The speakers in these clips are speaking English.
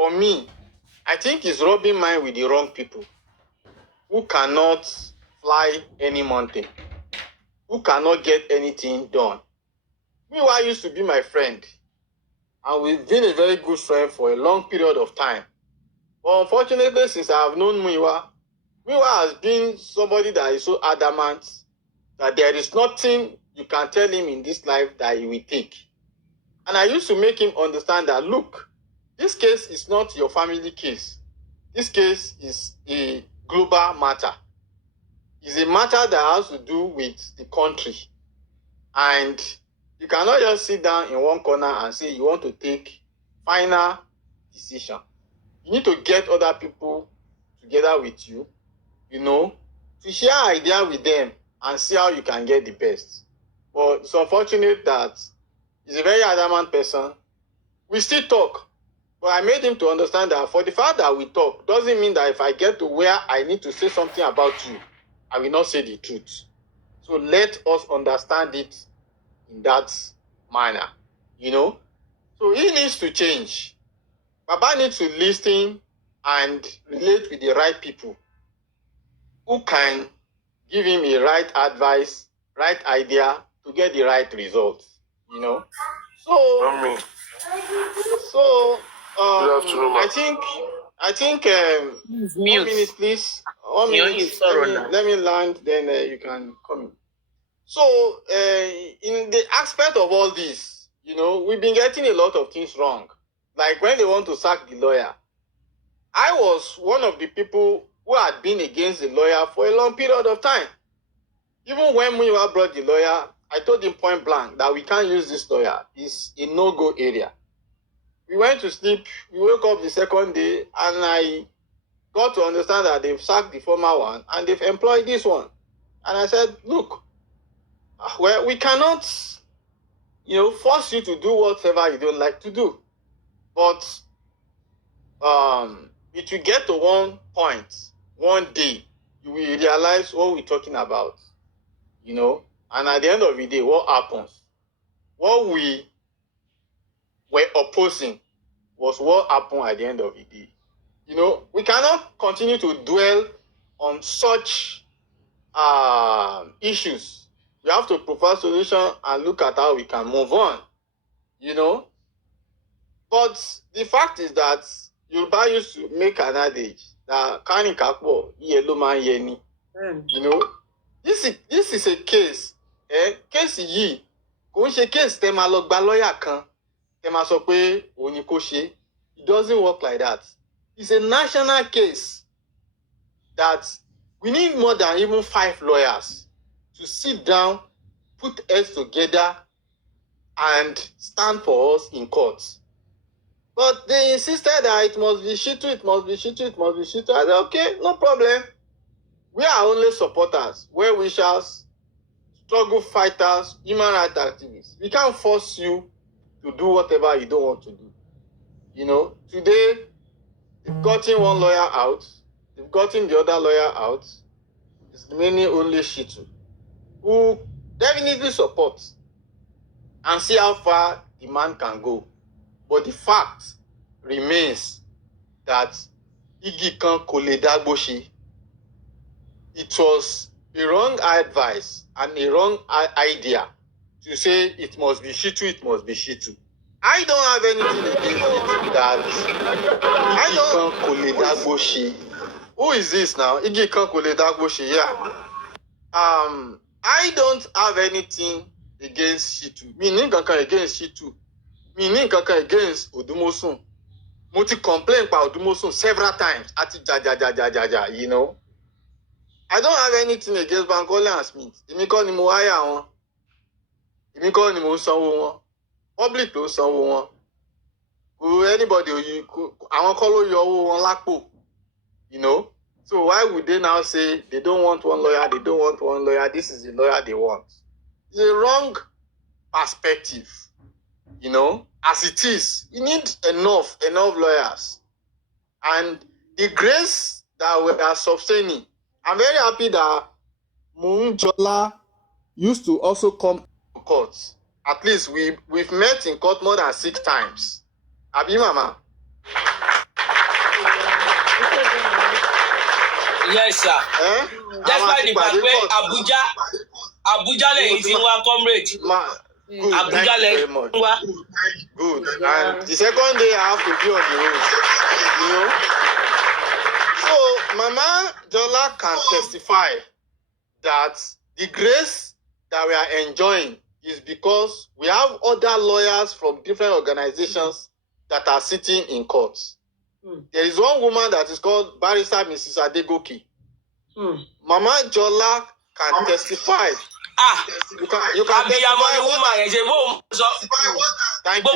for me, I think he's rubbing mine with the wrong people who cannot fly any mountain, who cannot get anything done. Miwa used to be my friend, and we've been a very good friend for a long period of time. But unfortunately, since I have known Miwa has been somebody that is so adamant that there is nothing you can tell him in this life that he will take. And I used to make him understand that, look, this case is not your family case. This case is a global matter. It's a matter that has to do with the country. And you cannot just sit down in one corner and say you want to take final decision. You need to get other people together with you, to share idea with them and see how you can get the best. But it's unfortunate that he's a very adamant person. We still talk, but I made him to understand that for the fact that we talk doesn't mean that if I get to where I need to say something about you, I will not say the truth. So let us understand it in that manner, So he needs to change. Baba needs to listen and relate with the right people who can give him a right advice, right idea to get the right results, So, I think 1 minute, please. 1 minute. Let me land, then you can come in. So, in the aspect of all this, we've been getting a lot of things wrong. Like when they want to sack the lawyer, I was one of the people who had been against the lawyer for a long period of time. Even when Muyiwa brought the lawyer, I told him point blank that we can't use this lawyer. It's a no-go area. We went to sleep. We woke up the second day, and I got to understand that they've sacked the former one, and they've employed this one. And I said, look, well, we cannot, force you to do whatever you don't like to do. But it will get to one point, one day, you will realize what we're talking about, and at the end of the day, what happens? What we were opposing was what happened at the end of the day. We cannot continue to dwell on such issues. We have to provide solution and look at how we can move on, But the fact is that Yoruba used to make an adage that Kani Kakbo, Yellow Man Yeni. This is a case. Case yìí kò ń ṣe case tẹ́ máa lọ gba lawyer kan tẹ́ máa sọ pé òun ni kó ṣe. It doesn't work like that. It's a national case that we need more than even 5 lawyers to sit down, put heads together, and stand for us in court. But they insisted that it must be Shitu, it must be Shitu, it must be Shitu. I said, okay, no problem. We are only supporters, well-wishers, struggle fighters, human rights activists. We can't force you to do whatever you don't want to do. Today, they've gotten one lawyer out, they've gotten the other lawyer out. It's remaining only Shitu, who definitely supports and see how far the man can go. But the fact remains that Igi kan kò lè dágbó ṣe. It was a wrong advice and a wrong idea to say it must be Shitu, it must be Shitu. I don't have anything against it that Igi kan kò lè dágbó ṣe. Who is this now? Igi kan kò lè dágbó ṣe, yeah. I don't have anything against Shitu. Mi ní nǹkan kan against Shitu. Mi ní nǹkan kan against Odumosun. Mo ti complain pa Odumosun several times. Àti jajajajajaja, I don't have anything against Bankole and Smith. Èmi kọ́ ni mo hire wọn. Èmi kọ́ ni mo sanwó wọn. Public ló sanwó wọn. Kò anybody àwọn kọ́ ló yọ owó wọn lápò. So why would they now say they don't want one lawyer, they don't want one lawyer, this is the lawyer they want? It's a wrong perspective. As it is, you need enough lawyers. And the grace that we are sustaining, I'm very happy that Monjola used to also come to court. At least we've met in court more than 6 times. Abi Mama? Yes, sir. Despite the fact pé Abuja lẹ́yìn tí wá comrade. Good, Abuja thank you very much. Good. And the second day I have to be on the road. You know? So Mama Jola can testify that the grace that we are enjoying is because we have other lawyers from different organizations that are sitting in courts. There is one woman that is called Barrister Mrs. Adegoke. Mama Jola can testify. You can testify what Thank you.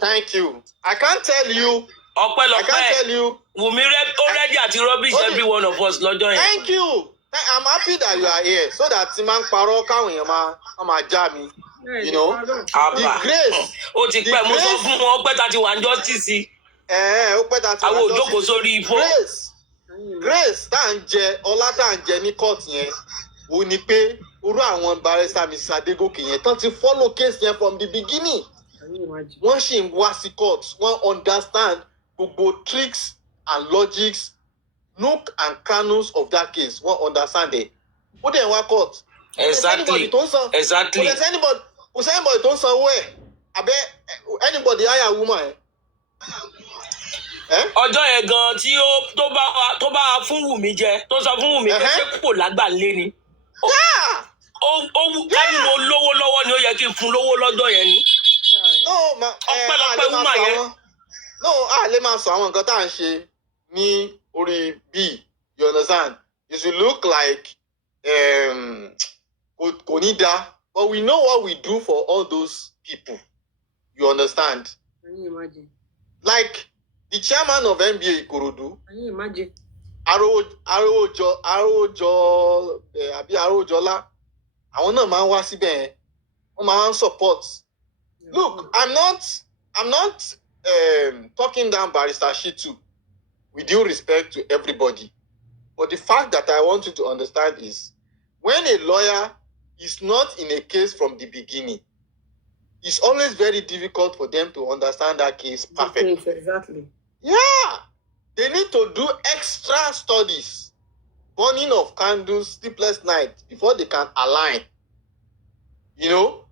Thank you. I can't tell you. I can't tell you. Already at rubbish every one of us. Thank you. I'm happy that you are here so that Siman Paro Kawin you know, the grace. Grace tá ń jẹ ọlá tá ń jẹ ní court yẹn ó ní pé orú àwọn barrister Mrs. Adegoke yẹn tán ti follow case yẹn from the beginning. Wọ́n sì ń wá sí court, wọ́n understand gbogbo tricks and logics, nook and crannies of that case, wọ́n understand it. Ó dẹ̀ wá court. Exactly. Exactly. Kò sẹ́ anybody tó ń sanwó ẹ̀ abẹ́ anybody hire woman ọjọ́ yẹn gan tí tó bá fún Wùmí jẹ tó sọ fún Wùmí pé ṣé kò lágbàlé ni. Ká ní mo lówó lọ́wọ́ ni ó yẹ kí n fún lówó lọ́jọ́ yẹn ni. Ọpẹ́lọpẹ́ woman yẹn. A lè máa sọ àwọn nǹkan tá à ń ṣe ní orí B, you understand? You should look like kò ní dá, but we know what we do for all those people. You understand? Can you imagine? Like the chairman of NBA Ikorodu. Can you imagine? Arrojola. Àwọn náà máa ń wá síbẹ̀ yẹn. Wọ́n máa ń support. Look, I'm not talking down Barrister Shitu with due respect to everybody. But the fact that I want you to understand is when a lawyer is not in a case from the beginning, it's always very difficult for them to understand that case perfectly. Exactly. Yeah. They need to do extra studies, burning of candles, sleepless nights before they can align. You know?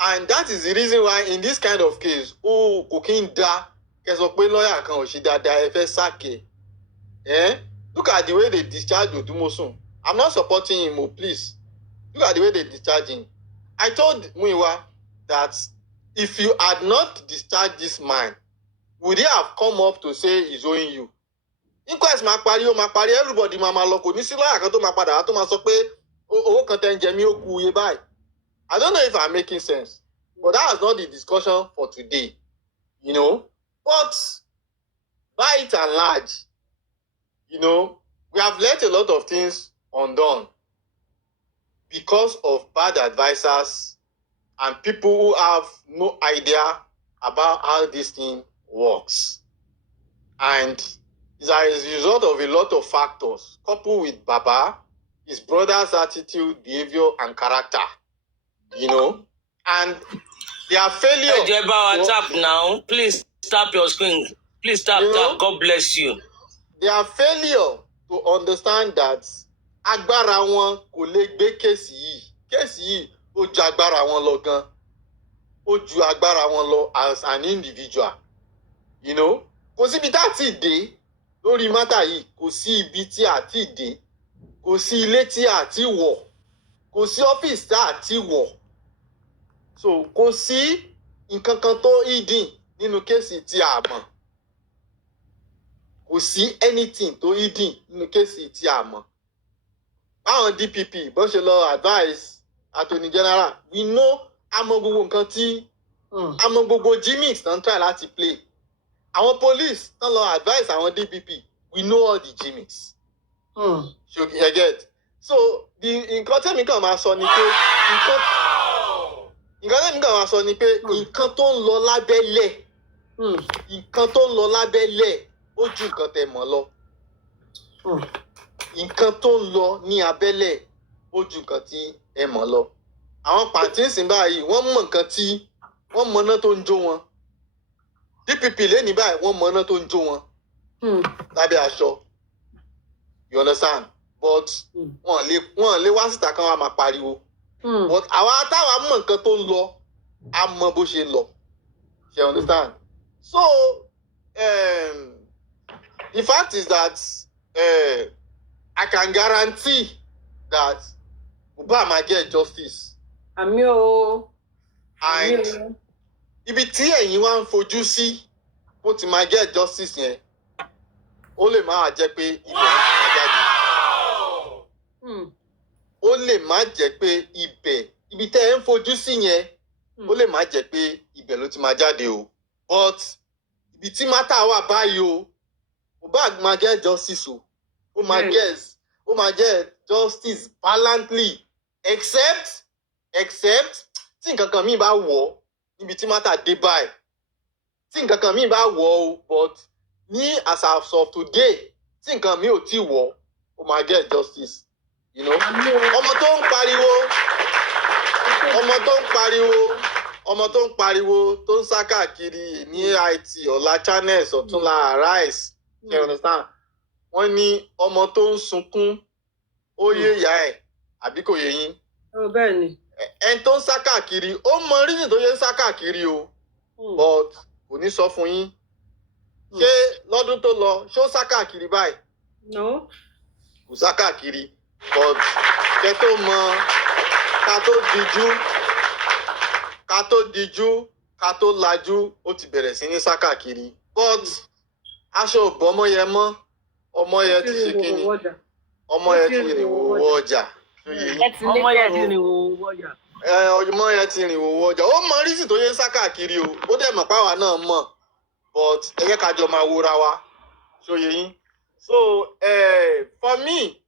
And that is the reason why in this kind of case, cooking da, lawyer kan ò ṣe dáadáa ẹ fẹ́ sake. Look at the way they discharge Odumosun. I'm not supporting him, please. Look at the way they discharge him. I told Muiwa that if you had not discharged this man, would he have come up to say he's owing you? Inquest máa parí, everybody máa lọ kò ní sí lọ́yà kan tó máa padà tó máa sọ pé owó kan tẹ́ ń jẹ mí ó kù iye báyìí. I don't know if I'm making sense, but that is not the discussion for today. You know? But by it and large, you know, we have let a lot of things undone because of bad advisors and people who have no idea about how this thing works. And it's as a result of a lot of factors, coupled with Baba, his brother's attitude, behavior, and character. You know? And their failure... Tap now. Please tap your screen. Please tap. God bless you. Their failure to understand that agbára wọn kò lè gbé kéèsì yìí. Kéèsì yìí ó ju agbára wọn lọ gan. Ó ju agbára wọn lọ as an individual. You know? Kò sí ibi tá a ti dé lórí mátà yìí. Kò sí ibi tí a ti dé. Kò sí ilé tí a ti wọ̀. Kò sí ọ́fíìsì tá a ti wọ̀. So kò sí nǹkan kan tó hidden nínú kéèsì tí a mọ̀. Kò sí anything tó hidden nínú kéèsì tí a mọ̀. Báwọn DPP bọ́n ṣe lọ advice Attorney General, we know àmọ́ gbogbo nǹkan tí àmọ́ gbogbo gimmicks tán try láti play. Àwọn police tán lọ advice àwọn DPP, we know all the gimmicks. You get? So nǹkan tẹ́mi kàn máa sọ ni pé nǹkan tó ń lọ lábẹ́lẹ̀ nǹkan tó ń lọ lábẹ́lẹ̀ ó ju nǹkan tẹ́ mọ̀ lọ. Nǹkan tó ń lọ ní abẹ́lẹ̀ ó ju nǹkan tí ẹ mọ̀ lọ. Àwọn pàǹtínsìn báyìí wọ́n mọ̀ nǹkan tí wọ́n mọ̀ náà tó ń jó wọn. DPP lẹ́ni báyìí wọ́n mọ̀ náà tó ń jó wọn. lábẹ́ aṣọ. You understand? But wọ́n lè wá síta kan wá máa pariwo. But àwa táwa mọ̀ nǹkan tó ń lọ, a mọ bó ṣe ń lọ. You understand? So the fact is that I can guarantee that Obama get justice. Àmì o. And ibi tí ẹ̀yin wá ń fojú sí bó ti máa get justice yẹn, ó lè máa jẹ́ pé ibẹ̀ ló ti máa jáde. Ó lè má jẹ́ pé ibi tẹ́ ẹ ń fojú sí yẹn, ó lè má jẹ́ pé ibẹ̀ ló ti máa jáde o. But ibi tí mátà wà báyìí o, Obama máa get justice o. Ó máa get justice valiantly except tí nǹkan kan míì bá wọ̀ níbi tí mátà dé báyìí. Tí nǹkan kan míì bá wọ̀ o, but ní as of today, tí nǹkan míì ò tí wọ̀, ó máa get justice. You know? Ọmọ tó ń pariwo tó ń sá káàkiri ní IT ọ̀la channels ọ̀túnla Arise. You understand? Wọ́n ní ọmọ tó ń sunkún ó yé ìyá ẹ̀ àbí kò yé yín. Bẹ́ẹ̀ ni. Ẹni tó ń sá káàkiri ó mọ reason tó yẹ ń sá káàkiri o. But kò ní sọ fún yín. Ṣé lọ́dún tó lọ ṣé ó sá káàkiri báyìí? No. Kò sá káàkiri. But kẹ́ tó mọ ká tó dijú ká tó lajú ó ti bẹ̀rẹ̀ sí ní sá káàkiri. But aṣọ ò bọ́ ọmọ yẹn mọ́. Ọmọ yẹn ti ṣe kíni? Ọmọ yẹn ti rìn wòwò ọjà. Ọmọ yẹn ti rìn wòwò ọjà. Ọmọ yẹn ti rìn wòwò ọjà. Ó mọ rísì tó yẹ ń sá káàkiri o. Ó dẹ̀ mọ̀ páwa náà mọ̀. But ẹ jẹ́ ká jọ máa wòra wa. Ṣóyè yín. So for me,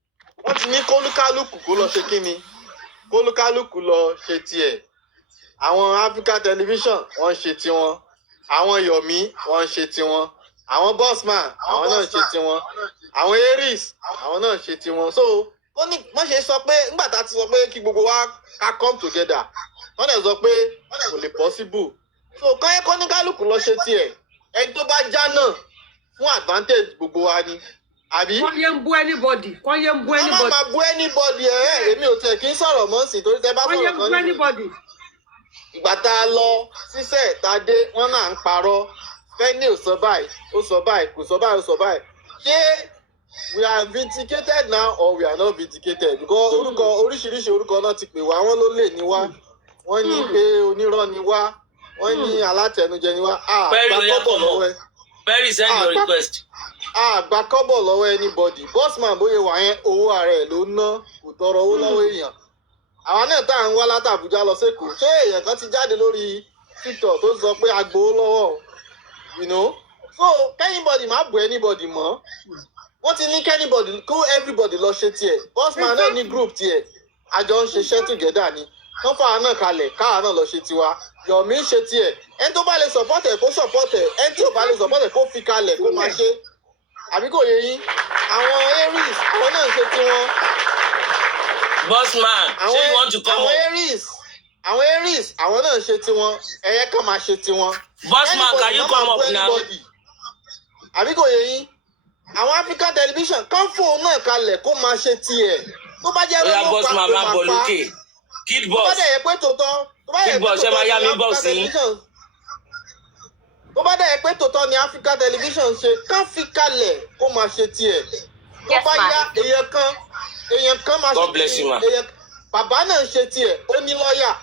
wọ́n ti ní kólúkálùkù kó lọ ṣe kíni? Kólúkálùkù lọ ṣe tiẹ̀. Àwọn Africa Television wọ́n ṣe tiwọn. Àwọn Yomi wọ́n ṣe tiwọn. Àwọn Bossman àwọn náà ṣe tiwọn. Àwọn Aries àwọn náà ṣe tiwọn. So ó ní wọ́n ṣe sọ pé nígbà tá a ti sọ pé kí gbogbo wa ká come together, wọ́n dẹ̀ sọ pé kò lè possible. So kọ́yẹ́ ní kálukú lọ ṣe tiẹ̀. Ẹni tó bá já náà fún advantage gbogbo wa ni. Àbí? Kọ́ yé ń bú anybody. Wọ́n máa bú anybody èmi ò tẹ̀ kí n sọ̀rọ̀ mọ́ sí torí tẹ bá sọ̀rọ̀ kan anybody. Ìgbà tá a lọ síṣẹ́ tá a dé wọ́n náà ń parọ́. Fẹ́ni ò sọ báyìí, ó sọ báyìí, kò sọ báyìí, ó sọ báyìí. Ṣé we are vindicated now or we are not vindicated? Because oríṣiríṣi orúkọ náà ti pè wá, wọ́n ló lè ní wá. Wọ́n ní pé onírọ́ ni wá. Wọ́n ní alátẹnujẹ ni wá. Gba kọ́bọ̀ lọ́wọ́ ẹ. Perry send your request. Gba kọ́bọ̀ lọ́wọ́ anybody. Bossman bóyá wà yẹn owó ara ẹ̀ ló ná, kò tọrọ owó lọ́wọ́ èèyàn. Àwọn náà tá à ń wá láti Àbújá lọ sékòó. Ṣé èèyàn kan ti jáde lórí TikTok tó sọ pé agbowó lọ́wọ́? You know? So anybody má bu anybody mọ́. Wọ́n ti ní kẹ́nibọ̀dì kó everybody lọ ṣe tiẹ̀. Bossman náà ní group tiẹ̀. Àjọ ń ṣiṣẹ́ together ni. Kán fàá náà kalẹ̀ káà náà lọ ṣe tiwa. Yomi ń ṣe tiẹ̀. Ẹni tó bá lè support ẹ̀ kó support ẹ̀. Ẹni tí ò bá lè support ẹ̀ kó fi kalẹ̀ kó máa ṣe. Àbí kò yé yín? Àwọn Aries àwọn náà ń ṣe tiwọn. Bossman, ṣé you want to come up? Àwọn Aries àwọn náà ń ṣe tiwọn. Ẹ̀yẹ kan máa ṣe tiwọn. Bossman, can you come up now? Àbí kò yé yín? Àwọn African Television kan fóun náà kalẹ̀ kó máa ṣe tiẹ̀. Tó bá jẹ́ lọ́wọ́ pa Bossman máa bọ̀ lókè. Kid Boss. Tó bá dẹ̀ yẹ pé tòótọ́. Kid Boss ṣe máa yá mi bọ̀ sí. Tó bá dẹ̀ yẹ pé tòótọ́ ni African Television ṣe kán fi kalẹ̀ kó máa ṣe tiẹ̀. Tó bá yá èèyàn kan máa ṣe tiẹ̀. God bless you ma. Bàbá náà ṣe tiẹ̀ ó ní lọ́ọ̀yà.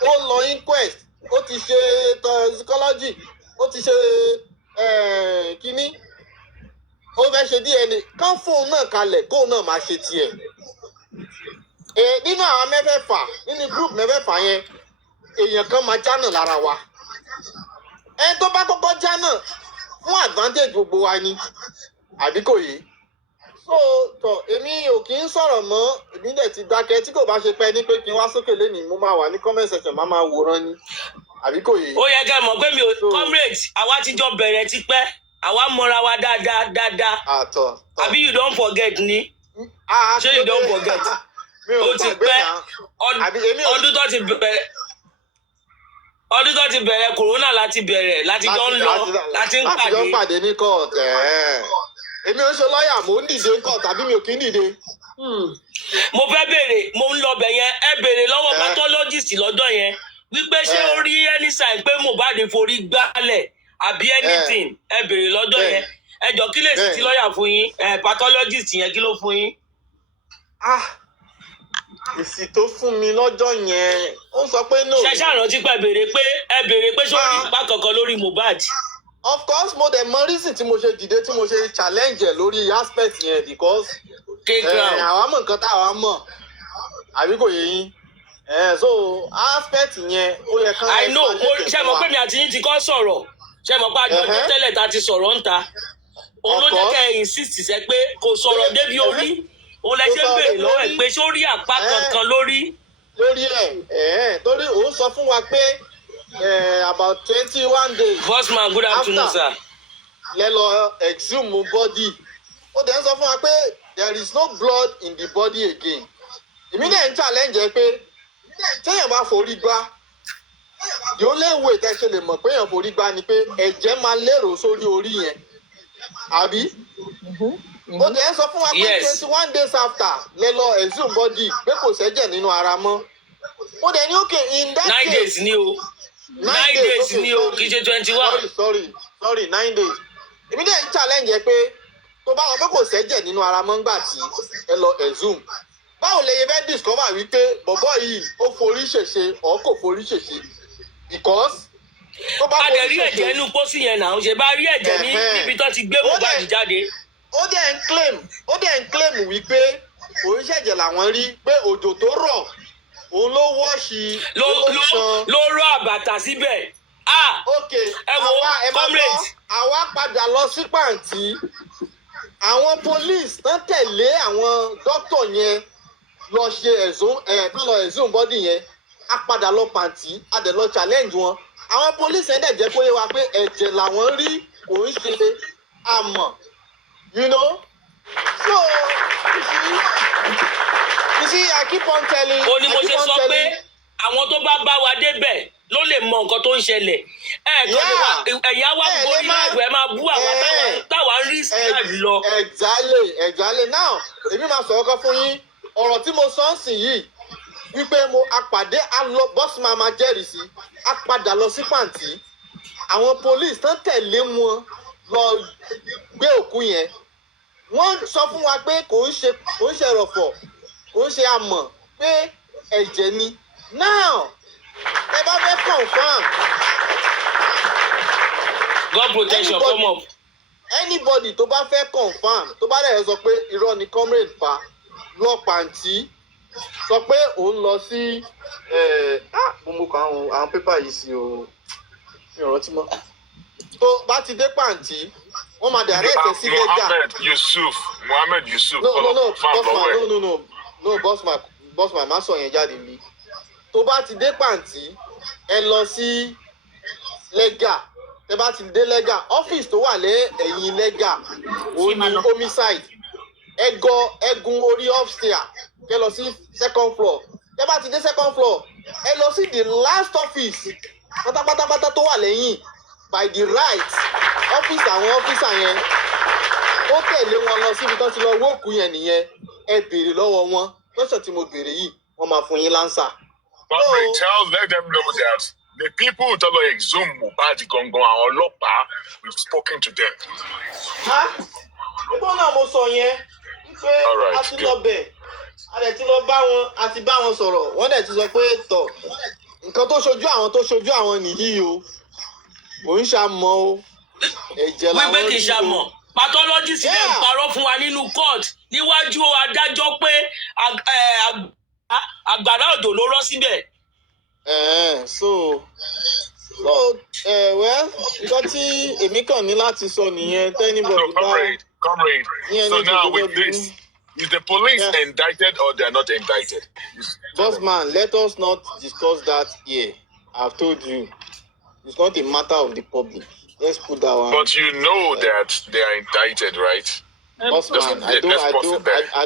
Ó lọ inquest. Ó ti ṣe toxicology. Ó ti ṣe kínní. Ó fẹ́ ṣe DNA kán fóun náà kalẹ̀ kóun náà máa ṣe tiẹ̀. Nínú àwọn mẹ́fẹ̀ẹ̀fà nínú group mẹ́fẹ̀ẹ̀fà yẹn èèyàn kan máa jánà lára wa. Ẹni tó bá kọ́kọ́ jánà fún advantage gbogbo wa ni àbí kò yé. So èmi ò kì í sọ̀rọ̀ mọ́ èmi dẹ̀ ti dákẹ́ tí kò bá ṣe pẹ́ ní pé kí n wá sókè lénìí mo máa wà ní comment section máa wòran ni àbí kò yé. Ó yẹ kẹ́ mọ̀ pé mi ò comrade àwa ti jọ bẹ̀rẹ̀ tipẹ́. Àwa mọra wa dáadáa. Àbí you don't forget ni? Ṣé you don't forget? Ó ti pẹ́ ọdún tó ti bẹ̀rẹ̀. ọdún tó ti bẹ̀rẹ̀ corona láti bẹ̀rẹ̀ láti jọ ń lọ láti ń pàdé. láti jọ ń pàdé ní court. Èmi ò ń ṣe lọ́ọ̀yà, mò ń dìde ní court tàbí mi ò kí ń dìde. Mo fẹ́ béèrè, mo ń lọ bẹ̀ yẹn, ẹ béèrè lọ́wọ́ pathologist lọ́dọ̀ yẹn wípé ṣé ó rí any sign pé Mohbad forí gbálẹ̀ àbí anything, ẹ béèrè lọ́dọ̀ yẹn. Ẹ jọ kí lè sì ti lọ́ọ̀yà fún yín, pathologist yẹn kí ló fún yín? Èsì tó fún mi lọ́jọ́ yẹn, ó sọ pé no. Ṣé ṣàrántí pé ẹ béèrè pé ṣé ó rí ipa kankan lórí Mohbad? Of course, mo dẹ̀ mọ reason tí mo ṣe dìde tí mo ṣe challenge ẹ̀ lórí aspect yẹn because àwa mọ̀ nǹkan táwa mọ̀ àbí kò yé yín. So aspect yẹn ó yẹ kán. I know, ṣe mọ̀ pé mi àti yín ti kọ́ sọ̀rọ̀, ṣe mọ̀ pé àjọ tẹ́lẹ̀ ta ti sọ̀rọ̀ ń ta. Òun ló jẹ́ kẹ́ ẹ insist ṣe pé kò sọ̀rọ̀ débi orí. Òun lẹ ṣe ń béèrè lọ́wọ́ ẹ̀ pé ṣé ó rí àpá kankan lórí. Lórí ẹ̀ torí òun sọ fún wa pé about 21 days. First man, good afternoon, sir. Lẹ lọ exhume body. Ó dẹ̀ ń sọ fún wa pé there is no blood in the body again. Èmi náà ń challenge ẹ pé téèyàn bá forí gbá, the only way tẹ́ ṣe lè mọ̀ pé èèyàn forí gbá ni pé ẹ̀jẹ̀ máa lérò sórí orí yẹn. Àbí? Ó dẹ̀ ń sọ fún wa pé 21 days after lẹ lọ exhume body pé kò sẹ́jẹ̀ nínú ara mọ́. Ó dẹ̀ ní okay in that case. 9 days ni o. 9 days ni o, kì í ṣe 21. Sorry, 9 days. Èmi dẹ̀ ń challenge ẹ pé tó bá wọn pé kò sẹ́jẹ̀ nínú ara mọ́ ńgbà tí ẹ lọ exhume. Báwo lè yẹ fẹ́ discover wípé bọ̀bọ́ yìí ó forí ṣèṣe or kò forí ṣèṣe? Because tó bá forí ṣèṣe. A dẹ̀ rí ẹ̀jẹ̀ inú pósí yẹn náà, ṣe bá rí ẹ̀jẹ̀ níbi tó ti gbé Mohbad jáde. Ó dẹ̀ ń claim wípé òun ṣẹ̀jẹ̀ làwọn rí pé òjò tó rọ̀ òun ló wọ́ọ̀ṣì ló rọ àbàtà síbẹ̀. Ok, ẹ wo comrade. Àwa padà lọ sí pàǹtí. Àwọn police tán tẹ̀lé àwọn doctor yẹn lọ ṣe exhume body yẹn. A padà lọ pàǹtí, a dẹ̀ lọ challenge wọn. Àwọn police yẹn dẹ̀ jẹ́ kó yé wa pé ẹ̀jẹ̀ làwọn rí òun ṣe àmọ́. You know? So, you see, I keep on telling. Ó ní mo ṣe sọ pé àwọn tó bá wa débẹ̀ ló lè mọ nǹkan tó ń ṣẹlẹ̀. Ẹ̀yà wa borí láìpẹ́ máa bú àwọn táwa ń rí síláàbì lọ. Exactly. Now, èmi máa sọ̀rọ̀ kan fún yín. Ọ̀rọ̀ tí mo sọ ń sìn yìí wípé apàdé bọ́sùmá máa jẹ́rìí sí. A padà lọ sí pàǹtí. Àwọn police tán tẹ̀lé wọn lọ gbé òkú yẹn. Wọ́n sọ fún wa pé kò ń ṣe ẹ̀rọ̀fọ̀, kò ń ṣe amọ̀, pé ẹ̀jẹ̀ ni. Now, ẹ bá fẹ́ confirm. God protection come up. Anybody tó bá fẹ́ confirm, tó bá dẹ̀ sọ pé irọ́ ni comrade pa, lọ pàǹtí, sọ pé òun lọ sí mo kọ àwọn pépà yìí sí o, mi ò rántí mọ́. Tó bá ti dé pàǹtí, wọ́n máa direct ẹ sí lẹ́gà. Mohammed Yusuf. No, bossman, má sọ yẹn jáde mi. Tó bá ti dé pàǹtí, ẹ lọ sí lẹ́gà. Tẹ bá ti dé lẹ́gà, ọ́fíìsì tó wà lẹ́yìn lẹ́gà, òun ni homicide. Ẹ̀gún orí upstairs, ẹ lọ sí second floor. Tẹ bá ti dé second floor, ẹ lọ sí the last office pátápátá tó wà lẹ́yìn by the right. Ọ́fíìsì àwọn ọ́fíìsà yẹn ó tẹ̀lé wọn lọ síbi tó ti lọ wóòkú yẹn nìyẹn. Ẹ béèrè lọ́wọ́ wọn. Lọ́sọ̀ tí mo béèrè yìí, wọ́n máa fún yín lánsà. Let them know that the people who tell us exhume Mohbad gangan àwọn ọlọ́pàá, we've spoken to them. Nígbà náà mo sọ yẹn wípé a ti lọ bẹ̀, a dẹ̀ ti lọ bá wọn, a ti bá wọn sọ̀rọ̀, wọ́n dẹ̀ ti sọ pé tọ̀ nǹkan tó ṣojú àwọn nìyí o, mò ń ṣàmọ́ o, ẹ̀jẹ̀ làwọn rí o. Wípé kì í ṣàmọ́. Pathologist lè parọ́ fún wa nínú court níwájú adájọ́ pé àgbàrá òjò ló rọ́ síbẹ̀. Nǹkan tí èmi kàn ní láti sọ nìyẹn tẹ́nibọ̀dì bá. Comrade. So now with this, is the police indicted or they are not indicted? Bossman, let us not discuss that here. I've told you, it's not a matter of the public. Let's put that one. But you know that they are indicted, right? Bossman, I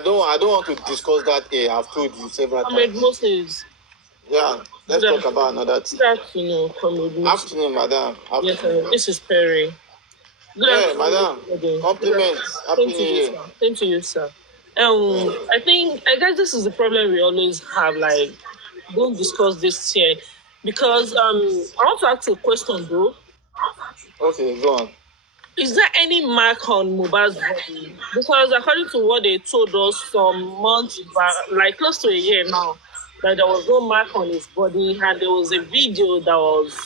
don't want to discuss that here. I've told you several times. Moses. Yeah, let's talk about another thing. Good afternoon, comrade. Afternoon, madam. Yes, this is Perry. Good afternoon, madam. Compliments. Happy New Year. Same to you, sir. I guess this is the problem we always have. Like, don't discuss this here because I want to ask a question, bro. Okay, go on. Is there any mark on Mohbad's body? Because according to what they told us some months back, like close to a year now, that there was no mark on his body, and there was a video that was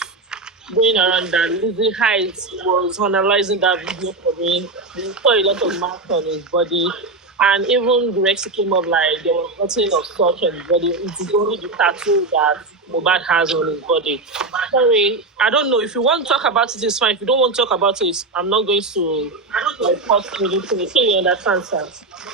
going around that Lizzie Heights was analyzing that video for me. We saw a lot of marks on his body, and even the Rexy came up like there was nothing of such on his body. It is only the tattoo that Mohbad has on his body. Sorry, I don't know. If you want to talk about it, it's fine. If you don't want to talk about it, I'm not going to force you into it. So you understand, sir?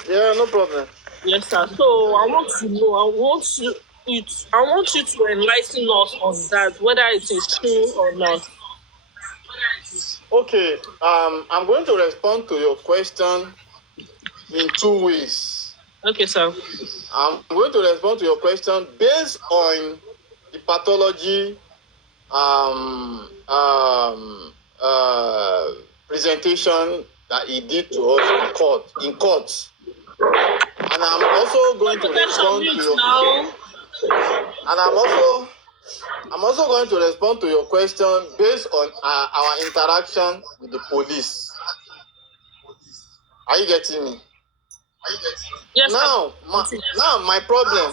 Yeah, no problem. Yes, sir. So I want to know. I want you to enlighten us on that, whether it is true or not. Okay. I'm going to respond to your question in 2 ways. Okay, sir. I'm going to respond to your question based on the pathology presentation that he did to us in court. And I'm also going to respond to your I'm also going to respond to your question based on our interaction with the police. Are you getting me? Yes. Now my problem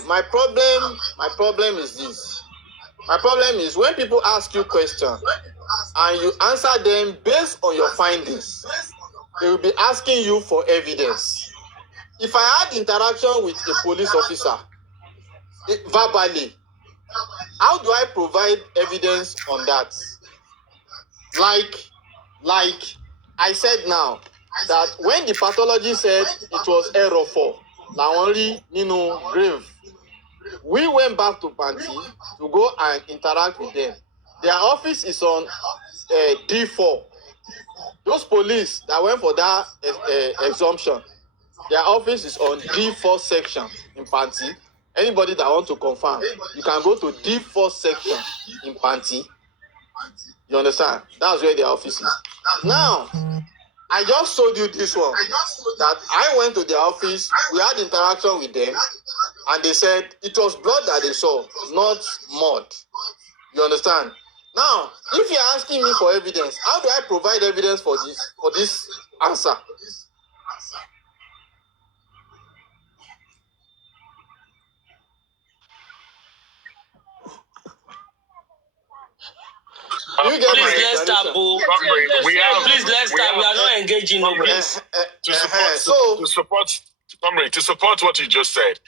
is this. My problem is when people ask you questions and you answer them based on your findings, they will be asking you for evidence. If I had interaction with a police officer verbally, how do I provide evidence on that? Like I said now, that when the pathology said it was error 4, Lawanri Nino grave, we went back to Panti to go and interact with them. Their office is on D4. Those police that went for that exemption, their office is on D4 section in Panti. Anybody that wants to confirm, you can go to D4 section in Panti. You understand? That's where their office is. Now, I just told you this one, that I went to their office, we had interaction with them, and they said it was blood that they saw, not mud. You understand? Now, if you're asking me for evidence, how do I provide evidence for this answer? Please let's start. Please let's start. We are not engaging. To support what you just said,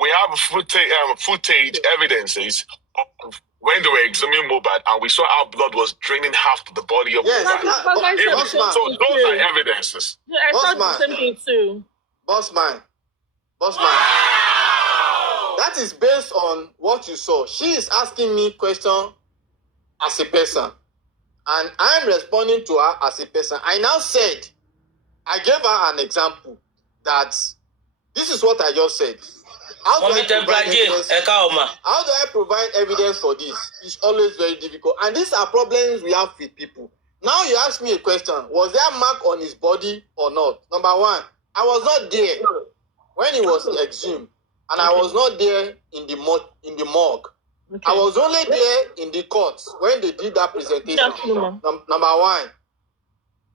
we have footage evidences of when they were examining Mohbad, and we saw how blood was draining half of the body of Mohbad. So those are evidences. Yeah, I saw the same thing too. Bossman. That is based on what you saw. She is asking me question as a person, and I'm responding to her as a person. I now said, I gave her an example that this is what I just said. How do I provide evidence for this? It's always very difficult. And these are problems we have with people. Now you ask me a question, was there a mark on his body or not? Number one, I was not there when he was exhumed, and I was not there in the morgue. Okay. I was only there in the court when they did that presentation. Number one.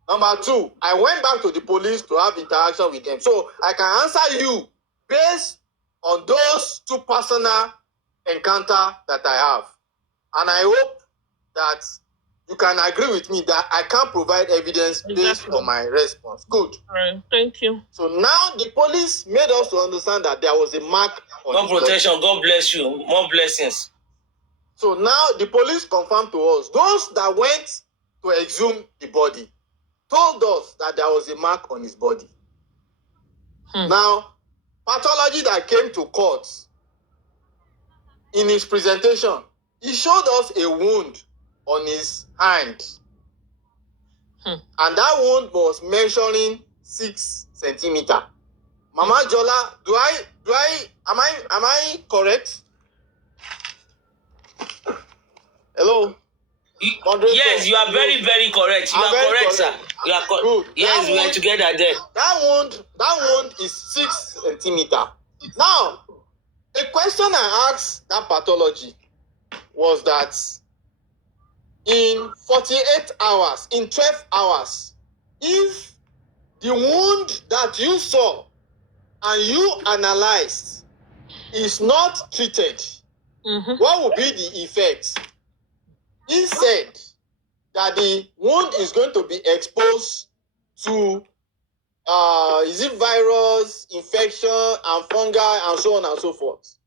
Number two, I went back to the police to have interaction with them. So I can answer you based on those two personal encounters that I have. And I hope that you can agree with me that I can provide evidence based on my response. Good. All right. Thank you. So now the police made us to understand that there was a mark on God protection. Body. God bless you. More blessings. So now the police confirmed to us, those that went to exhume the body told us that there was a mark on his body. Now, pathology that came to court in his presentation, he showed us a wound on his hand. And that wound was measuring 6 centimeters. Mama Jola, am I correct? Hello? Yes, you are very, very correct. You are correct, sir. You are correct. Good. Yes, we are together there. That wound is 6 centimeters. Now, the question I asked that pathology was that in 48 hours, in 12 hours, if the wound that you saw and you analyzed is not treated, what will be the effect? He said that the wound is going to be exposed to is it virus, infection, and fungi, and so on and so forth.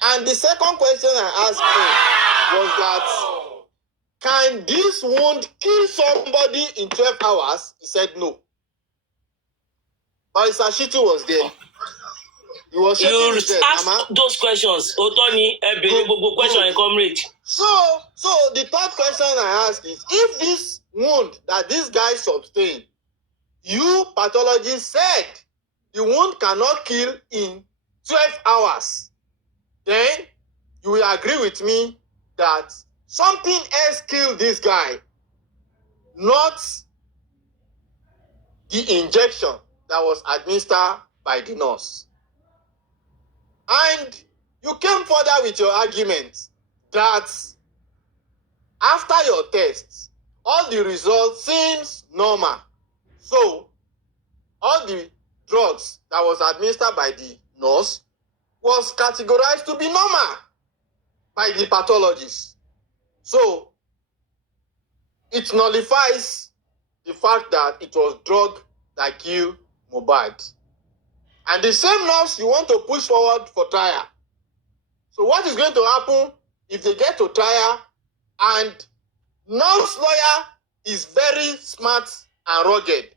And the second question I asked him was that, can this wound kill somebody in 12 hours? He said no. But Sashitu was there. He was shaking his head. Ask those questions. Otoni, question and comrade. So the third question I ask is, if this wound that this guy sustained, you pathologist said the wound cannot kill in 12 hours, then you will agree with me that something else killed this guy, not the injection that was administered by the nurse. And you came further with your argument that after your tests, all the results seems normal. So, all the drugs that was administered by the nurse was categorized to be normal by the pathologist. So, it nullifies the fact that it was drug that killed Mohbad. And the same nurse you want to push forward for trial. So what is going to happen if they get to trial and nurse lawyer is very smart and rugged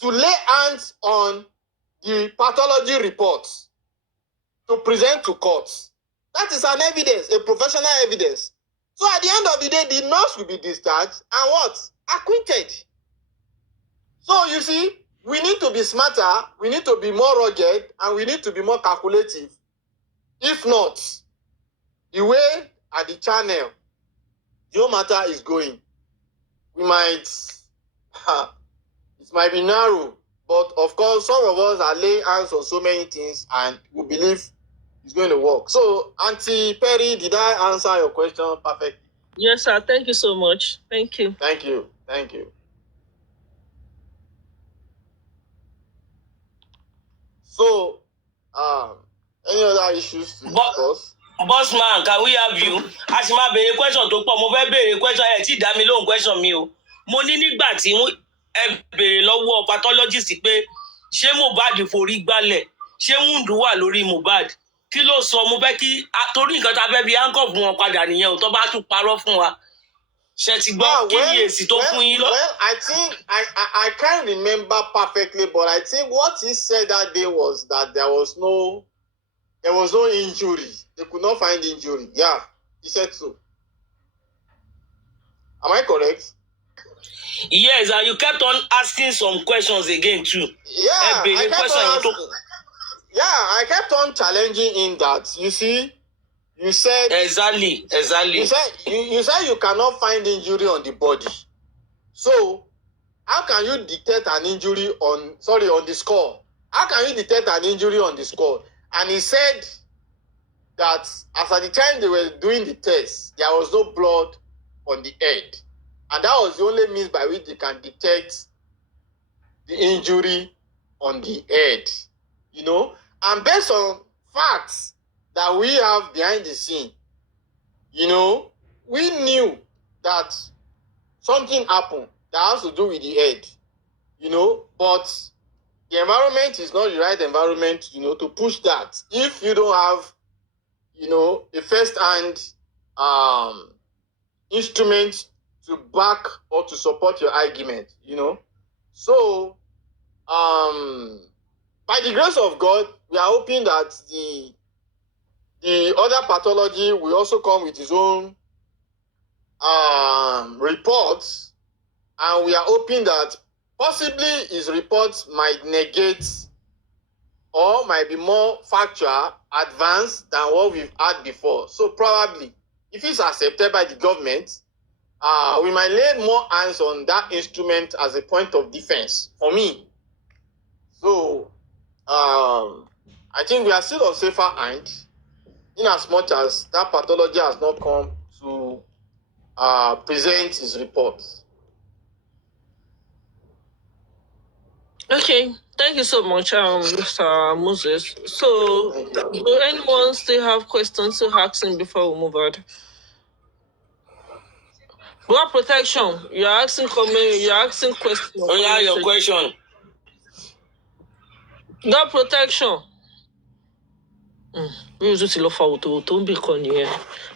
to lay hands on the pathology reports to present to courts? That is an evidence, a professional evidence. So at the end of the day, the nurse will be discharged and what? Acquitted. So you see, we need to be smarter, we need to be more rugged, and we need to be more calculative. If not, the way at the channel your matter is going, we might, it might be narrow, but of course, some of us are laying hands on so many things and we believe it's going to work. So, Auntie Perry, did I answer your question perfectly? Yes, sir. Thank you so much. Thank you. Thank you. Thank you. So, any other issues to discuss? Boss man, can we have you? A sì máa béèrè question tó pọ̀. Mo fẹ́ béèrè question ẹ̀ tí dá mi lóhùn question mi o. Mo ní nígbà tí ẹ béèrè lọ́wọ́ pathologist pé ṣé Mohbad forí gbálẹ̀, ṣé wound wà lórí Mohbad. Kí ló sọ? Mo fẹ́ kí torí nǹkan tá a fẹ́ fi handcuff wọn padà nìyẹn o, tó bá tún parọ́ fún wa. Ṣé ti gbọ́ kí ni èsì tó fún yín lọ? Well, I think I can't remember perfectly, but I think what he said that day was that there was no injury. They could not find injury. Yeah, he said so. Am I correct? Yes, and you kept on asking some questions again too. Yeah, I kept on challenging him that, you see, you said exactly. You said you cannot find injury on the body. So how can you detect an injury on the skull? How can you detect an injury on the skull? And he said that as at the time they were doing the test, there was no blood on the head. And that was the only means by which they can detect the injury on the head. You know? And based on facts that we have behind the scene, you know, we knew that something happened that has to do with the head, you know, but the environment is not the right environment, you know, to push that. If you don't have, you know, a first-hand instrument to back or to support your argument, you know. So, by the grace of God, we are hoping that the other pathology will also come with his own reports, and we are hoping that possibly his reports might negate or might be more factual, advanced than what we've had before. So probably if it's accepted by the government, we might lay more hands on that instrument as a point of defense for me. So, I think we are still on safer hand, in as much as that pathology has not come to present his report. Okay, thank you so much, Mr. Moses. So, do anyone still have questions to ask him before we move on? Blood protection, you're asking questions. Oh, yeah, your question. Blood protection. We use it for to be con here.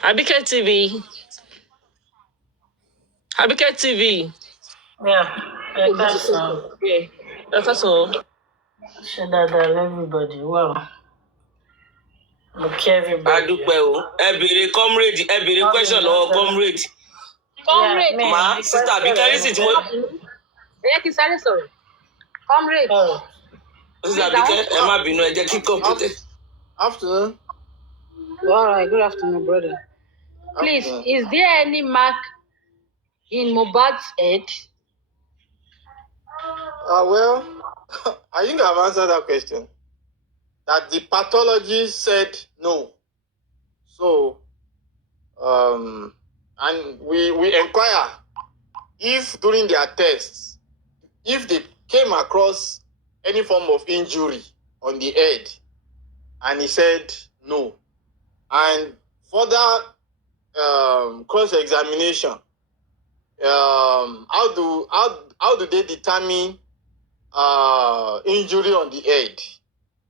Abike TV. Abike TV. Yeah, that's all. Yeah, that's all. Should I tell everybody? Wow. Look, everybody. Adúpẹ́ o. Ẹ béèrè comrade, ẹ béèrè question lọ́wọ́ comrade. Comrade. Ma, sister Abike rí sí tí mo. Ẹ kí sáré sọ̀rọ̀. Comrade. Sister Abike, ẹ má bínú, ẹ jẹ́ kí computer. Afternoon. All right, good afternoon, brother. Please, is there any mark in Mohbad's head? Well, I think I've answered that question. That the pathology said no. So, and we inquire if during their tests, if they came across any form of injury on the head, and he said no. And further cross-examination, how do they determine injury on the head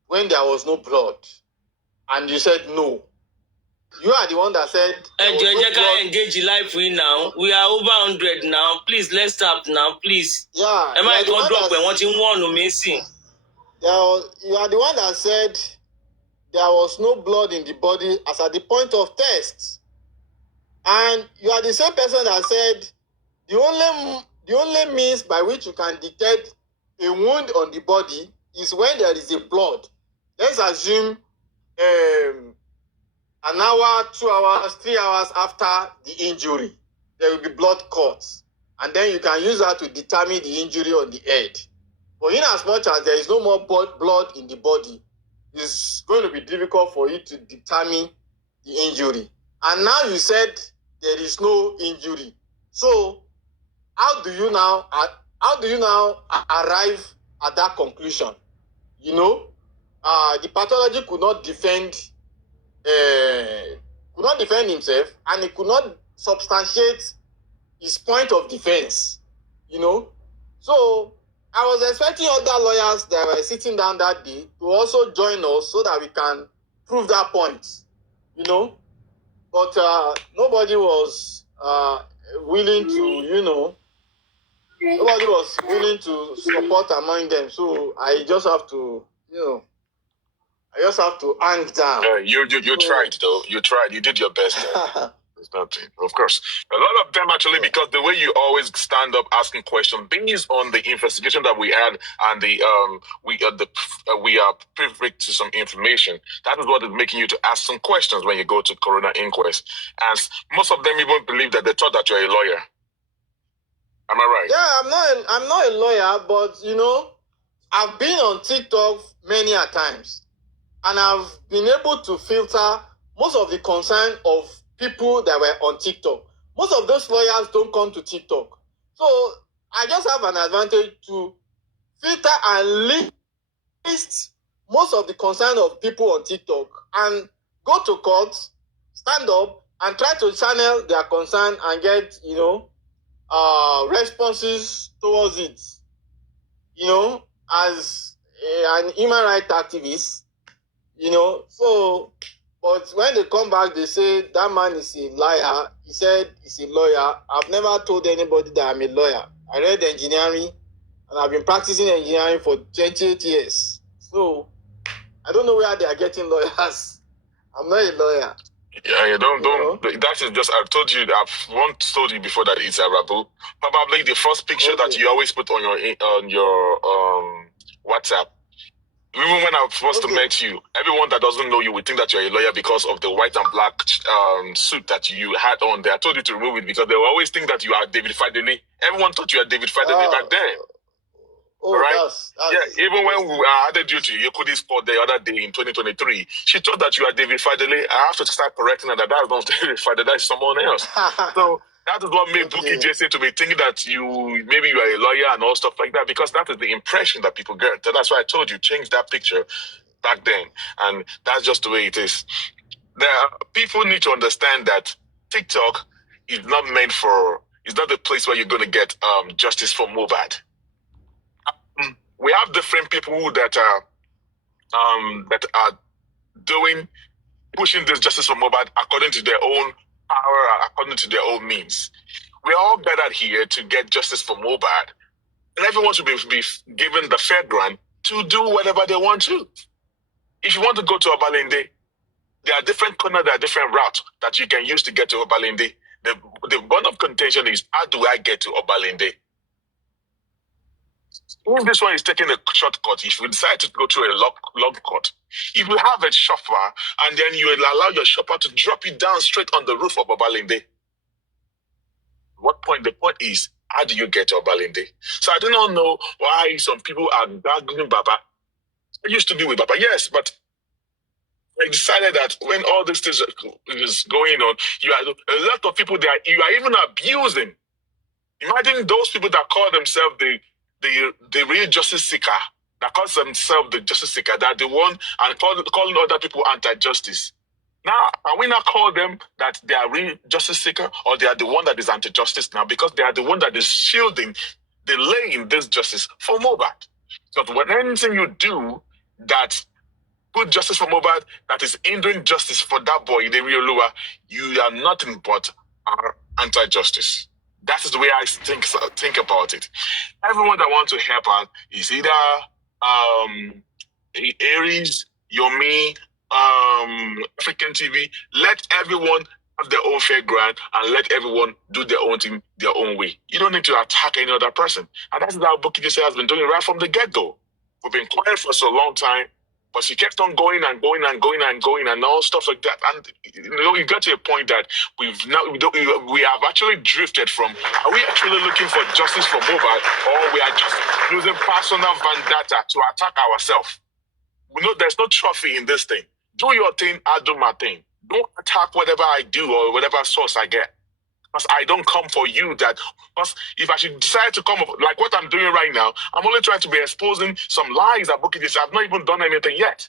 when there was no blood? And you said no. You are the one that said. Engage life we now. We are over 100 now. Please, let's stop now, please. Yeah. Am I going to drop when what you want to missing? You are the one that said there was no blood in the body as at the point of test. And you are the same person that said the only means by which you can detect a wound on the body is when there is a blood. Let's assume an hour, 2 hours, 3 hours after the injury, there will be blood clots. And then you can use that to determine the injury on the head. But in as much as there is no more blood in the body, it's going to be difficult for you to determine the injury. And now you said there is no injury. So how do you now arrive at that conclusion? You know, the pathology could not defend himself, and he could not substantiate his point of defense. You know, so I was expecting other lawyers that were sitting down that day to also join us so that we can prove that point. You know, but nobody was willing to, nobody was willing to support among them. So I just have to, hang down. You tried though. You tried. You did your best. There's nothing. Of course, a lot of them actually, because the way you always stand up asking questions based on the investigation that we had, and we are privy to some information. That is what is making you to ask some questions when you go to coroner inquest. And most of them even believe that they thought that you're a lawyer. Am I right? Yeah, I'm not a lawyer, but I've been on TikTok many a times, and I've been able to filter most of the concern of people that were on TikTok. Most of those lawyers don't come to TikTok. So I just have an advantage to filter and list most of the concern of people on TikTok and go to court, stand up, and try to channel their concern and get, responses towards it. As an human rights activist, so, but when they come back, they say that man is a liar. He said he's a lawyer. I've never told anybody that I'm a lawyer. I read engineering, and I've been practicing engineering for 28 years. So I don't know where they are getting lawyers. I'm not a lawyer. Yeah, don't. That is just. I've told you. I've once told you before that it's a rabu. Probably the first picture that you always put on your WhatsApp Even when I first met you, everyone that doesn't know you would think that you're a lawyer because of the white and black suit that you had on there. I told you to remove it because they will always think that you are David Fadele. Everyone thought you were David Fadele back then. Oh, right? that's yeah, even when we added you to Yokudi's spot the other day in 2023, she thought that you are David Fadele. I have to start correcting her that that's not David Fadele, that's someone else. So that is what made Bukky Jesse to be thinking that maybe you are a lawyer and all stuff like that, because that is the impression that people get. So that's why I told you, change that picture back then. And that's just the way it is. People need to understand that TikTok is not meant for, it's not the place where you're going to get justice for Mohbad. We have different people that are pushing this justice for Mohbad according to their own power, according to their own means. We're all gathered here to get justice for Mohbad, and everyone should be given the fair grant to do whatever they want to. If you want to go to Obalende, there are different corners, there are different routes that you can use to get to Obalende. The bone of contention is, how do I get to Obalende? If this one is taking a shortcut, if you decide to go through a long cut, if you have a chauffeur and then you allow your chauffeur to drop you down straight on the roof of Obalende, what point? The point is, how do you get to Obalende? So I do not know why some people are gagging Baba. I used to be with Baba, yes, but I decided that when all this is going on, a lot of people that you are even abusing. Imagine those people that call themselves the real justice seeker, that calls themselves the justice seeker, that the one and calling other people anti-justice. Now, can we not call them that they are real justice seeker, or they are the one that is anti-justice now, because they are the one that is shielding, delaying this justice for Mohbad? So when anything you do that put justice for Mohbad, that is hindering justice for that boy, the real Lua, you are nothing but anti-justice. That is the way I think about it. Everyone that wants to help out is either Aries, Yomi, African TV. Let everyone have their own fair grant and let everyone do their own thing their own way. You don't need to attack any other person. And that's how Bukky Jesse has been doing right from the get-go. We've been quiet for so long time, but she kept on going and going and going and going and all stuff like that. And you got to a point that we have actually drifted from, are we actually looking for justice for Mohbad, or we are just using personal vendetta to attack ourselves? We know there's no trophy in this thing. Do your thing, I do my thing. Don't attack whatever I do or whatever source I get. Because I don't come for you that, because if I should decide to come up, like what I'm doing right now, I'm only trying to be exposing some lies that Bukky Jesse. I've not even done anything yet.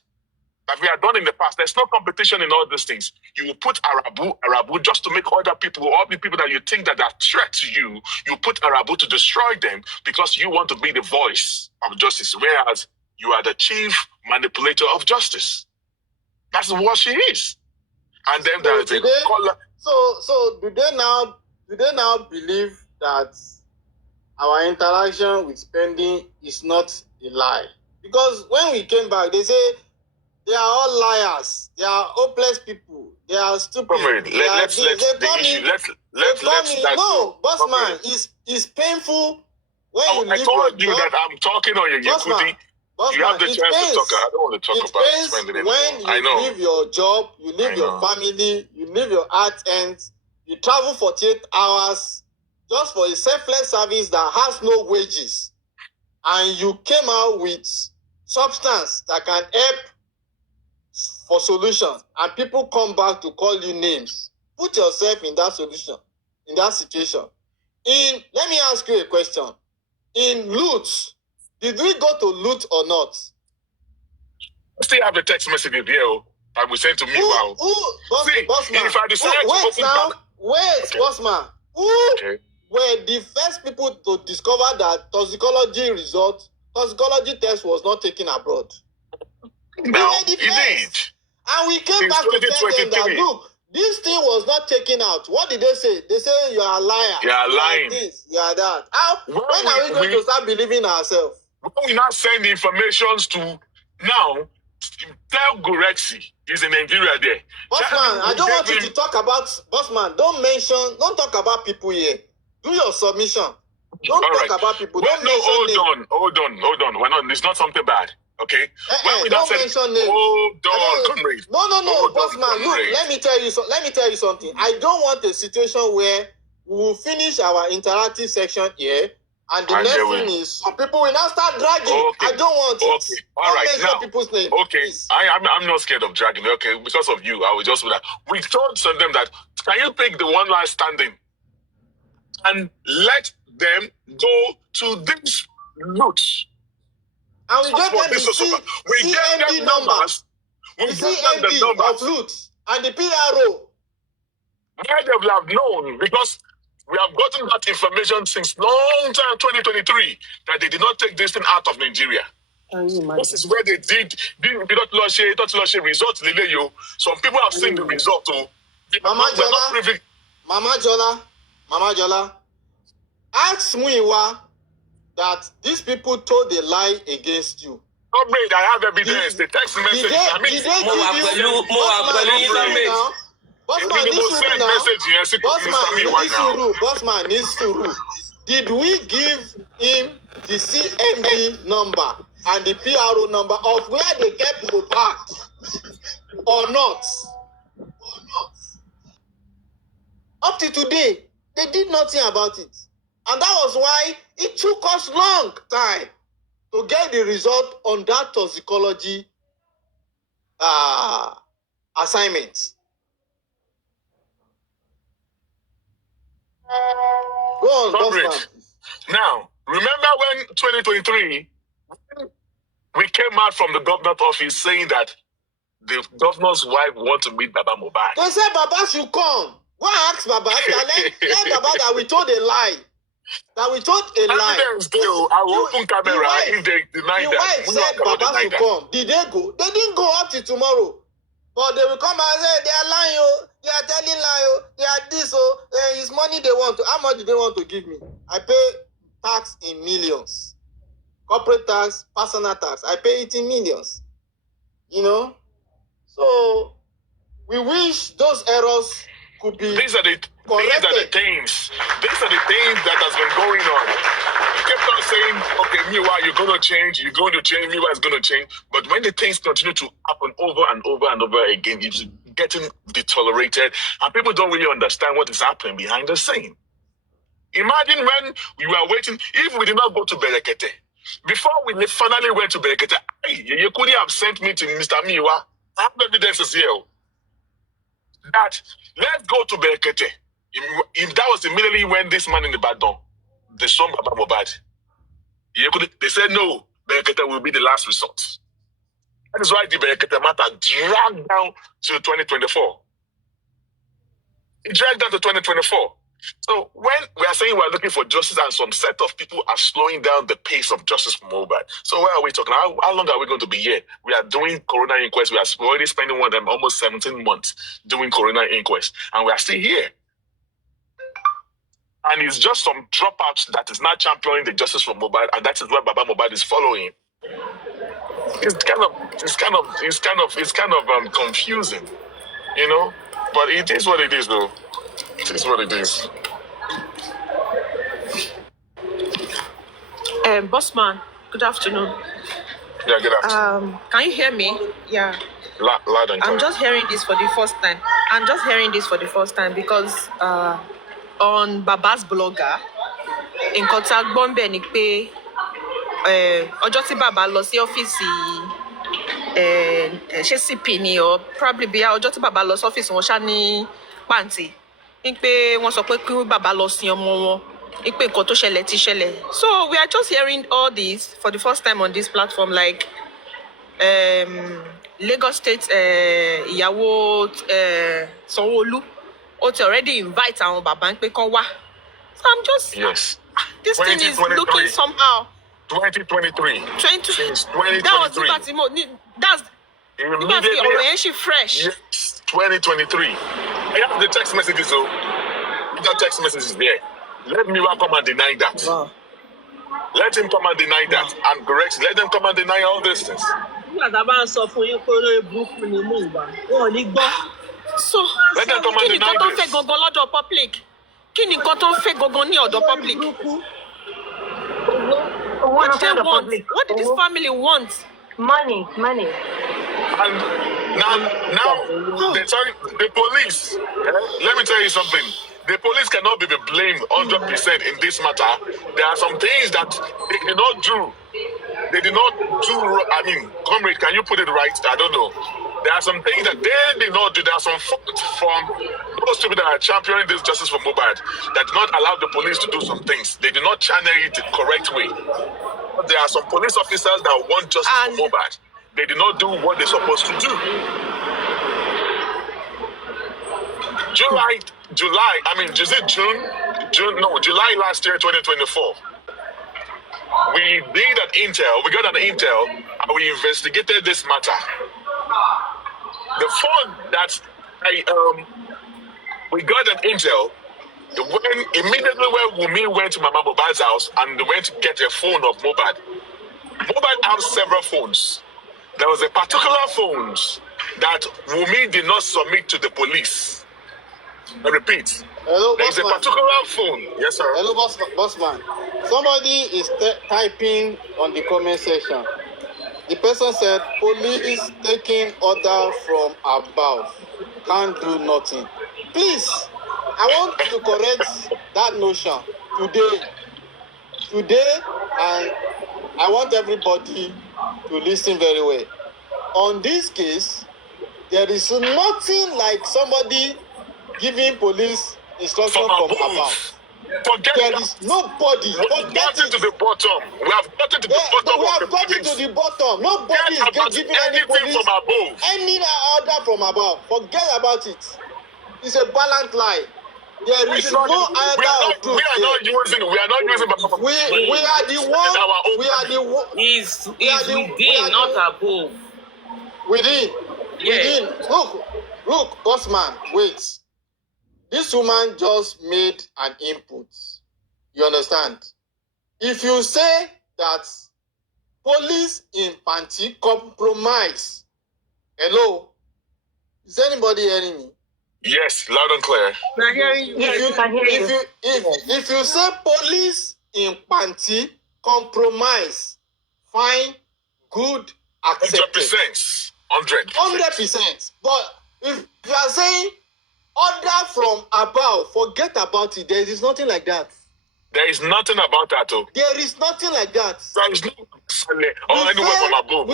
That we have done in the past. There's no competition in all these things. You will put Arabu just to make other people, all the people that you think that are threat to you, you put Arabu to destroy them because you want to be the voice of justice, whereas you are the chief manipulator of justice. That's what she is. And then there's a color. So do they now believe that our interaction with Spending is not a lie? Because when we came back, they say they are all liars. They are hopeless people. They are stupid. Comrade, let's no, bossman, it's painful when you leave I told your you job. that I'm talking on your Yekudi. You have the chance to talk. I don't want to talk about Spending anymore. When you leave your job, you leave your family, you leave your art ends, you travel 48 hours just for a selfless service that has no wages, and you came out with substance that can help for solution, and people come back to call you names. Put yourself in that solution, in that situation. Let me ask you a question. In loot, did we go to loot or not? I still have the text messages here that we sent to me. Bossman, if I decide bossman, who were the first people to discover that toxicology test was not taken abroad? No, it did. And we came back to tell them that, look, this thing was not taken out. What did they say? They say you are a liar. You are lying. You are this, you are that. When are we going to start believing ourselves? When we not send informations to now, tell Gorexi he's in Nigeria there. Bossman, I don't want you to talk about, Bossman, don't talk about people here. Do your submission. Don't talk about people. Don't hold on. We're not, it's not something bad. Okay? When we don't said, mention names. hold on, comrade. No, boss man. Look, let me tell you something. I don't want a situation where we will finish our interactive section here, and the next thing is some people will now start dragging. Okay. I don't want it. Okay. All right. Now, people's name. Okay. I'm not scared of dragging. Okay, because of you, I will just do that. We told them that, can you pick the one last standing and let them go to this route? And we get them the CMD numbers. We get them the numbers of loot and the PRO. Why they will have known, because we have gotten that information since long time 2023 that they did not take this thing out of Nigeria. This is where they did results. Some people have seen the result. Mama Jola, ask Muiwa that these people told a lie against you. Comrade, I have evidence. The text message. Did they give you Bossman needs to rule. Did we give him the CMD number and the PRO number of where they kept Mohbad or not? Up to today, they did nothing about it. And that was why it took us long time to get the result on that toxicology assignment. Go on, Bossman. Now, remember when 2023, we came out from the governor's office saying that the governor's wife wants to meet Baba Mohbad. They said Baba should come. Go and ask Baba. Let Baba that we told a lie. That we told a lie. Evidence still, I will open camera if they deny that. The wife said Baba should come. Did they go? They didn't go up to tomorrow. But they will come and say, they are lying, oh, they are telling lie, they are this, it's money they want. How much do they want to give me? I pay tax in millions. Corporate tax, personal tax, I pay it in millions. You know? So, we wish those errors could be These are the things that has been going on. You kept on saying, okay, Miwa, you're going to change, Miwa is going to change. But when the things continue to happen over and over and over again, it's getting detolerated, and people don't really understand what is happening behind the scene. Imagine when we were waiting, if we did not go to Berekete, before we finally went to Berekete, you could have sent me to Mr. Miwa. I have evidences here. That let's go to Berekete. If that was immediately when this man in the Badon, the son of Baba Mohbad, they said no, Berekete will be the last resort. That is why the Berekete matter dragged down to 2024. It dragged down to 2024. So when we are saying we are looking for justice and some set of people are slowing down the pace of justice for Mohbad, so where are we talking? How long are we going to be here? We are doing coroner inquest. We are already spending one of them almost 17 months doing coroner inquest, and we are still here. And it's just some dropouts that is not championing the justice for Mohbad, and that is what Baba Mohbad is following. It's kind of confusing, you know. But it is what it is, though. It is what it is. Bossman, good afternoon. Yeah, good afternoon. Can you hear me? Yeah. Loud and clear. I'm just hearing this for the first time. Because on Baba's blogger, in contact Bombe ni pé ọjọ́ tí Baba lọ sí ọ́fíìsì ṣé CP ni or probably bí ọjọ́ tí Baba lọ sí ọ́fíìsì wọn ṣá ní pàǹtí ní pé wọ́n sọ pé kí Baba lọ sin ọmọ wọn ní pé nǹkan tó ṣẹlẹ̀ ti ṣẹlẹ̀. So we are just hearing all this for the first time on this platform, like Lagos State ìyàwó Sanwó-Olú ó ti already invite àwọn bàbá ń pé kán wá. So I'm just this thing is looking somehow. 2023. Since 2023. That was nígbà tí ọ̀rọ̀ yẹn ṣì fresh. Yes, 2023. I have the text messages, so that text message is there. Let me come and deny that. Wow. Let him come and deny that and correct. Let them come and deny all these things. So let them come and deny this. Kí ni nǹkan tó ń fẹ́ gangan ní ọ̀dọ̀ public? What do they want? What did this family want? Money. And now the police. Let me tell you something. The police cannot be blamed 100% in this matter. There are some things that they did not do. They did not do. I mean, comrade, can you put it right? I don't know. There are some things that they did not do. There are some faults from those people that are championing this justice for Mohbad that did not allow the police to do some things. They did not channel it the correct way. There are some police officers that want justice for Mohbad. They did not do what they're supposed to do. July, July last year, 2024. We got an intel, and we investigated this matter. The phone that we got an intel, immediately when Wunmi went to Mama Mohbad's house and they went to get a phone of Mohbad. Mohbad has several phones. There was a particular phone that Wunmi did not submit to the police. I repeat. Hello, there is a particular phone. Yes, sir. Hello, bossman. Somebody is typing on the comment section. The person said, police taking order from above. Can't do nothing. Please, I want to correct that notion today, and I want everybody to listen very well. On this case, there is nothing like somebody giving police instruction from above. There is nobody. Forget it to the bottom. We have gotten to the bottom. We have gotten to the bottom. Nobody is giving any police from above. Any order from above. Forget about it. It's a balanced lie. There is no order of truth. We are not using. We are the one. He's within, not above. Within. Look, bossman, wait. This woman just made an input. You understand? If you say that police in Panti compromise, hello? Is anybody hearing me? Yes, loud and clear. I'm hearing you. If you say police in Panti compromise, fine, good, accepted. 100%. But if you are saying order from above, forget about it. There is nothing like that. There is nothing about that, though. There is nothing like that. There is no anywhere from above.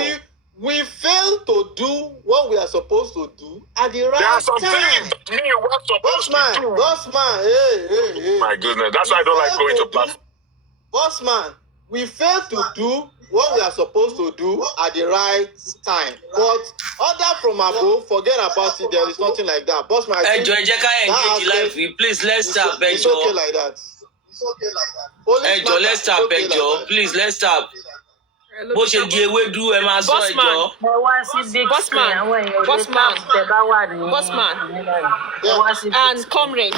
We fail to do what we are supposed to do at the right time. There are some things that me were supposed to do. Bossman, hey. My goodness, that's why I don't like going to class. Bossman, we fail to do what we are supposed to do at the right time. But order from above, forget about it. There is nothing like that. Bossman, I think please, let's stop. It's okay like that. Let's stop, please, let's stop. Bó ṣe di ewédú ẹ máa sọ ẹjọ́. Bossman, and comrade,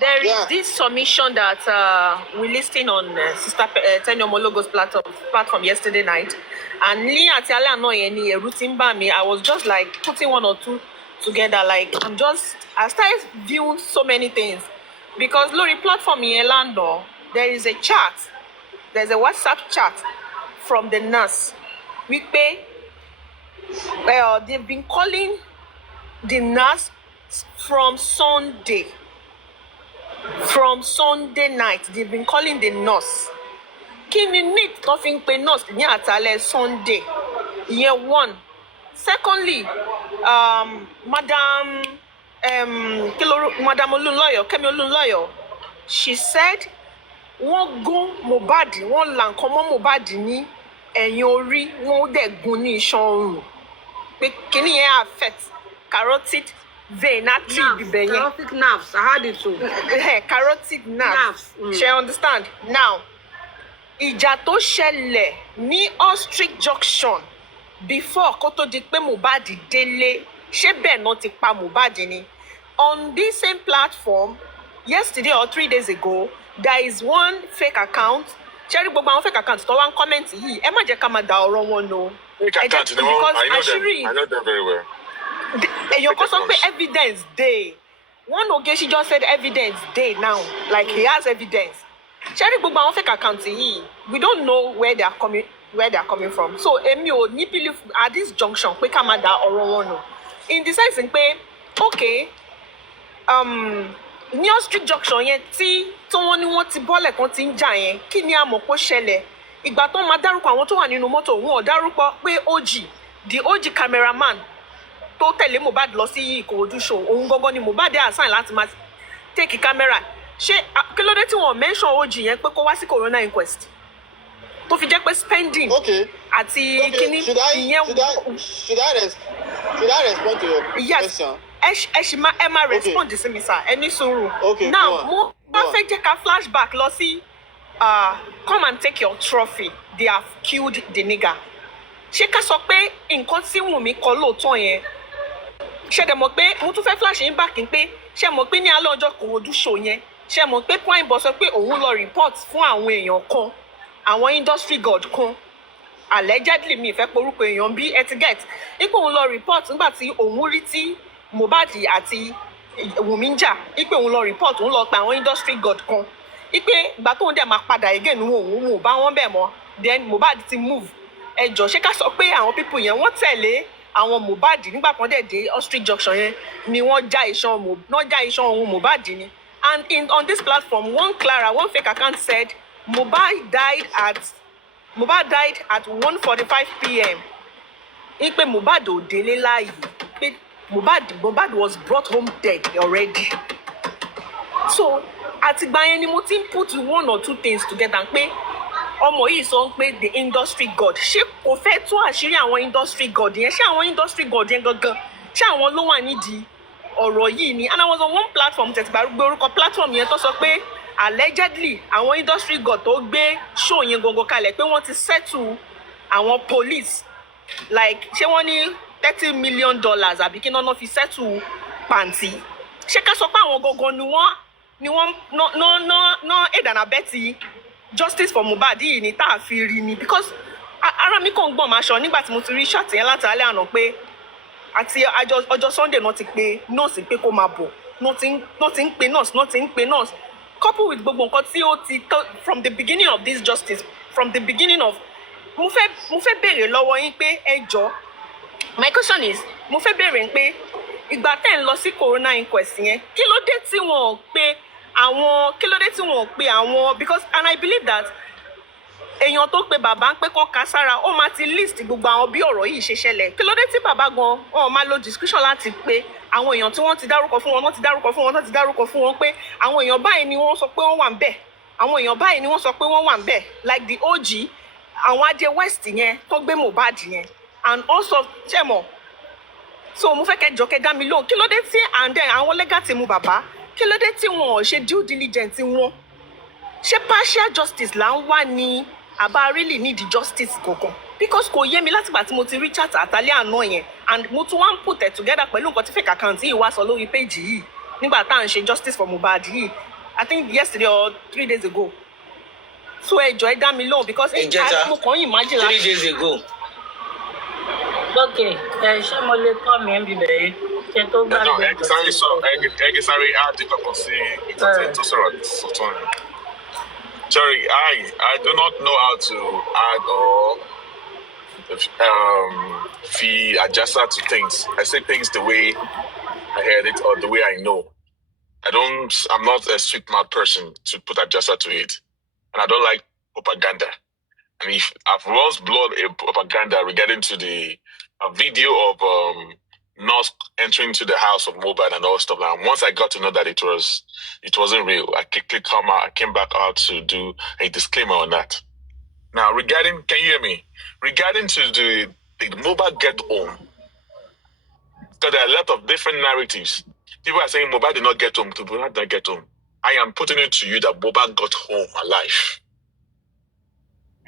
there is this submission that we listed on Sister Tenny Omologo's platform yesterday night, and ní àti alẹ́ àná yẹn ni ẹ̀rù ti ń bà mí. I was just like putting one or two together, like I started viewing so many things because lórí platform yẹn lánàá there is a chat, there's a WhatsApp chat from the nurse. They've been calling the nurse from Sunday night. They've been calling the nurse. Kí ni need tó fi ń pe nurse ní àtàlẹ́ Sunday? Ìyẹn one. Secondly, Madam Olunloyo, Kemi Olunloyo, she said wọ́n gún Mohbad, wọ́n là nǹkan mọ́ Mohbad ní ẹ̀yìn orí, wọ́n dẹ̀ gún ní iṣan ọrùn. Pé kíní yẹn affect carotid vein artery ibẹ̀ yẹn. Carotid nerves, I had it too. Carotid nerves. She understand? Now, ìjà tó ṣẹlẹ̀ ní Ostrich Junction before kó tó di pé Mohbad délé, ṣé bẹ́ẹ̀ náà ti pa Mohbad ni? On this same platform, yesterday or 3 days ago, there is one fake account. Ṣé rí gbogbo àwọn fake account tó wá ń comment yìí, ẹ má jẹ́ ká máa da ọ̀rọ̀ wọn nù. Fake account ni wọ́n, I know them very well. Èèyàn kan sọ pé evidence dey. One Ogechi just said evidence dey now, like he has evidence. Ṣé gbogbo àwọn fake account yìí, we don't know where they are coming from. So èmi ò ní believe at this junction pé ká máa da ọ̀rọ̀ wọn nù. In the sense pé okay, ní street junction yẹn tí wọ́n ní wọ́n ti bọ́lẹ̀ kan ti ń jà yẹn, kí ni a mọ̀ pé ó ṣẹlẹ̀? Ìgbà tó máa dárúkọ àwọn tó wà nínú mọ́tò, wọn ò dárúkọ pé the OG cameraman tó tẹ̀lé Mohbad lọ sí Ìkòròdú show, òun gangan ni Mohbad assign láti máa take camera. Ṣé kí ló dé tí wọ́n mention OG yẹn pé kó wá sí corona inquest? Tó fi jẹ́ pé spending àti kíní ìyẹn. Should I respond to your question? Ẹ máa respond sí mi sir, ẹ ní sùúrù. Now mo bá fẹ́ jẹ́ ká flashback lọ sí come and take your trophy, they have killed the nigger. Ṣé ká sọ pé nǹkan tí Wùnmí kọ lóòótọ́ yẹn? Ṣé dẹ̀ mọ̀ pé mo tún fẹ́ flash yín back pé ṣé mọ̀ pé ní alẹ́ ọjọ́ Ìkòròdú show yẹn, ṣé mọ̀ pé point boss sọ pé òun lọ report fún àwọn èèyàn kan, àwọn industry god kan, allegedly mi ìfẹ́ porúkọ èèyàn bí etiquette, ipò òun lọ report nígbà tí òun rí tí Mohbad àti Wùnmí ń jà, ipò òun lọ report, òun lọ pa àwọn industry god kan, ipò ìgbà tóun dẹ̀ máa padà again òun ò bá wọn bẹ̀ mọ́, then Mohbad ti move. Ẹ jọ̀ọ́ ṣé ká sọ pé àwọn people yẹn wọ́n tẹ̀lé àwọn Mohbad nígbà kan dẹ̀ dé Ostrich Junction yẹn ni wọ́n já iṣan ohun Mohbad ni. And on this platform, one fake account said Mohbad died at 1:45 p.m. Ipe Mohbad ò délé láàyè. Pé Mohbad was brought home dead already. So àtìgbà yẹn ni mo ti ń put one or two things together pé ọmọ yìí sọ pé the industry god, ṣé kò fẹ́ tú àṣírí àwọn industry god yẹn? Ṣé àwọn industry god yẹn gangan ṣé àwọn ló wà nídìí ọ̀rọ̀ yìí ni? And I was on one platform tẹ̀sí gbàgbé orúkọ platform yẹn tó sọ pé allegedly àwọn industry god tó gbé show yẹn gangan kalẹ̀ pé wọ́n ti settle àwọn police like ṣé wọ́n ní $30 million àbí kí náà fi settle pàǹtí. Ṣé ká sọ pé àwọn gangan ni wọ́n ná èdànà bẹ́tì justice for Mohbad yìí ni tá a fi rí ni? Because ara mi kàn gbọ́n máa ṣọ nígbà tí mo ti rí ṣọ́ọ̀tì yẹn láti alẹ́ àná pé àti ọjọ́ Sunday náà ti pe nọ́ọ̀sì pé kó máa bọ̀, náà ti ń pe nọ́ọ̀sì couple with gbogbo nǹkan tí ó ti from the beginning of this justice, from the beginning of mo fẹ́ béèrè lọ́wọ́ yín pé ẹ jọ̀ọ́, my question is mo fẹ́ béèrè pé ìgbà tẹ́ ń lọ sí corona inquest yẹn kí ló dé tí wọ́n pe àwọn because and I believe that èèyàn tó pe bàbá ń pé kán ka sára ó máa ti list gbogbo àwọn bí ọ̀rọ̀ yìí ṣe ṣẹlẹ̀. Kí ló dé tí bàbá gan wọn máa lo discussion láti pé àwọn èèyàn tí wọ́n ti dárúkọ fún wọn, pé àwọn èèyàn báyìí ni wọ́n sọ pé wọ́n wà ń bẹ̀, àwọn èèyàn báyìí ni wọ́n sọ pé wọ́n wà ń bẹ̀, like the OG àwọn Adé West yẹn tó gbé Mohbad yẹn and also ṣẹ̀mọ̀. So mo fẹ́ kẹjọ kẹ dá mi lóhùn kí ló dé tí and then àwọn legal team bàbá kí ló dé tí wọn ò ṣe due diligence wọn? Ṣé partial justice là ń wá ní àbá really need justice kankan? Because kò yé mi látìgbà tí mo ti rí chat àtàlẹ́ àná yẹn and mo tún wá ń put it together pẹ̀lú nǹkan tí fake account yìí wá sọ lórí page yìí nígbà tá à ń ṣe justice for Mohbad yìí I think yesterday or 3 days ago. So ẹ jọ̀ọ́ ẹ dá mi lóhùn because mo kàn ń imagine 3 days ago. Okay, ṣé mo lè kọ́ mi ń bíbẹ̀ yìí? Ṣé tó bá gbé ẹgbẹ́ sáré áàdì kankan sí ìtọ́tẹ̀ tó sọ̀rọ̀ sọ̀tún rẹ̀. Sorry, I do not know how to add or adjust to things. I say things the way I heard it or the way I know. I'm not a sweet mouth person to put adjuster to it. And I don't like propaganda. And if I've lost blood a propaganda regarding to the video of Nos entering to the house of Mohbad and all stuff. And once I got to know that it wasn't real, I quickly came back out to do a disclaimer on that. Now, can you hear me? Regarding to the Mohbad get home, because there are a lot of different narratives. People are saying Mohbad did not get home, Mohbad did not get home. I am putting it to you that Mohbad got home alive.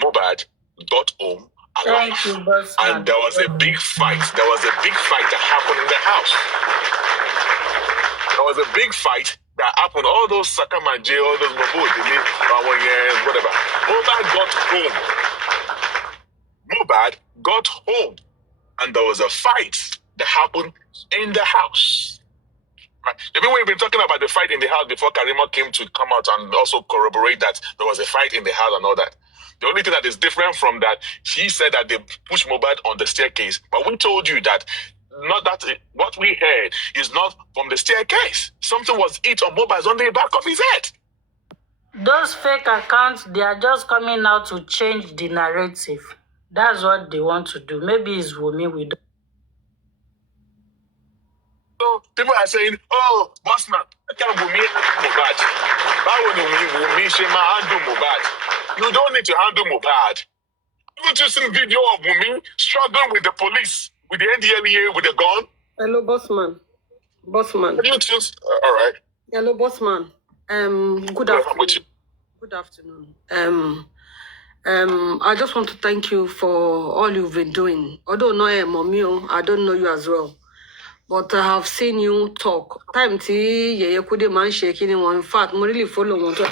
Mohbad got home alive. And there was a big fight. There was a big fight that happened in the house. There was a big fight that happened. All those Sakamaje, all those Mabu, whatever. Mohbad got home. Mohbad got home. And there was a fight that happened in the house. Right. Maybe we've been talking about the fight in the house before Karima came to come out and also corroborate that there was a fight in the house and all that. The only thing that is different from that, she said that they pushed Mohbad on the staircase. But we told you that what we heard is not from the staircase. Something was hit on Mohbad's on the back of his head. Those fake accounts, they are just coming out to change the narrative. That's what they want to do. Maybe it's Wumi we don't. So people are saying, oh, Bossman, I can't Wumi Mohbad. Why would Wumi Shema handle Mohbad? You don't need to handle Mohbad. Haven't you seen video of Wumi struggling with the police, with the NDLEA, with the gun? Hello, Bossman. Bossman. You just, all right. Hello, Bossman. Good afternoon. Good afternoon. I just want to thank you for all you've been doing. Although no, mommy, I don't know you as well, but I have seen you talk. Time ti ye kude man shaking one. In fact, mo really follow one to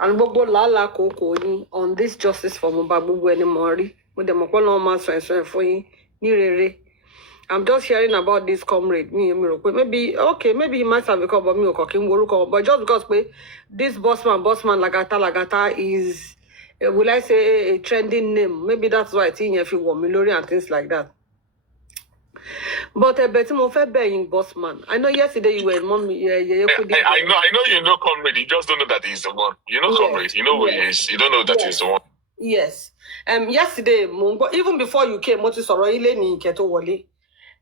and gbogbo lala koko yin on this justice for Mohbad gbogbo eni mo ri mo de mo po lo ma so fún yín ní rere. I'm just hearing about this comrade. Maybe he might have become me or but just because this bossman Lagata is, will I say, a trending name? Maybe that's why I think if you want Milori and things like that. But I bet him bossman. I know yesterday you were mommy. I know you know comrade. You just don't know that he's the one. You know comrade. You know who he is. You don't know that he's the one. Yes. Yesterday, even before you came,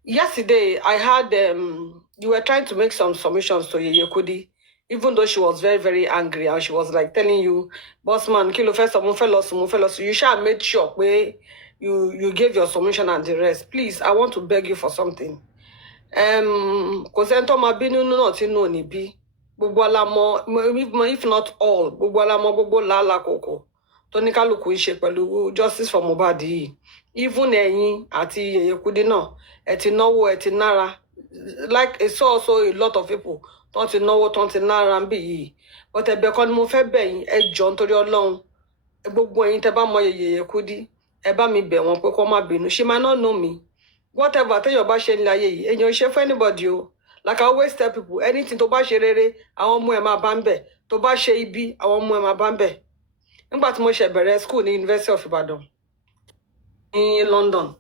yesterday, I had you were trying to make some submissions to Yeye Kudi, even though she was very, very angry and she was like telling you, bossman, kilo first fellows, you shall make sure where you gave your submission and the rest. Please, I want to beg you for something. Kosento mabinu no tino ni bi. If not all, gbogbo lala koko. Tonika luku ise pẹ̀lú justice for Mohbad. Even ẹ̀yin àti Yeye Kudi náà, ẹ ti náwó, ẹ ti nára. Like I saw also a lot of people tó ti náwó, tó ti nára ń bì yìí. But ẹ̀bẹ̀ kan ni mo fẹ́ bẹ̀ yín, ẹ jọ̀ọ́ nítorí Ọlọ́run. Gbogbo ẹ̀yin tẹ́ bá mọ Yeye Kudi, ẹ bá mi bẹ̀ wọ́n pé kó má bínú. She might not know me. Whatever téèyàn bá ṣe ní ayé yìí, èèyàn ṣe for anybody o. Like I always tell people, anything tó bá ṣe rere, àwọn ọmọ ẹ máa bá ń bẹ̀. Tó bá ṣe ibi, àwọn ọmọ ẹ máa bá ń bẹ̀. Nígbà tí mo ṣe bẹ̀rẹ̀ school ní University of Ibadan in London,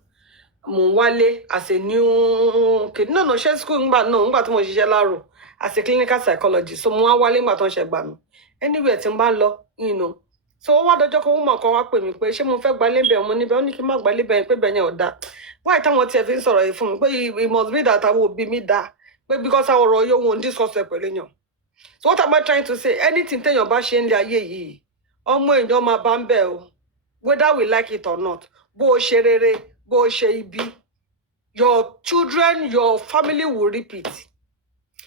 mo wálé as a new kid. No, she school nígbà tí mo ṣiṣẹ́ láàrò as a clinical psychologist. So mo wá wálé nígbà tó ń ṣe gbà mí. Anywhere tí n bá lọ, you know. So ó wá dọjọ́ kan woman kan wá pè mí pé ṣé mo fẹ́ gbalé bẹ̀ ọmọ níbẹ̀, ó ní kí n má gbalé bẹ̀ pé bẹ̀ yẹn ò dáa. Why táwọn tí ẹ fi ń sọ̀rọ̀ yìí fún mi pé it must be that àwọn òbí mi dáa pé because àwọn ọ̀rọ̀ yóò wọ́n discuss pẹ̀lú èèyàn. So what am I trying to say? Anything téèyàn bá ṣe ń lé ayé yìí, ọmọ èèyàn máa bá ń bẹ̀ o, whether we like it or not. Bó o ṣe rere, bó o ṣe ibi, your children, your family will repeat.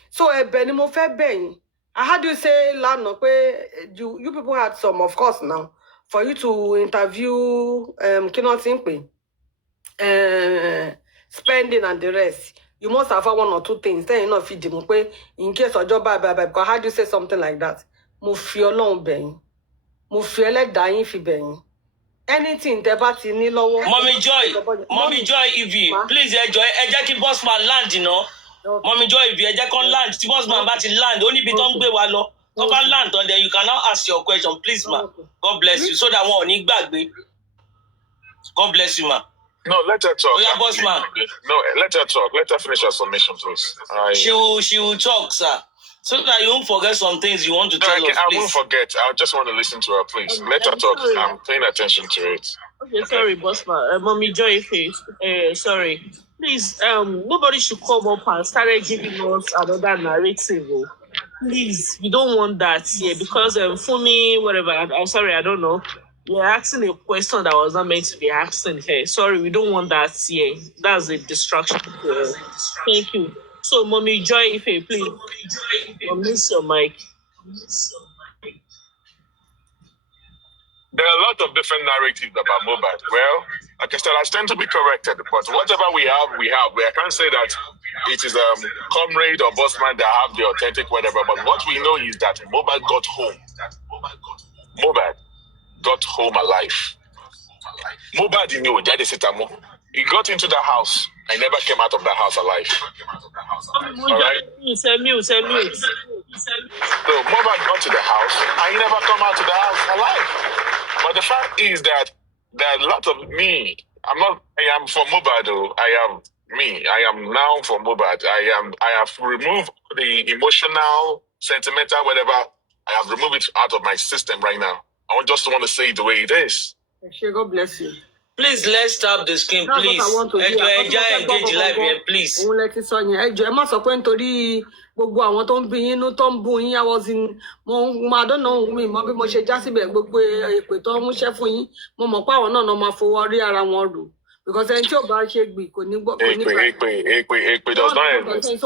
So ẹ̀bẹ̀ ni mo fẹ́ bẹ̀ yín. I heard you say lánàá pé you people had some, of course, now for you to interview kí náà ti ń pè spending and the rest. You must have one or two things. Then you know feed them pé in case ọjọ́ bye because I heard you say something like that. Mo fi Ọlọ́run bẹ̀ yín. Mo fi Ẹlẹ́dàá yín fi bẹ̀ yín. Anything tẹ́ bá ti ní lọ́wọ́. Mommy Joy Ivy, please ẹ jẹ́ kí bossman land ná. Mommy Joy Ivy, ẹ jẹ́ kó land. Tí bossman bá ti land, ó níbi tó ń gbé wa lọ. Tó bá land on then you can now ask your question, please ma. God bless you, so that wọn ò ní gbàgbé. God bless you ma. No, let her talk. Oh yeah, bossman. No, let her talk. Let her finish her submission, please. She will talk, sir. So that you won't forget some things you want to tell us, please. I won't forget. I just want to listen to her, please. Let her talk. I'm paying attention to it. Okay, sorry, bossman. Mommy Joy, sorry. Please, nobody should come up and start giving us another narrative. Please, we don't want that here because for me, whatever. I'm sorry, I don't know. You're asking a question that was not meant to be asking here. Sorry, we don't want that here. That's a distraction. Thank you. So, Mommy Joy, please, miss your mic. There are a lot of different narratives about Mohbad. Well, like I said, I stand to be corrected, but whatever we have. I can't say that it is comrade or bossman that have the authentic whatever, but what we know is that Mohbad got home. Mohbad got home alive. Mohbad in your daddy sitamo. He got into the house. I never came out of that house alive. All right? So Mohbad got to the house. I never come out to the house alive. But the fact is that there are a lot of me. I am for Mohbad, though. I am me. I am now for Mohbad. I have removed the emotional, sentimental, whatever. I have removed it out of my system right now. I just want to say it the way it is. God bless you. Please, let's stop the screen, please. Engage live here, please. Òun lẹ ti sọ yẹn. Ẹ jọ̀ọ́ ẹ má sọ pé nítorí gbogbo àwọn tó ń bí yín inú tó ń bú yín, I don't know mi mọ bí mo ṣe já síbẹ̀ gbogbo èpè tó ń múṣẹ́ fún yín. Mo mọ̀ pé àwọn náà máa fowó rí ara wọn rò. Because ẹni tí ò bá ṣe gbì kò ní gbọ́. Èpè does not exist.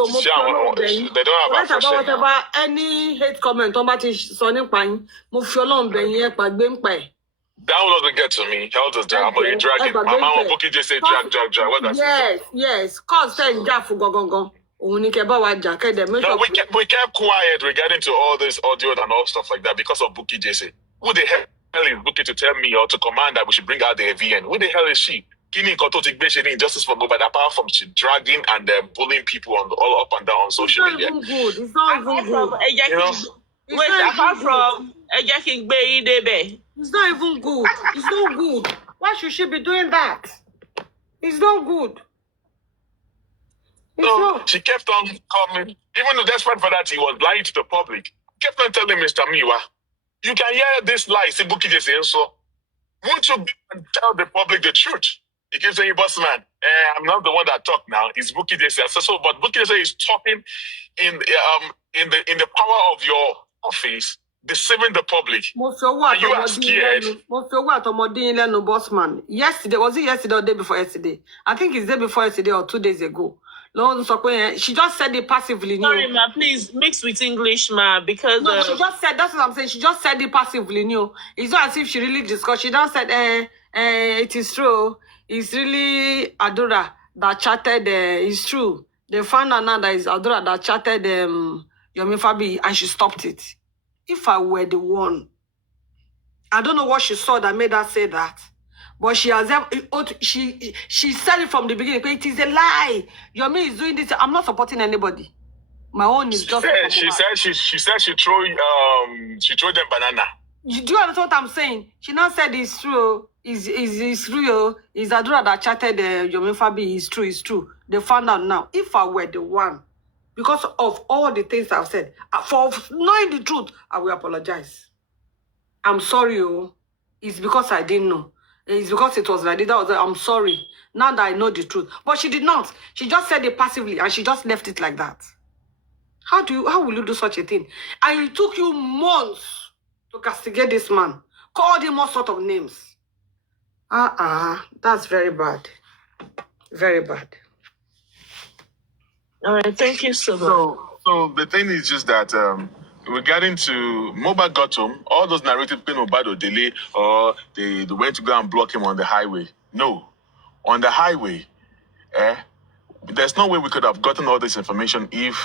They don't have affection now. Any hate comment tó bá ti sọ nípa yín, mo fi Ọlọ́run bẹ̀ yín ẹ pàgbé ń pa ẹ̀. That one doesn't get to me. Hell does that. I'm going to drag it. My mom on Bookie just say drag. What does that? Yes. Cause then Jafu go. We kept quiet regarding to all this audio and all stuff like that because of Bookie JC. Who the hell is Bookie to tell me or to command that we should bring out the AVN? Who the hell is she? Kini injustice for Mohbad apart from she dragging and bullying people on all up and down on social media. It's not even good. You know? Apart from it's not even good. It's not good. Why should she be doing that? It's not good. She kept on coming. Even though despite for that, he was lying to the public. Kept on telling Mr. Miwa, you can hear this lie. See, Bookie just saying so. Won't you tell the public the truth? He keeps saying, boss man, I'm not the one that talk now. It's Bookie just so. But Bookie just is talking in the power of your office, deceiving the public. And you are scared. Yesterday, was it yesterday or the day before yesterday? I think it's the day before yesterday or 2 days ago. She just said it passively. Sorry, ma, please mix with English, ma, because... No, she just said, that's what I'm saying. She just said it passively. It's not as if she really discussed. She just said, it is true. It's really Adora that chatted. It's true. They found out now that it's Adora that chatted Yomi Fabi, and she stopped it. If I were the one, I don't know what she saw that made her say that, but she has she said it from the beginning. It is a lie. Yomi is doing this. I'm not supporting anybody. My own is just. She said she threw them banana. Do you understand what I'm saying? She now said it's true. It's real. It's Adora that chatted Yomi Fabi. It's true. It's true. They found out now. If I were the one, because of all the things I've said, for knowing the truth, I will apologize. I'm sorry, it's because I didn't know. It's because it was like that. I'm sorry. Now that I know the truth. But she did not. She just said it passively and she just left it like that. How will you do such a thing? And it took you months to castigate this man. Called him all sort of names. That's very bad. Very bad. All right, thank you so much. So the thing is just that regarding to Mohbad got home, all those narratives between Mohbad or delay or they went to go and block him on the highway. No. On the highway, there's no way we could have gotten all this information if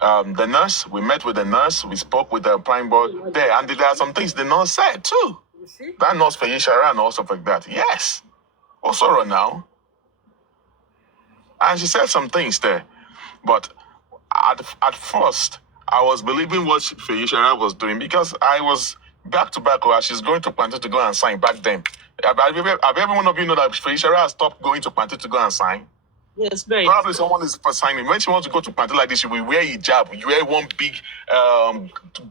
the nurse, we met with the nurse, we spoke with the prime board there, and there are some things the nurse said too. That nurse for Yishara and all stuff like that. Yes. Also now. And she said some things there. But at first, I was believing what Feyishara was doing because I was back to back where she's going to Panther to go and sign back then. Have every one of you know that Feyishara stopped going to Panther to go and sign? Yes, very. Probably someone is for signing. When she wants to go to Panther like this, she will wear hijab. You wear one big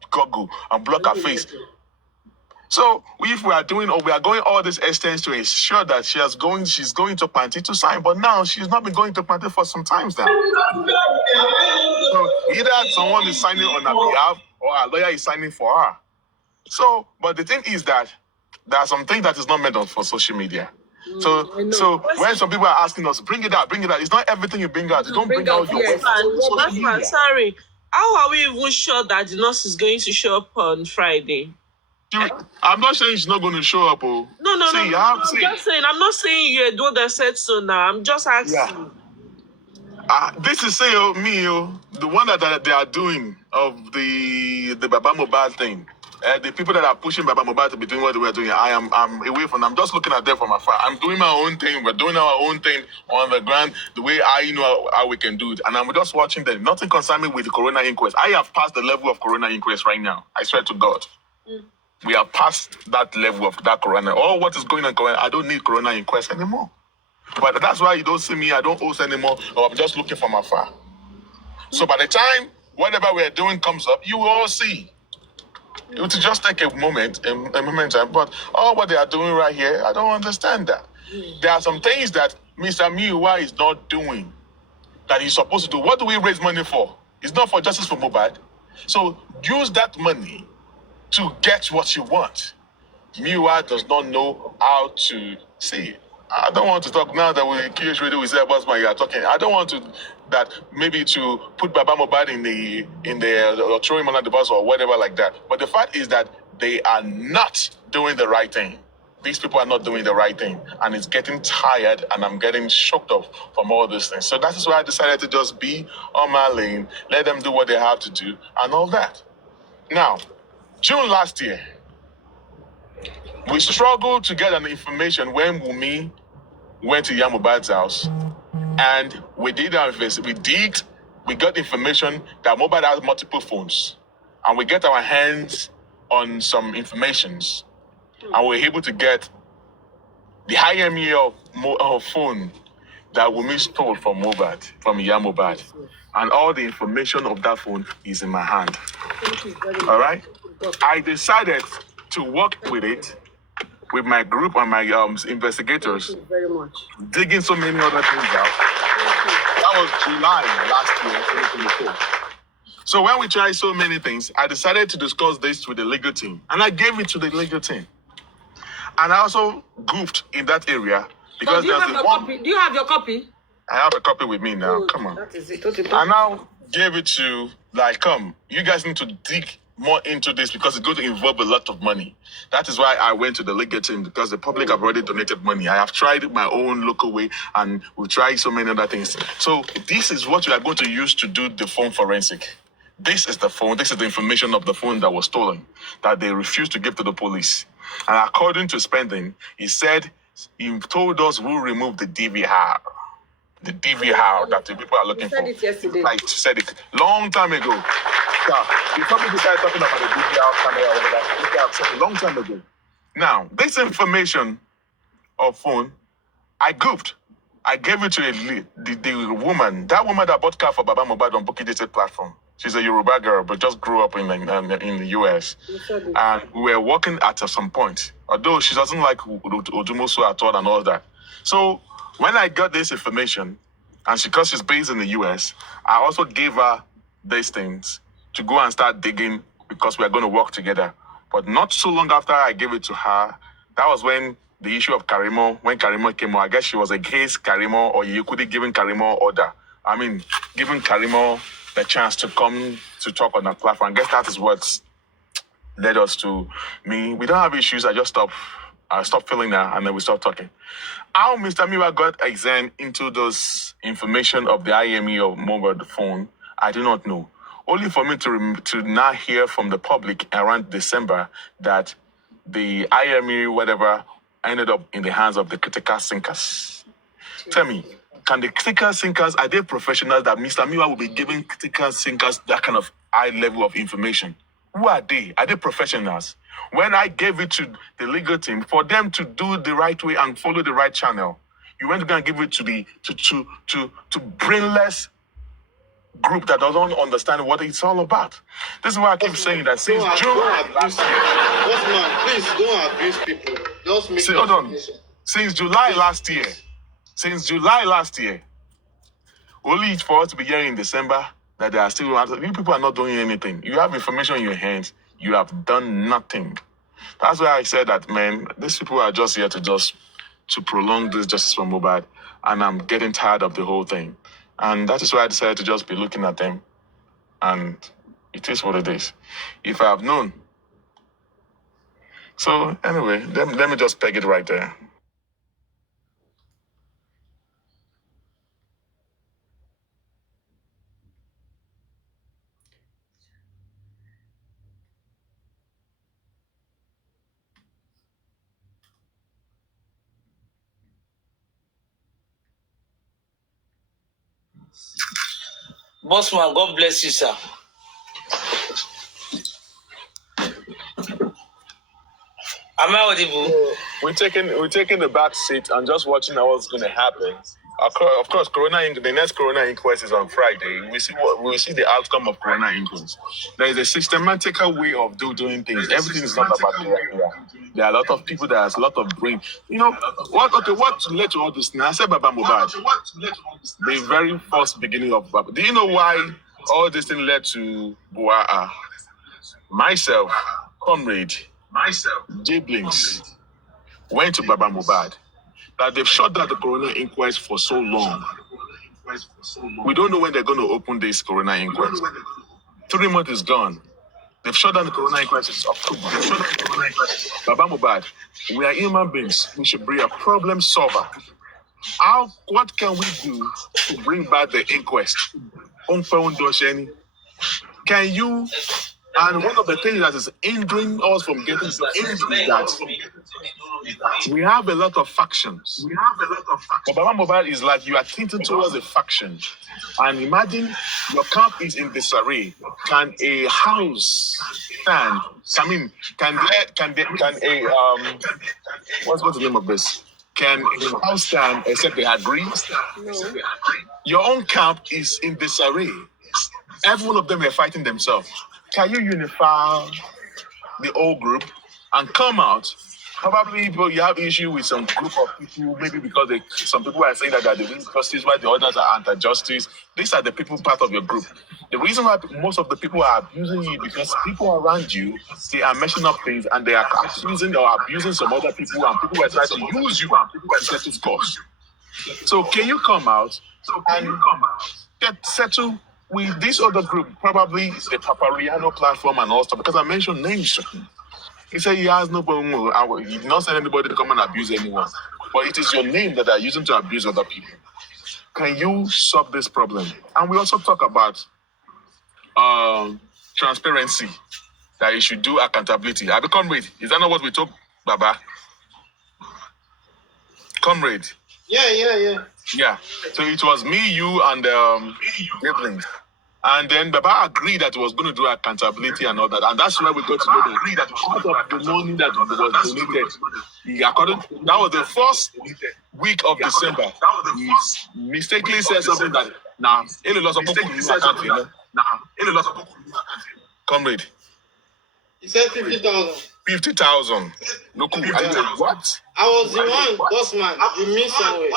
goggle and block her face. So if we are going all this extents to ensure that she's going to Panty to sign, but now she's not been going to Panty for some time now. So either someone is signing on her behalf or a lawyer is signing for her. So, but the thing is that there are some things that is not meant for social media. So when some people are asking us, bring it out. It's not everything you bring out. You don't bring out your Sorry. How are we even sure that the nurse is going to show up on Friday? I'm not saying she's not going to show up. Oh. No. I'm just saying. I'm not saying you're the one that said so now. I'm just asking. Yeah. This is the one that they are doing of the Baba Mohbad thing. the people that are pushing Baba Mohbad to be doing what they were doing, I'm away from them. I'm just looking at them from afar. I'm doing my own thing. We're doing our own thing on the ground, the way I know how we can do it. And I'm just watching them. Nothing concerns me with the corona inquest. I have passed the level of corona inquest right now. I swear to God. We are past that level of that corona. All what is going on, I don't need corona inquest anymore. But that's why you don't see me. I don't host anymore. Or I'm just looking from afar. So by the time whatever we're doing comes up, you will all see. It will just take a moment, but all what they are doing right here, I don't understand that. There are some things that Mr. Miwa is not doing that he's supposed to do. What do we raise money for? It's not for justice for Mohbad. So use that money to get what you want. Miwa does not know how to see. I don't want to talk now that we QH Radio we say about my you are talking. I don't want to that maybe to put Baba Mohbad in the or throw him under the bus or whatever like that. But the fact is that they are not doing the right thing. These people are not doing the right thing, and it's getting tired, and I'm getting shocked off from all these things. So that is why I decided to just be on my lane, let them do what they have to do, and all that. Now, June last year, we struggled to get an information when Wumi went to Mohbad's house, and we did our investigation. We got information that Mohbad has multiple phones, and we get our hands on some informations, and we're able to get the IME of phone that Wumi stole from Mohbad, from Mohbad, and all the information of that phone is in my hand. Thank you very much. All right, I decided to work with it. With my group and my investigators, Thank you very much. digging so many other things out. That was July last year, 2024. So when we tried so many things, I decided to discuss this with the legal team, and I gave it to the legal team. And I also goofed in that area because So do you have your copy? I have a copy with me now. Good. Come on. That is it. I now gave it to come. You guys need to dig more into this because it's going to involve a lot of money. That is why I went to the legal team, because the public have already donated money. I have tried my own local way, and we've tried so many other things. So this is what we are going to use to do the phone forensic. This is the phone. This is the information of the phone that was stolen, that they refused to give to the police. And according to Spending, he said he told us who removed the DVR. The DVR that the people are looking for. You said it yesterday. I said it long time ago. Yeah, before people started talking about the DVR camera or whatever, I said it a long time ago. Now, this information of phone, I goofed. I gave it to the woman, that woman that bought car for Baba Mohbad on Bukky Jesse platform. She's a Yoruba girl, but just grew up in the US. And we were working at some point, although she doesn't like Odumosu at all and all that. So when I got this information, and because she's based in the US, I also gave her these things to go and start digging because we are going to work together. But not so long after I gave it to her, that was when the issue of Karimo, when Karimo came out, I guess she was against Karimo, or you could have given Karimo giving Karimo the chance to come to talk on that platform. I guess that is what led us to me. We don't have issues. I stopped feeling that, and then we stopped talking. How Mr. Miwa got examined into those information of the IME of mobile phone, I do not know. Only for me to now hear from the public around December that the IME whatever ended up in the hands of the critical thinkers. Tell me, can the critical thinkers, are they professionals that Mr. Miwa will be giving critical thinkers that kind of high level of information? Who are they? Are they professionals? When I gave it to the legal team for them to do the right way and follow the right channel, you went to go and give it to the to brainless group that doesn't understand what it's all about. This is why I keep saying that since June last year. Please don't abuse people. Just make hold on. Since July last year, only for us to be hearing in December that there are still, you people are not doing anything. You have information in your hands. You have done nothing. That's why I said that, man, these people are just here to prolong this justice for Mohbad, and I'm getting tired of the whole thing. And that is why I decided to just be looking at them, and it is what it is. If I have known. So anyway, let me just peg it right there. Bossman, God bless you, sir. Am I audible? We're taking the back seat and just watching what's going to happen. Of course, the next Corona inquest is on Friday. We see the outcome of Corona inquest. There is a systematical way of doing things. Everything is not about Corona. There are a lot of people. There's a lot of brain. You know what? Okay, what led to all this? Now I said Baba Mohbad. The very first beginning of Baba. Do you know why all this thing led to Buaa? Myself, comrade, J Blinks went to Baba Mohbad. That they've shut down the Corona inquest for so long. We don't know when they're going to open this Corona inquest. 3 months is gone. They've shut down the Corona inquest in October. Baba Mohbad, we are human beings. We should be a problem solver. What can we do to bring back the inquest? Can you? And one of the things that is hindering us from getting to is that we have a lot of factions. But Baba Mohbad is like you are tinting towards a faction. And imagine your camp is in disarray. Can a house stand? What's the name of this? Can a house stand except they agree? No. Your own camp is in disarray. Every one of them are fighting themselves. Can you unify the whole group and come out? Probably you have issue with some group of people, maybe because some people are saying that they're doing justice while the others are anti-justice. These are the people part of your group. The reason why most of the people are abusing you because people around you, they are messing up things and they are accusing or abusing some other people and people are trying to use you and people are setting scores. So can you come out and get settled with this other group, probably the Papariano platform and all stuff, because I mentioned names. He said he has no problem. He did not send anybody to come and abuse anyone. But it is your name that are using to abuse other people. Can you solve this problem? And we also talk about transparency, that you should do accountability. I be comrade. Is that not what we talk, Baba? Comrade. Yeah. Yeah. So it was me, you, and Devlin. And then Baba agreed that he was going to do accountability and all that. And that's why we got to know that part of the money that was donated, that was the first week of December. He mistakenly said something that, comrade. He said 50,000. 50,000. Look, what? I was the one, boss man. You missed somewhere.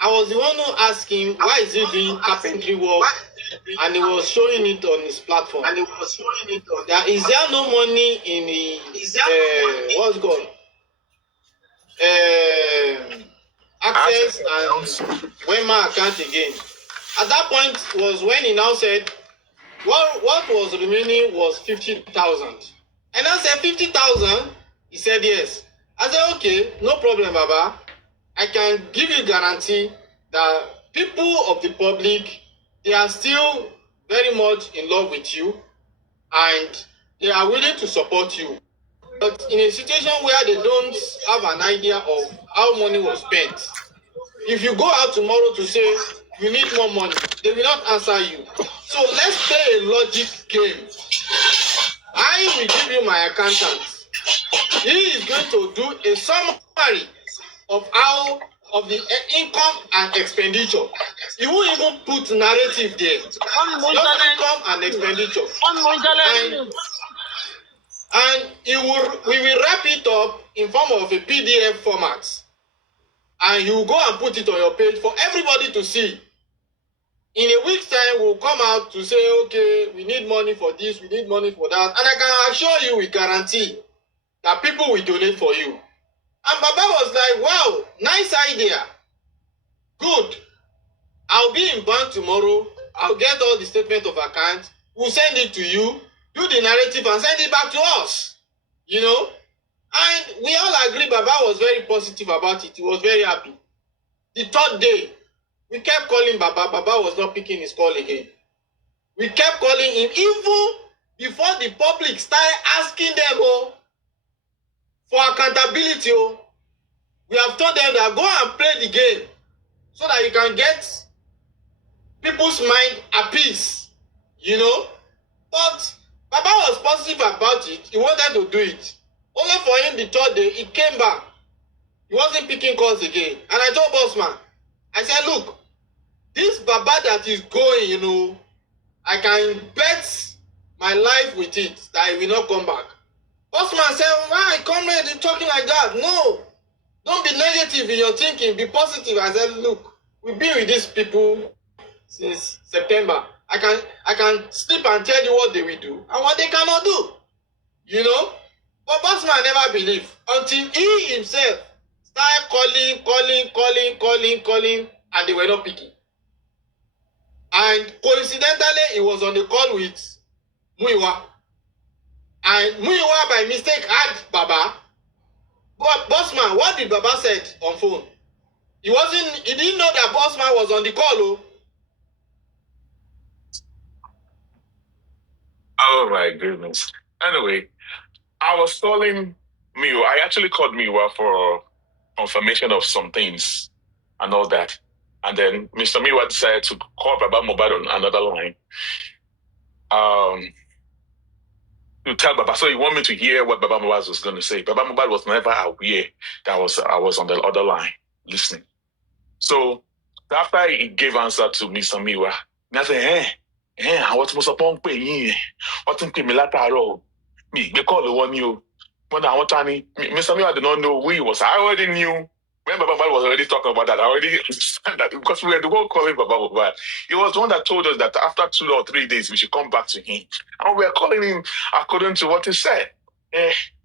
I was the one who asked him why is he doing carpentry work, and he was showing it on his platform. Is there no money in the what's it called? Access and Wema account again. At that point was when he now said what was remaining was 50,000. And I said 50,000. He said yes. I said okay, no problem, Baba. I can give you guarantee that people of the public, they are still very much in love with you and they are willing to support you. But in a situation where they don't have an idea of how money was spent, if you go out tomorrow to say you need more money, they will not answer you. So let's play a logic game. I will give you my accountant. He is going to do a summary of the income and expenditure. He won't even put narrative there. Just income and expenditure. And we will wrap it up in form of a PDF format. And you will go and put it on your page for everybody to see. In a week's time, we'll come out to say, okay, we need money for this, we need money for that. And I can assure you with guarantee that people will donate for you. And Baba was like, wow, nice idea. Good. I'll be in bank tomorrow. I'll get all the statement of account. We'll send it to you. Do the narrative and send it back to us. You know? And we all agree Baba was very positive about it. He was very happy. The third day, we kept calling Baba. Baba was not picking his call again. We kept calling him even before the public started asking them for accountability. We have told them that go and play the game so that you can get people's mind at peace, you know. But Baba was positive about it. He wanted to do it. Only for him the third day, he came back. He wasn't picking calls again. And I told Bossman, I said, look, this Baba that is going, you know, I can bet my life with it that he will not come back. Bossman said, why, comrade, you talking like that? No. Don't be negative in your thinking. Be positive. I said, look, we've been with these people since September. I can sleep and tell you what they will do and what they cannot do. You know? But Bossman never believed until he himself started calling, and they were not picking. And coincidentally, he was on the call with Muiwa. And Muiwa by mistake had Baba. But Bossman, what did Baba said on phone? He didn't know that Bossman was on the call. Oh my goodness. Anyway, I was calling Miwa. I actually called Miwa for confirmation of some things and all that. And then Mr. Miwa decided to call Baba Mohbad on another line. To tell Baba, so he wanted me to hear what Baba Mohbad was going to say. Baba Mohbad was never aware that I was on the other line listening. So after he gave answer to Mr. Miwa, I said, I was supposed to pay you. What think me lataro? Me, they call the one you. When I want to Mr. Miwa did not know who he was. I already knew. When Baba Mohbad was already talking about that, I already understand that because we were the one calling Baba Mohbad. He was the one that told us that after 2 or 3 days we should come back to him. And we were calling him according to what he said.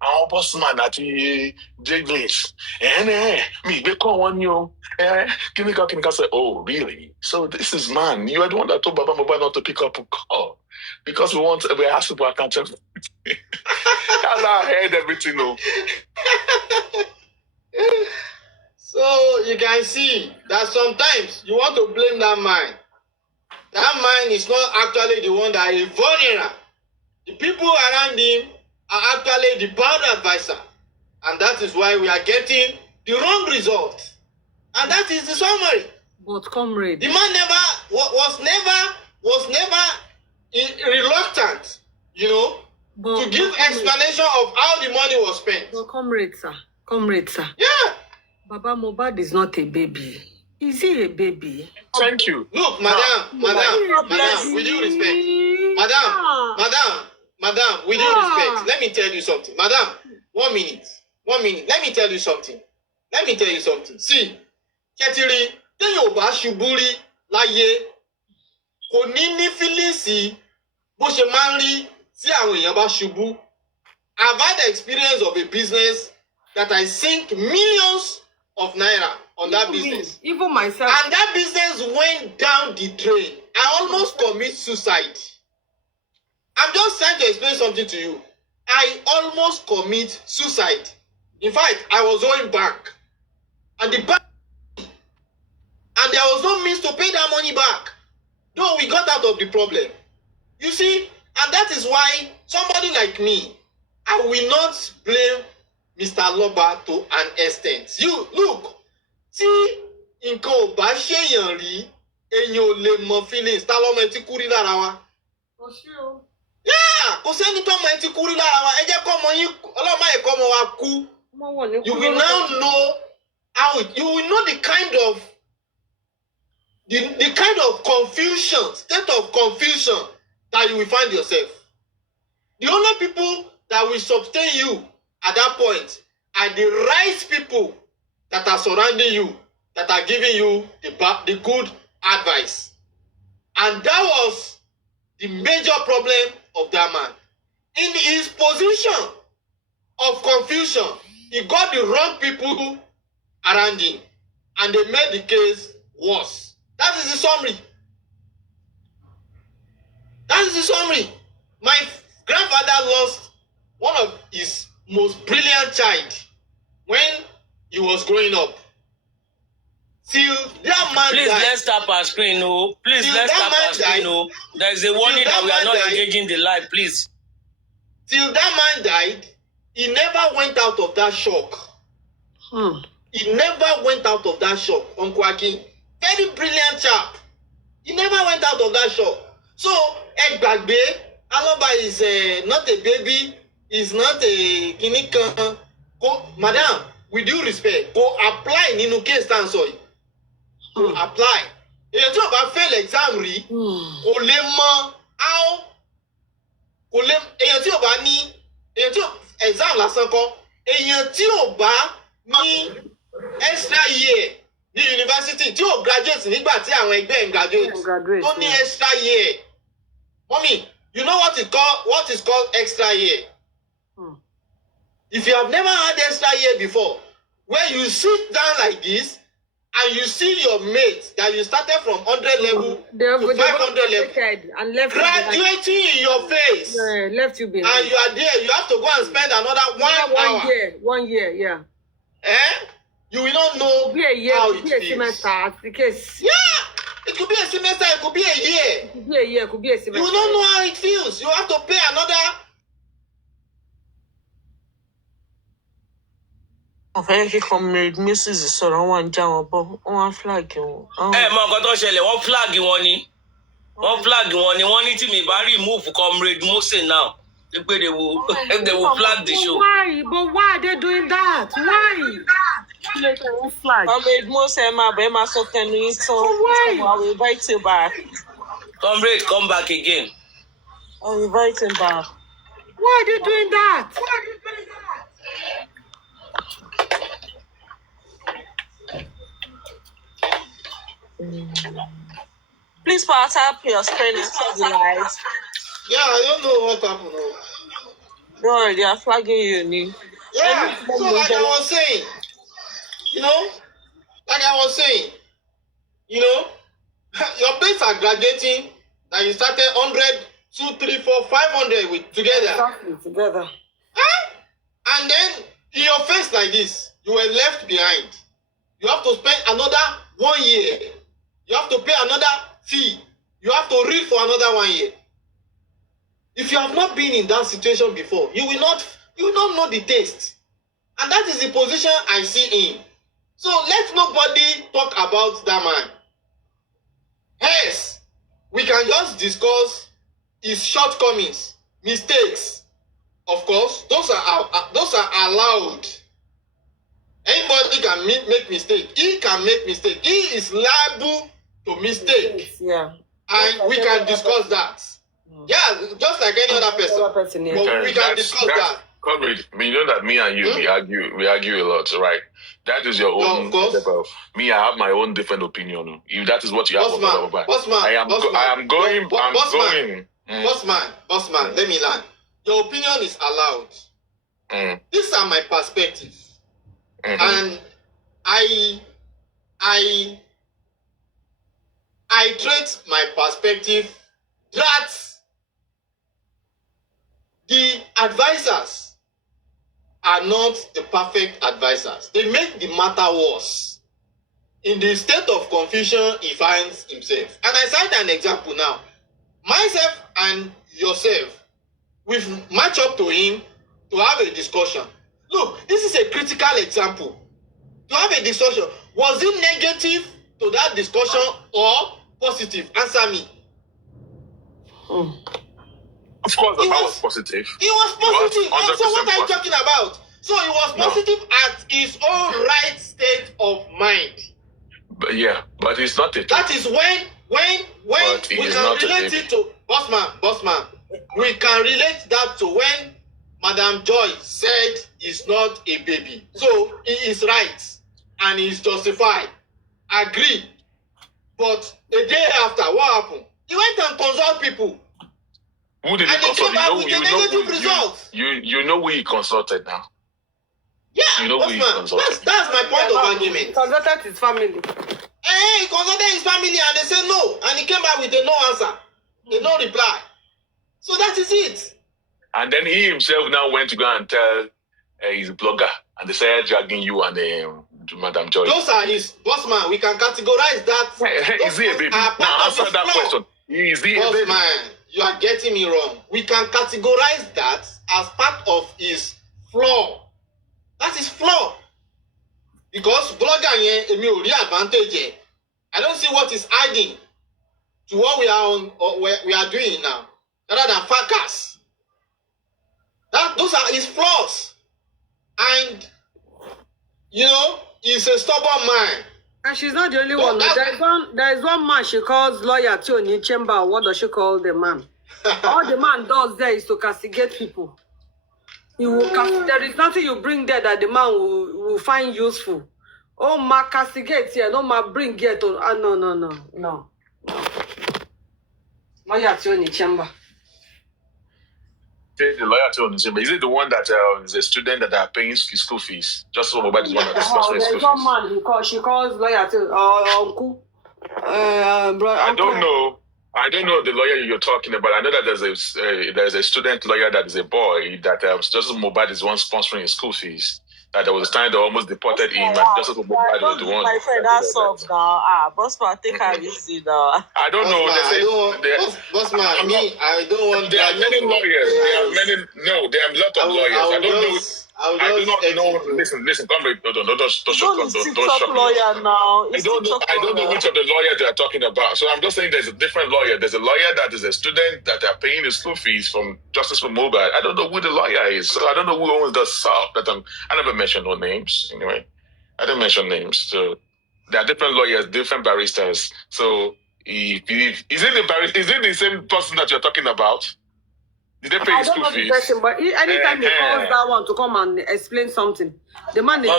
Our boss man at the J-Blaze. Me, they call one you. Can I say, oh, really? So this is man. You are the one that told Baba Mohbad not to pick up a call. Because we're asking for attention. That's how I heard everything, though. So you can see that sometimes you want to blame that man. That man is not actually the one that is vulnerable. The people around him are actually the bad advisor. And that is why we are getting the wrong result. And that is the summary. But comrade, the man was never reluctant, you know, to give explanation of how the money was spent. But comrade, sir. Yeah. Baba Mohbad is not a baby. Is he a baby? Thank you. Look, madam, with due respect. Madam, with due respect. Let me tell you something. Madam, 1 minute. Let me tell you something. See, Ketiri, téèyàn ò bá ṣubú rí láyé, kò ní feelings bó ṣe máa ń rí tí àwọn èèyàn bá ṣubú. I've had the experience of a business that I sink millions of naira on that business. Even myself. And that business went down the drain. I almost commit suicide. I'm just trying to explain something to you. I almost commit suicide. In fact, I was going back. And the bank, and there was no means to pay that money back. Though we got out of the problem. You see, and that is why somebody like me, I will not blame Mr. Loba to an extent. You look, tí nǹkan ò bá ṣèyàn rí, èèyàn ò lè mọ feelings. Ta lọ́mọ ẹ ti kú rí lára wa? Kò sí o. Yeah, kò sẹ́ni tó ọmọ ẹ ti kú rí lára wa. Ẹ jẹ́ kọ́ ọmọ yín, ọlọ́mọ ẹ̀kọ́ ọmọ wa kú. You will now know how you will know the kind of confusion, state of confusion that you will find yourself. The only people that will sustain you at that point are the right people that are surrounding you, that are giving you the good advice. And that was the major problem of that man. In his position of confusion, he got the wrong people around him, and they made the case worse. That is the summary. My grandfather lost one of his most brilliant child when he was growing up. Till that man Please, died. let's tap our screen, no. Please, let's tap our screen, no. There is a warning that we are not engaging the live, please. Till that man died, he never went out of that shock. He never went out of that shock. Uncle Akin, very brilliant chap. He never went out of that shop. So, Egbagbe, Aloba is not a baby, is not a kinikan. Go, madam, with due respect, go apply nínú case tá ń sọ yìí. Go apply. Èyàn tí ò bá fail exam rí, kò lè mọ how, kò lè, èyàn tí ò bá ní, èyàn tí ò exam lásán kọ́, èyàn tí ò bá ní extra year ní university tí ò graduate nígbà tí àwọn ẹgbẹ́ ń graduate tó ní extra year. Mommy, you know what is called extra year? If you have never had extra year before, where you sit down like this and you see your mate that you started from 100 level to 500 level and left graduating in your face, left you behind, and you are there, you have to go and spend another 1 hour. 1 year, yeah. You will not know Be a year, how could it be a feels. semester, because Yeah, it could be a semester, it could be a year. it could be a year, it could be a semester. You will not know how it feels. You have to pay another. Ọ̀fẹ́ kí comrade Mrs. sọ̀rọ̀ wọn já wọn bọ́, wọ́n flag wọn. Mọ nǹkan tó ṣẹlẹ̀, wọ́n flag wọn ni. Wọ́n flag wọn ni. Wọ́n ní tí mi bá remove comrade Mose now. They will flag the show. Why? But why are they doing that? Why? Comrade Mose máa bẹ̀ máa sọ tẹnu yín tán. Why? I will invite you back. Comrade, come back again. I'll invite him back. Why are they doing that? Please power tap your screen and share the light. Yeah, I don't know what happened. Don't worry, they are flagging you, Ni. Yeah, so like I was saying, your mates are graduating, and you started 100, 2, 3, 4, 500 with together. Exactly, together. And then in your face like this, you were left behind. You have to spend another 1 year. You have to pay another fee. You have to read for another 1 year. If you have not been in that situation before, you will not know the taste. And that is the position I see in. So let nobody talk about that man. Yes, we can just discuss his shortcomings, mistakes. Of course, those are allowed. Anybody can make mistake. He can make mistake. He is liable to mistake. Yeah. And we can discuss that. Yeah, just like any other person. Yeah. But we can discuss that. Comrade, you know that me and you, we argue a lot, right? That is your own. Of course. Me, I have my own different opinion. If that is what you have, Boss man, I am going. Boss man, let me land. Your opinion is allowed. These are my perspective. And I treat my perspective that the advisors are not the perfect advisors. They make the matter worse. In the state of confusion he finds himself. And I cite an example now. Myself and yourself, we've matched up to him to have a discussion. Look, this is a critical example. To have a discussion, was it negative to that discussion or positive? Answer me. Of course, that was positive. It was positive. And so what are you talking about? So it was positive at his own right state of mind. But it's not a. That is when we can relate it to boss man. We can relate that to when Madam Joy said he's not a baby. So he is right and he is justified. Agree. But a day after, what happened? He went and consulted people. Who did he consult? You know who he consulted now. Yeah, you know who he consulted. That's my point of argument. He consulted his family. He consulted his family and they said no. And he came back with a no answer. A no reply. So that is it. And then he himself now went to go and tell his blogger. And they started dragging you and Madam Joy. Those are his boss man. We can categorize that. Is he a baby? Now answer that question. Is he a baby? Boss man, you are getting me wrong. We can categorize that as part of his flaw. That is flaw. Because blogger emi ò rí advantage. I don't see what is hiding. to what we are on, or we are doing now, rather than fracas. Those are his flaws. And, you know, he's a stubborn man. And she's not the only one. There is one man she calls lawyer Tony Chamber. What does she call the man? All the man does there is to castigate people. There is nothing you bring there that the man will find useful. Oh, ma castigate here. No, ma bring here to. No. Lawyer Tony Chamber. The lawyer Tony Chamber. Is it the one that is a student that are paying school fees? Just so nobody is one that's sponsoring school fees. There's one man she calls lawyer Tony uncle. I don't know. I don't know the lawyer you're talking about. I know that there's a student lawyer that is a boy that Justice Mohbad is one sponsoring his school fees. That there was a time they almost deported him, and Justice Mohbad was the one. My friend, that's up now. Bossman, take her easy now. I don't know. Bossman, I don't want. There are many lawyers. There are a lot of lawyers. I do not know. Listen, comrade. Don't shock lawyer me. now. I don't know which of the lawyers they are talking about. So I'm just saying there's a different lawyer. There's a lawyer that is a student that are paying his school fees from Justice for Mohbad. I don't know who the lawyer is. So I don't know who owns the SAP. I never mentioned no names. Anyway, I didn't mention names. So there are different lawyers, different barristers. So is it the same person that you're talking about? Did they pay his school fees? Person, but anytime he calls that one to come and explain something, the man is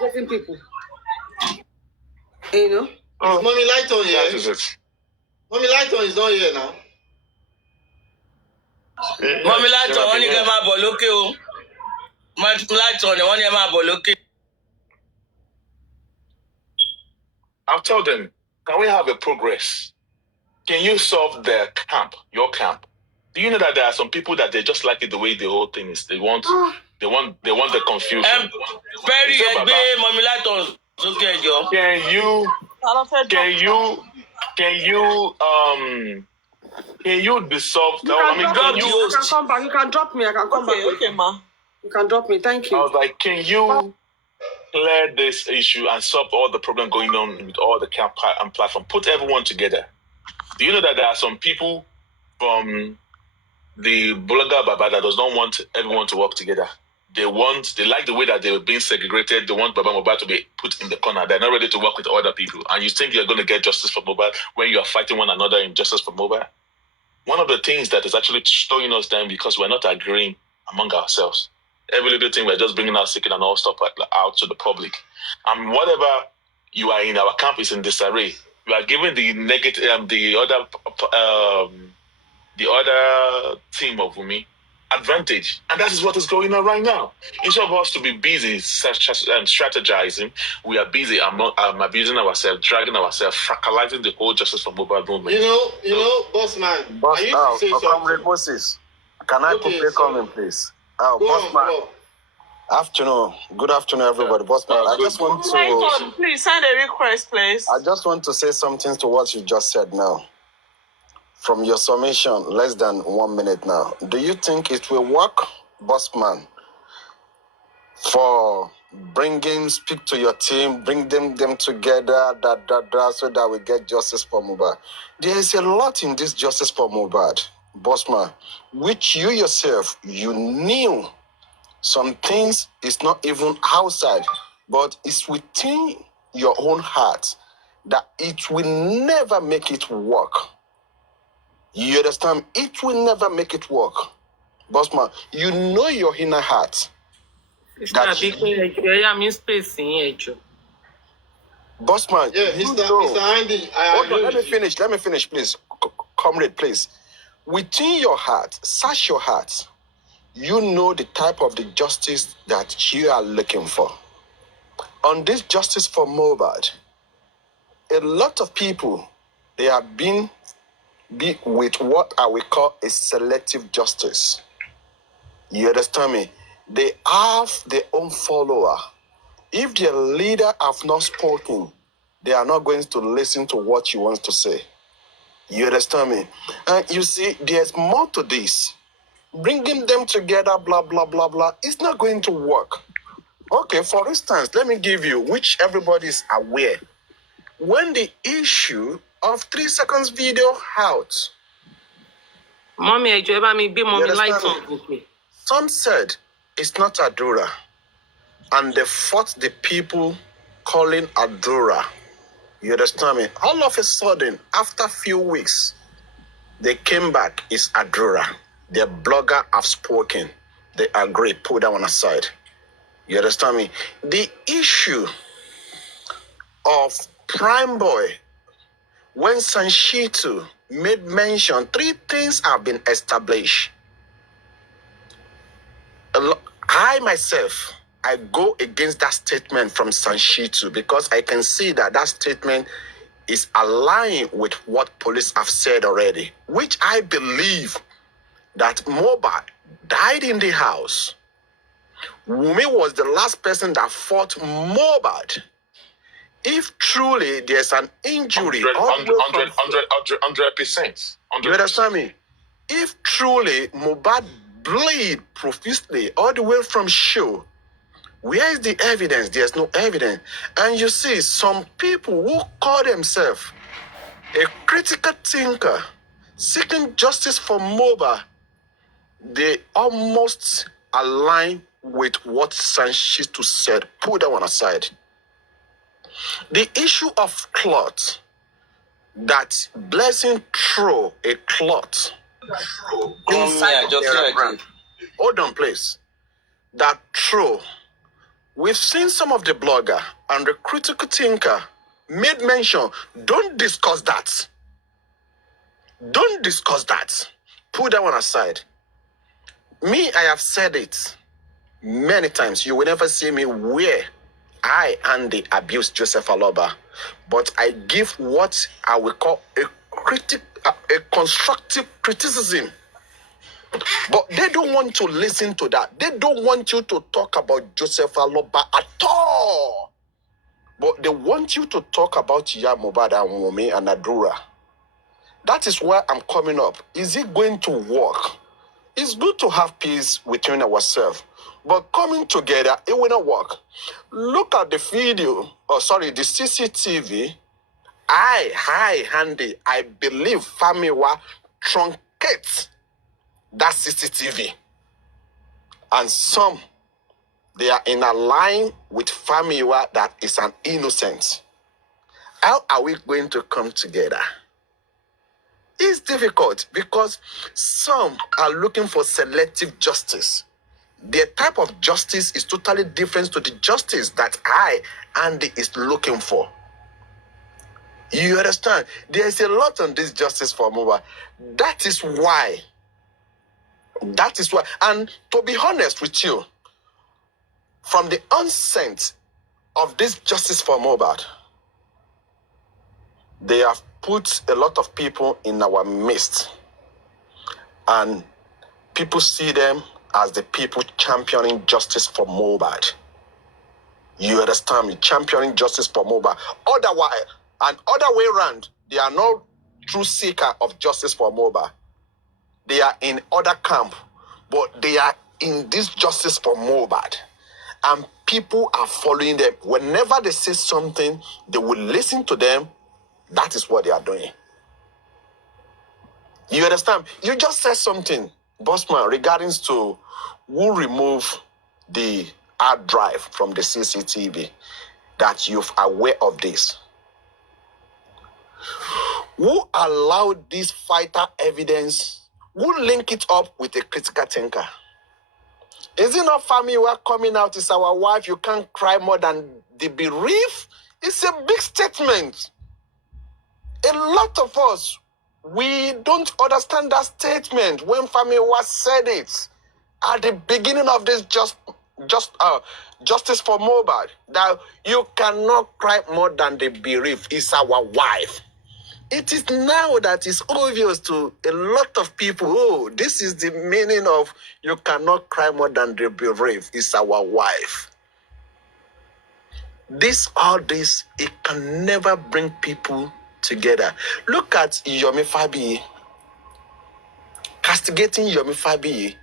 getting people. You know? Oh. Mommy Lighton here. That is it. Mommy Lighton is not here now. Mommy Lighton, when you get my boloke, Mommy Lighton, when you get my boloke. I've told them, can we have a progress? Can you solve their camp, your camp? Do you know that there are some people that they just like it the way the whole thing is? They want the confusion. Very Mommy Lighton. Okay, Joe. Can you dissolve? You can come back. You can drop me. I can come back. Okay, ma. You can drop me. Thank you. I was like, can you clear this issue and solve all the problem going on with all the camp and platform? Put everyone together. Do you know that there are some people from the Bulaga Baba that does not want everyone to work together? They like the way that they were being segregated. They want Baba Mohbad to be put in the corner. They're not ready to work with other people. And you think you're going to get justice for Mohbad when you are fighting one another in justice for Mohbad? One of the things that is actually slowing us down because we're not agreeing among ourselves. Every little thing we're just bringing our secret and all stuff out to the public. And whatever you are in our camp is in disarray. You are giving the negative, the other team of Wumi advantage, and that is what is going on right now. Instead of us to be busy strategizing, we are busy abusing ourselves, dragging ourselves, fractalizing the whole justice for Mohbad movement. You know, boss man. Comrade Moses, can I quickly come in, please? Boss man. Afternoon. Good afternoon, everybody. Boss man, I just want to. Please send a request, please. I just want to say something to what you just said now. From your summation, less than 1 minute now. Do you think it will work, boss man, for speak to your team, bring them together, so that we get justice for Mohbad? There is a lot in this justice for Mohbad, boss man, which you yourself, you knew some things is not even outside, but it's within your own heart that it will never make it work. You understand? It will never make it work. Bossman, you know your inner heart. Bossman, yeah, Mr. Andy, let me finish, please. Comrade, please. Within your heart, search your heart. You know the type of the justice that you are looking for. On this justice for Mohbad, a lot of people, they have been with what I will call a selective justice. You understand me? They have their own follower. If their leader have not spoken, they are not going to listen to what he wants to say. You understand me? And you see, there's more to this. Bringing them together, blah, blah, blah, blah, it's not going to work. Okay, for instance, let me give you, which everybody is aware. When the issue of 3 seconds video out. Mommy, ẹjọ́ ẹ bá mi gbé mommy You light understand on gòkè. Some said it's not Adura, and they fought the people calling Adura. You understand me? All of a sudden, after a few weeks, they came back. It's Adura. Their blogger have spoken. They agree. Put that one aside. You understand me? The issue of Prime Boy, when Sanshitu made mention, 3 things have been established. I myself, I go against that statement from Sanshitu because I can see that that statement is aligned with what police have said already, which I believe that Mohbad died in the house. Wunmi was the last person that fought Mohbad. If truly there's an injury, 100%. You understand me? If truly Mohbad bleed profusely all the way from show, where is the evidence? There's no evidence. And you see, some people who call themselves a critical thinker, seeking justice for Mohbad, they almost align with what Sanshitu said. Put that one aside. The issue of cloth, that Blessing throw a cloth inside their brand. Hold on, please. That throw. We've seen some of the blogger and the critical thinker made mention. Don't discuss that. Don't discuss that. Put that one aside. Me, I have said it many times. You will never see me where I, Andy, abuse Joseph Aloba, but I give what I will call a constructive criticism. But they don't want to listen to that. They don't want you to talk about Joseph Aloba at all. But they want you to talk about Mohbad and Wunmi and Adura. That is where I'm coming up. Is it going to work? It's good to have peace between ourselves. But coming together, it will not work. Look at the video, the CCTV. Handy, I believe Famiwa truncates that CCTV. And some, they are in a line with Famiwa that is an innocent. How are we going to come together? It's difficult because some are looking for selective justice. Their type of justice is totally different to the justice that Andy, is looking for. You understand? There's a lot on this justice for Mohbad. That is why. And to be honest with you, from the onset of this justice for Mohbad, they have put a lot of people in our midst. And people see them as the people championing justice for Mohbad. You understand me? Championing justice for Mohbad. Otherwise, and other way around, they are not true seeker of justice for Mohbad. They are in other camp, but they are in this justice for Mohbad. And people are following them. Whenever they say something, they will listen to them. That is what they are doing. You understand? You just said something, Bossman, regarding to who removed the hard drive from the CCTV, that you're aware of this. Who allowed this vital evidence? Who link it up with a critical thinker? Is it not family who are coming out? Is our wife? You can't cry more than the bereaved? It's a big statement. A lot of us, we don't understand that statement when family was said it at the beginning of this justice for Mohbad, that you cannot cry more than the bereaved. It's our wife. It is now that it's obvious to a lot of people, oh, this is the meaning of you cannot cry more than the bereaved. It's our wife. All this, it can never bring people together. Look at Yomi Fabiyi, castigating Yomi Fabiyi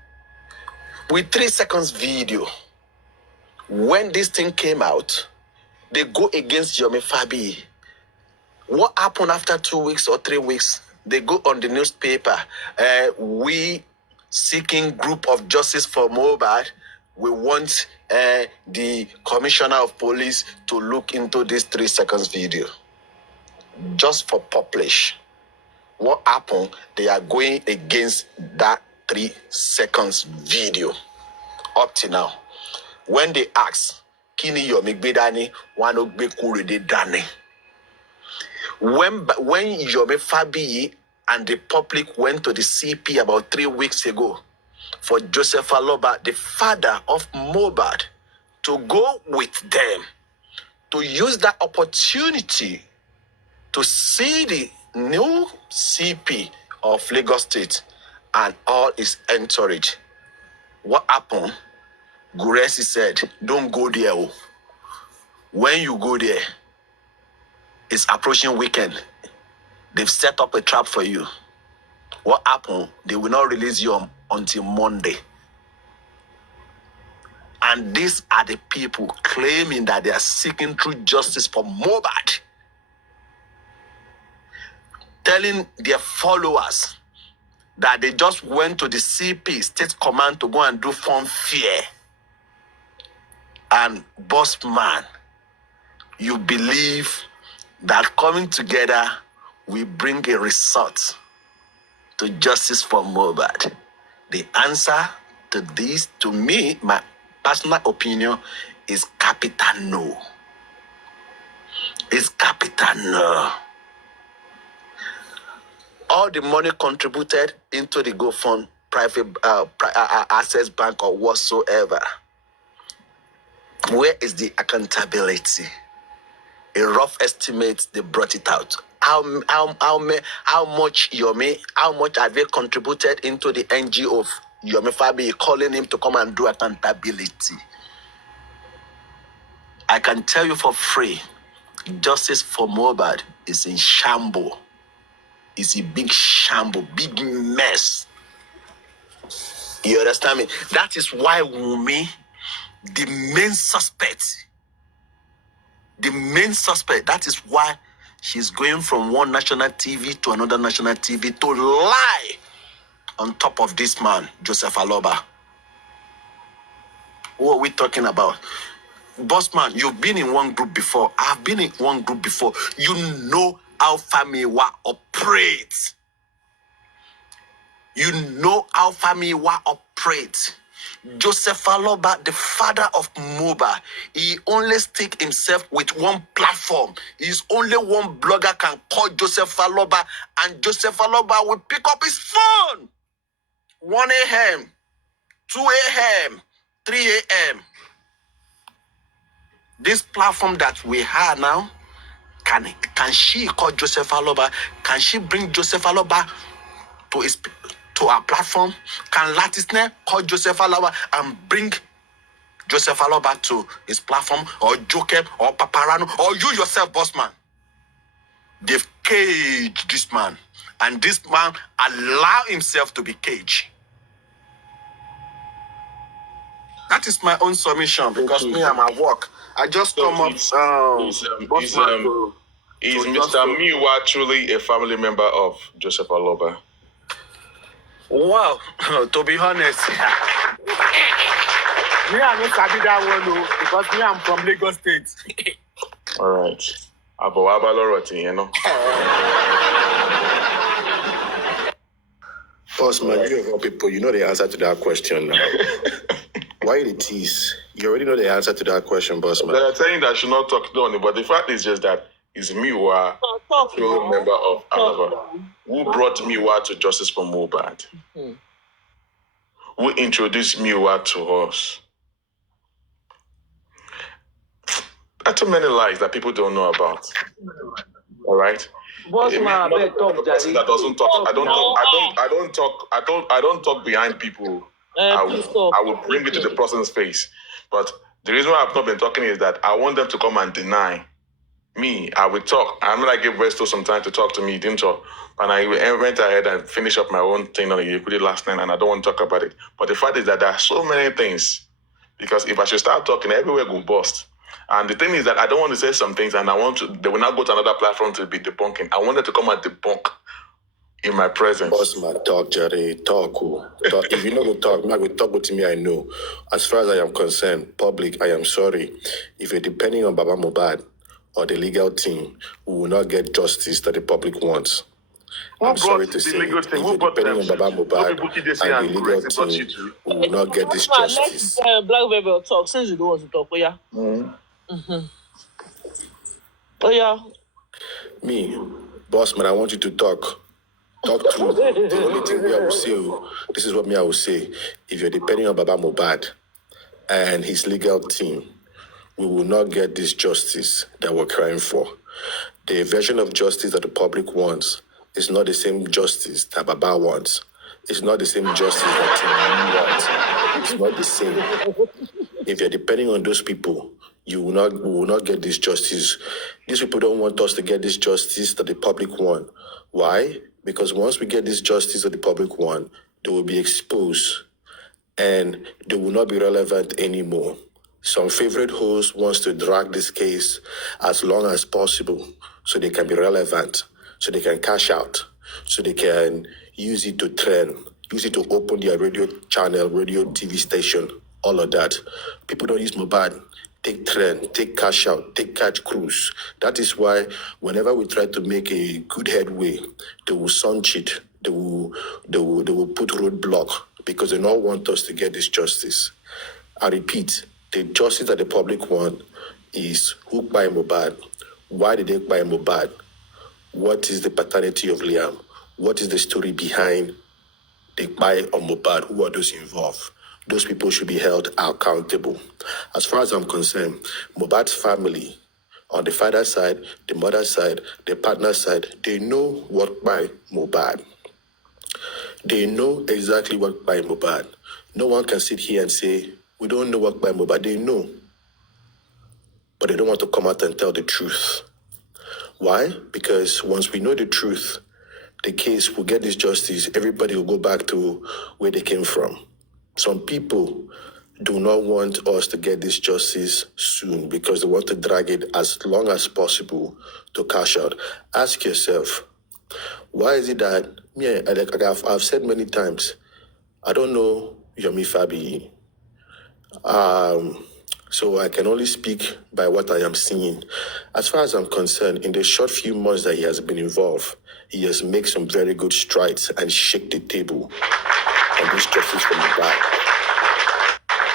with 3 seconds video. When this thing came out, they go against Yomi Fabiyi. What happened after 2 weeks or 3 weeks? They go on the newspaper. We seeking group of justice for Mohbad. We want the commissioner of police to look into this 3 seconds video. Just for publish. What happened? They are going against that 3 seconds video. Up to now. When they ask, Kini Yomi Gbedani, Wano Gbekurede Dani. When Yomi Fabiyi and the public went to the CP about 3 weeks ago for Joseph Aloba, the father of Mohbad, to go with them, to use that opportunity to see the new CP of Lagos State and all his entourage. What happened? Guresi said, don't go there. Oh. When you go there, it's approaching weekend. They've set up a trap for you. What happened? They will not release you until Monday. And these are the people claiming that they are seeking true justice for Mohbad. Telling their followers that they just went to the CP, State Command, to go and do form fear. And boss man, you believe that coming together will bring a result to justice for Mohbad? The answer to this, to me, my personal opinion, is capital no. It's capital no. All the money contributed into the GoFund, private access bank or whatsoever, where is the accountability? A rough estimate, they brought it out. How much Yomi, how much have they contributed into the NGO of Yomi Fabi, calling him to come and do accountability? I can tell you for free, justice for Mohbad is in shambles. It's a big shambles, big mess. You understand me? That is why Wunmi, the main suspect, that is why she's going from one national TV to another national TV to lie on top of this man, Joseph Aloba. What are we talking about? Boss man, you've been in one group before. I've been in one group before. You know how Famiwa operates. You know how Famiwa operates. Joseph Aloba, the father of Mohbad, he only stick himself with one platform. He's only one blogger can call Joseph Aloba, and Joseph Aloba will pick up his phone. 1 a.m., 2 a.m., 3 a.m. This platform that we have now, can she call Joseph Aloba? Can she bring Joseph Aloba to our platform? Can Latisne call Joseph Aloba and bring Joseph Aloba to his platform, or Jokem, or Paparano, or you yourself, boss man? They've caged this man, and this man allow himself to be caged. That is my own submission, because me, I'm at work. I just come up. Is Mr. Miwa truly a family member of Joseph Aloba? Wow, to be honest. Me, I don't sabi that one, because me, I'm from Lagos State. All right. You know. Boss man, you of all people, you know the answer to that question now. Why the tease? You already know the answer to that question, boss man. They are saying that I should not talk to but the fact is just that it's Miwa, a member of Alaba, who brought Miwa to Justice for Mohbad, who introduced Miwa to us. There are too many lies that people don't know about. All right. Boss man, I bet talk, that doesn't talk. I don't talk behind people. I will bring it to the person's face. But the reason why I've not been talking is that I want them to come and deny me. I will talk. I'm gonna give Westo some time to talk to me. He didn't talk, and I went ahead and finished up my own thing on the Yekudi last night, and I don't want to talk about it. But the fact is that there are so many things, because if I should start talking, everywhere will bust. And the thing is that I don't want to say some things, and they will not go to another platform to be debunking. I wanted to come and debunk in my presence. Boss man, talk, Jerry. Talk. If you know go talk, not go talk with me, I know. As far as I am concerned, public, I am sorry. If you're depending on Baba Mohbad or the legal team, we will not get justice that the public wants. I'm sorry to say, if you're depending on Baba Mohbad and the legal team, we will not get this justice. Let Black Rebel talk, since you don't want to talk. Oh, yeah. Oh, yeah. Me, boss man, I want you to talk. Talk to the only thing I will say. This is what I will say. If you're depending on Baba Mohbad and his legal team, we will not get this justice that we're crying for. The version of justice that the public wants is not the same justice that Baba wants. It's not the same justice that Tinubu wants. It's not the same. If you're depending on those people, we will not get this justice. These people don't want us to get this justice that the public want. Why? Because once we get this justice that the public want, they will be exposed and they will not be relevant anymore. Some favorite host wants to drag this case as long as possible so they can be relevant, so they can cash out, so they can use it to trend, use it to open their radio channel, radio TV station, all of that. People don't use Mohbad. Take trend, take cash out, take catch cruise. That is why whenever we try to make a good headway, they will sun cheat, they will put roadblock because they don't want us to get this justice. I repeat, the justice that the public want is who buy Mohbad? Why did they buy Mohbad? What is the paternity of Liam? What is the story behind the buy of Mohbad? Who are those involved? Those people should be held accountable. As far as I'm concerned, Mohbad's family, on the father's side, the mother's side, the partner's side, they know what by Mohbad. They know exactly what by Mohbad. No one can sit here and say, we don't know what by Mohbad. They know. But they don't want to come out and tell the truth. Why? Because once we know the truth, the case will get this justice. Everybody will go back to where they came from. Some people do not want us to get this justice soon because they want to drag it as long as possible to cash out. Ask yourself, why is it that, I've said many times, I don't know Yomi Fabi, so I can only speak by what I am seeing. As far as I'm concerned, in the short few months that he has been involved, he has made some very good strides and shake the table on this justice from the back.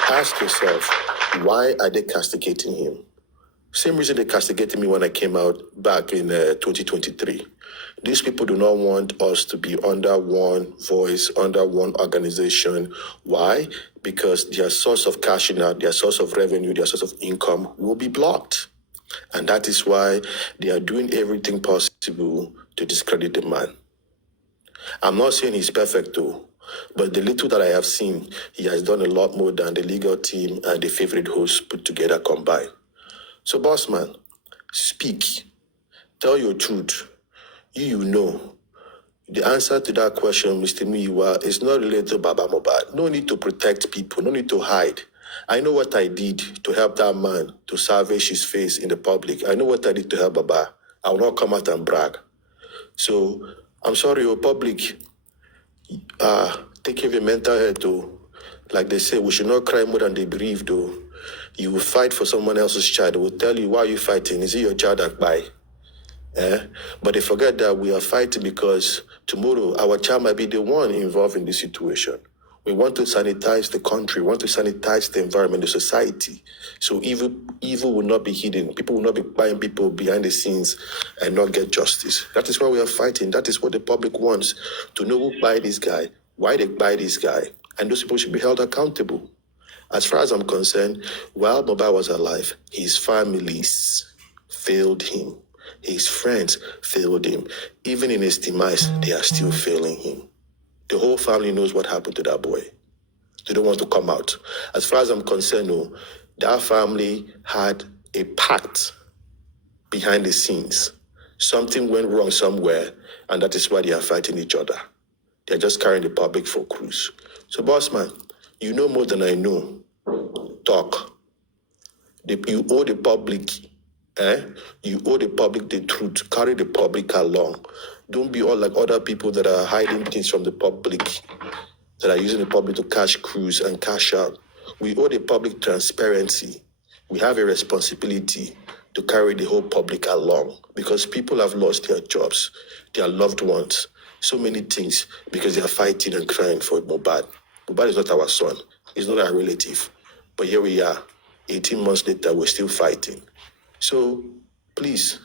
Ask yourself, why are they castigating him? Same reason they castigated me when I came out back in 2023. These people do not want us to be under one voice, under one organization. Why? Because their source of cashing out, their source of revenue, their source of income will be blocked. And that is why they are doing everything possible to discredit the man. I'm not saying he's perfect though, but the little that I have seen, he has done a lot more than the legal team and the favorite hosts put together combined. So, boss man, speak. Tell your truth. You know. The answer to that question, Mr. Miwa, is not related to Baba Mohbad. No need to protect people. No need to hide. I know what I did to help that man to salvage his face in the public. I know what I did to help Baba. I will not come out and brag. So, I'm sorry, your public. Take care of your mental health, though. Like they say, we should not cry more than they bereave, though. You will fight for someone else's child. They will tell you, why are you fighting? Is it your child that buy? But they forget that we are fighting because tomorrow our child might be the one involved in this situation. We want to sanitize the country, we want to sanitize the environment, the society. So evil will not be hidden. People will not be buying people behind the scenes and not get justice. That is why we are fighting. That is what the public wants, to know who buy this guy, why they buy this guy. And those people should be held accountable. As far as I'm concerned, while Mohbad was alive, his families failed him. His friends failed him. Even in his demise, they are still failing him. The whole family knows what happened to that boy. They don't want to come out. As far as I'm concerned, no, that family had a pact behind the scenes. Something went wrong somewhere, and that is why they are fighting each other. They're just carrying the public for cruise. So, boss man, you know more than I know. Talk. You owe the public, you owe the public the truth. Carry the public along. Don't be all like other people that are hiding things from the public, that are using the public to cash cruise and cash out. We owe the public transparency. We have a responsibility to carry the whole public along because people have lost their jobs, their loved ones, so many things because they are fighting and crying for Mohbad. Mohbad is not our son. He's not our relative. But here we are, 18 months later, we're still fighting. So please,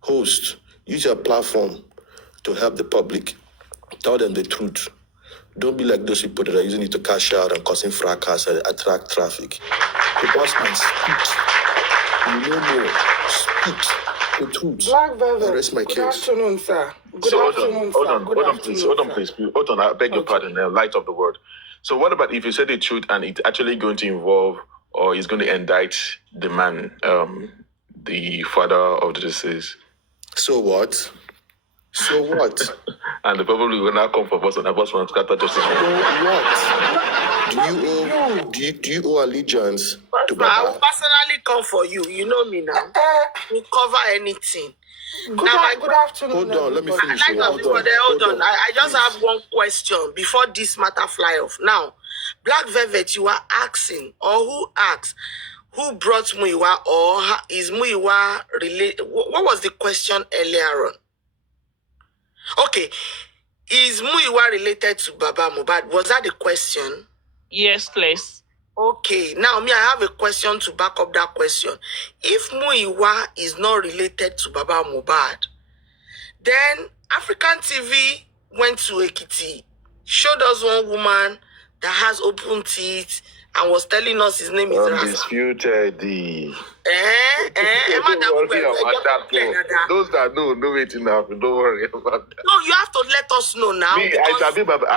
host, use your platform to help the public. Tell them the truth. Don't be like those people that are using it to cash out and causing fracas and attract traffic. The boss man, speak. You know more. Speak the truth. Black Velvet. Rest my Good case. afternoon, sir. Good So afternoon, hold sir. on, Good afternoon, hold on, sir. please. Hold on, I beg your pardon, light of the word. So what about if you say the truth and it's actually going to involve or is going to indict the man, the father of the deceased? So what? So what? And the people will now come for us and have us want to scatter justice. So what? Do you owe allegiance to I will Baba? personally come for you. You know me now. We'll cover anything. Good afternoon. Hold on, let me everybody. finish. Hold on. I just please. have one question before this matter fly off. Now, Black Velvet, you are asking, or who asked, who brought Muiwa, or is Muiwa related? What was the question earlier on? Okay, is Muiwa related to Baba Mohbad? Was that the question? Yes, please. Okay, now me, I have a question to back up that question. If Muiwa is not related to Baba Mohbad, then African TV went to Ekiti, showed us one woman that has open teeth and was telling us his name is Rasa. Undisputed. Those that know it enough, don't worry about that. No, you have to let us know now. Me, I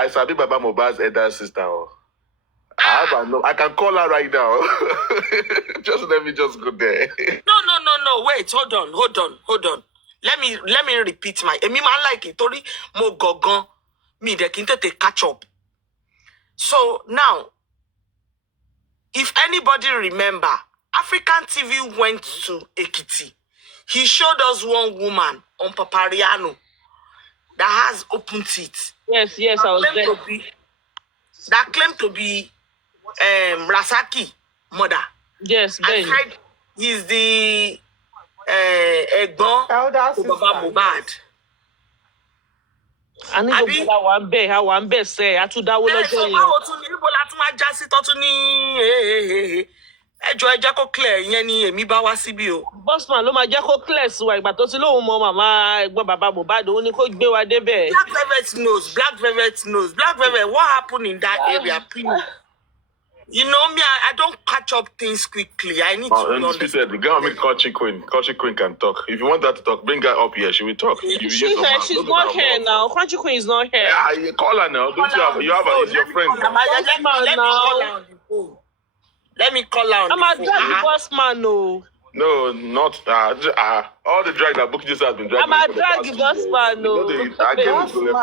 sabi Baba Mohbad's elder sister. I can call her right now. Just let me just go there. No. Wait, hold on. Let me repeat my. Emi man like it. Tori mo gogon. Me de kinte te catch up. So now, if anybody remember, African TV went to Ekiti. He showed us one woman on Papariano that has open teeth. Yes, I was there. That claimed to be Rasaki mother. Yes, I said he's the Egbon Elder to Baba Mohbad. I need to go one bed say I to that will not So báwo tún ní ibo la tún wá já sí tó tún ní ẹjọ́ ẹ jẹ́ kó clear ìyẹn ni èmi bá wá síbí o. Bossman ló máa jẹ́ kó clear sí wa ìgbà tó ti lóun mọ màmá ẹ̀gbọ́n bàbá Mohbad òun ni kó gbé wa débẹ̀. Black Velvet knows. Black Velvet, what happened in that area? Please. You know me, I don't catch up things quickly. I need to understand. The girl with Country Queen. Country Queen can talk. If you want her to talk, bring her up here. She will talk. She's not here now. Country Queen is not here. Yeah, call her now. Don't you have her? It's your friend. Let me call her on I'm a drag bossman, no. No, not all the drag that Bookie just has been dragging. I'm a drag bossman, no. I can't do the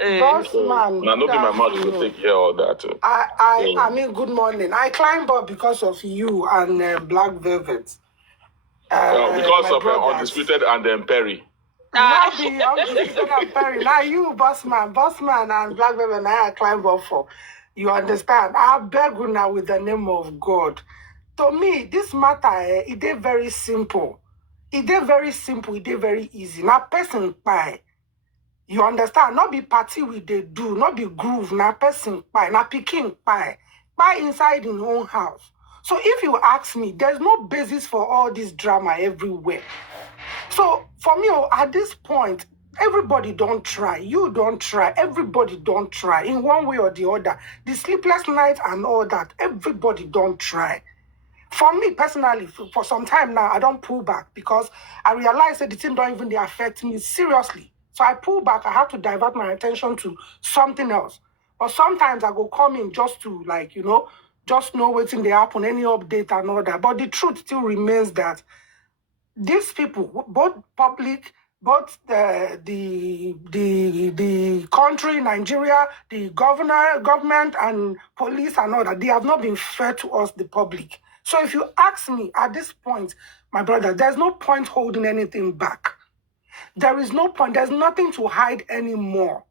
Bossman. Now, not be my mouth to take care of that. I mean, good morning. I climbed up because of you and Black Velvet. Because of Undisputed and then Perry. Not the Undisputed and Perry. Now you, Bossman and Black Velvet, I climbed up for. You understand? I beg you now with the name of God. To me, this matter, it is very simple. It is very easy. Now, person pie. You understand? Not be party with they do, not be groove, na person pie, na picking pie inside in own house. So if you ask me, there's no basis for all this drama everywhere. So for me, at this point, everybody don't try. You don't try. Everybody don't try in one way or the other. The sleepless nights and all that, everybody don't try. For me personally, for some time now, I don't pull back because I realize that the thing don't even affect me seriously. So I pull back. I have to divert my attention to something else. But sometimes I go come in just to just know what's in the happen, any update and all that. But the truth still remains that these people, both public, both the country, Nigeria, the government and police and all that, they have not been fair to us, the public. So if you ask me at this point, my brother, there's no point holding anything back. There is no point. There's nothing to hide anymore.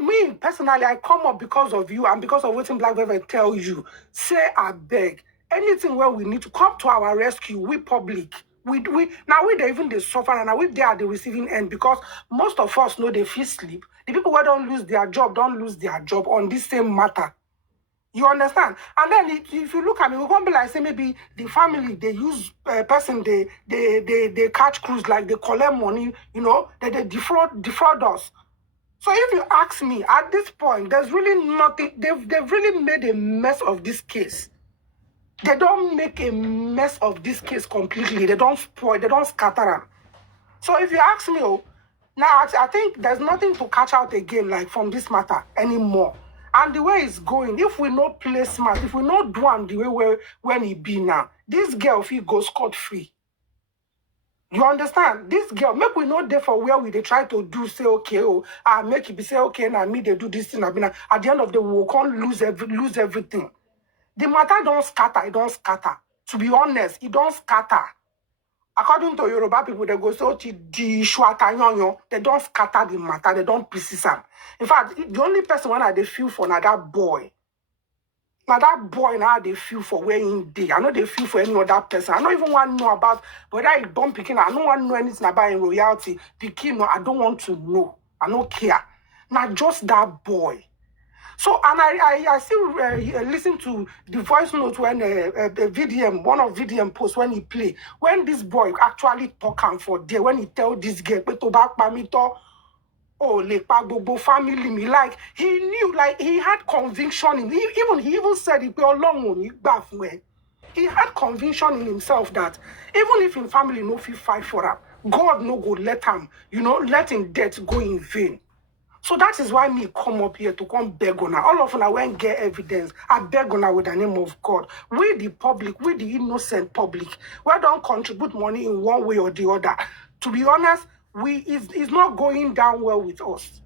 Me personally, I come up because of you and because of what Black Velvet tell you. Say, I beg, anything where we need to come to our rescue, we public. We now they even they suffer and now we they are the receiving end because most of us know they feel sleep. The people who don't lose their job on this same matter. You understand? And then if you look at me, we won't be like say maybe the family they use person they catch cruise like they collect money, you know, they defraud us. So if you ask me, at this point, there's really nothing. They've really made a mess of this case. They don't make a mess of this case completely. They don't spoil. They don't scatter them. So if you ask me, now I think there's nothing to catch out again like from this matter anymore. And the way it's going, if we no play smart, if we not do am the way when he be now, this girl if he go scot free. You understand? This girl, make we know there for where we they try to do say okay, make it be say okay, now me they do this thing. At the end of the day, we can't lose everything. The matter don't scatter, it don't scatter. To be honest, it don't scatter. According to Yoruba people, they go so they don't scatter the matter, they don't pieces them. In fact, the only person when they feel for now that boy. Now that boy now they feel for where in day. I know they feel for any other person. I don't even want to know about whether it's born picking. I don't want to know anything about in royalty. Picking, no, I don't want to know. I don't care. Now just that boy. So and I still listen to the voice note when VDM, one of VDM posts when he play. When this boy actually talk him for there, when he tell this girl, oh, le Pagbobo family me. Like he knew, like he had conviction in he even said it he had conviction in himself that even if his family no fit fight for him, God no go let him, let him death go in vain. So that is why me come up here to come beg on her. All of them won't get evidence. I beg on her with the name of God. We the public, we the innocent public, we don't contribute money in one way or the other. To be honest, it's not going down well with us.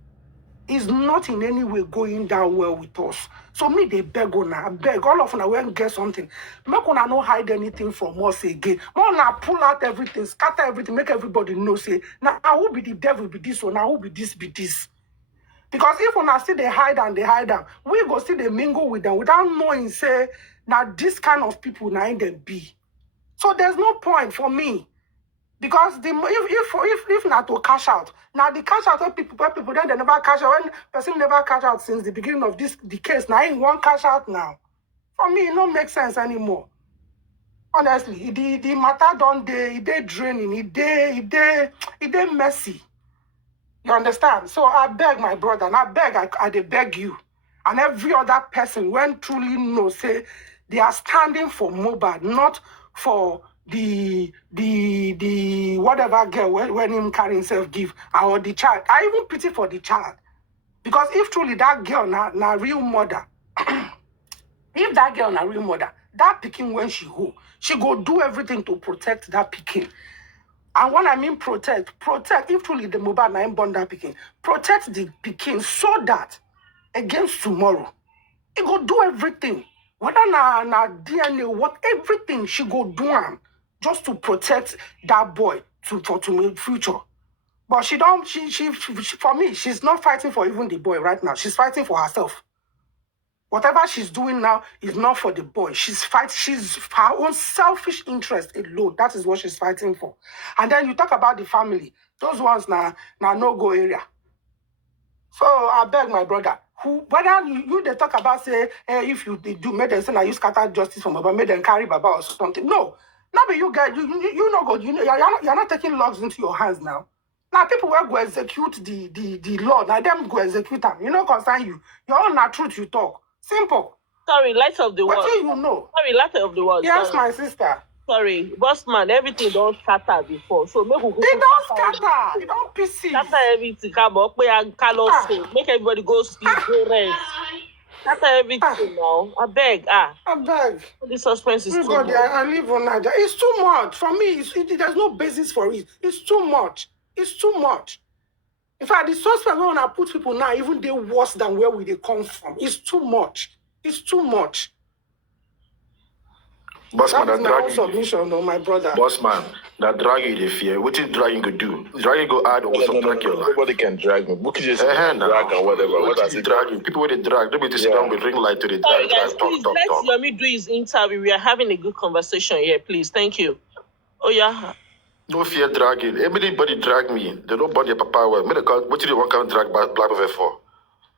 It's not in any way going down well with us. So me they beg on her, beg. All of them won't get something. Make una not hide anything from us again. Now pull out everything, scatter everything, make everybody know. Say now who be the devil be this one? Now who be this? Because if una see they hide them, we go see they mingle with them without knowing, say, now this kind of people now in them be. So there's no point for me. Because if not to cash out, now the cash out of people then they never cash out. When person never cash out since the beginning of the case, now in one cash out now. For me, it don't make sense anymore. Honestly, the matter don't they draining, it they messy. You understand? So I beg my brother, and I beg you, and every other person when truly know, say they are standing for Mohbad, not for the whatever girl when him carry himself give or the child. I even pity for the child. Because if truly that girl na real mother, if that girl na real mother, that pikin when she go do everything to protect that pikin. And when I mean protect, if truly the Mohbad na him born that pikin, protect the pikin so that against tomorrow, he go do everything. Whether na DNA, what everything she go do just to protect that boy to the future. But she for me, she's not fighting for even the boy right now. She's fighting for herself. Whatever she's doing now is not for the boy. She's her own selfish interest alone. That is what she's fighting for. And then you talk about the family. Those ones now no-go area. So I beg my brother, whether you they talk about say if you do medicine and you scatter justice from Baba, make them carry Baba or something. No. Now but you guys, you know God, you're not taking laws into your hands now. Now people will go execute the law. Now them go execute them. You know concern you. Your own not truth you talk. Simple. Sorry, light of the world. What do you know? Sorry, light of the world. Yes, sorry. my sister. Sorry, boss man, everything don't scatter before. So make it don't scatter. It don't pieces. Scatter everything. Come up, make everybody go sleep, go rest. Scatter everything now. I beg. The suspense is too much. I live on that. It's too much. For me, there's no basis for it. It's too much. It's too much. In fact, the suspect when I put people now, even they worse than where they come from. It's too much. It's too much. Bossman, That is that my own drag you. submission, no, my brother. Bossman, that drag you the fear. What is dragging go do? Dragging go add or subtract your life? Nobody can drag me. Book just Now. drag and whatever. What does it dragging? People with the drag, they be to sit down with ring light to the Sorry, drag, guys, please let Yomi do his interview. We are having a good conversation here, please. Thank you. Oh, yeah. No fear dragging. Everybody drag me. They don't bond your papa well. What did you want to drag black over for?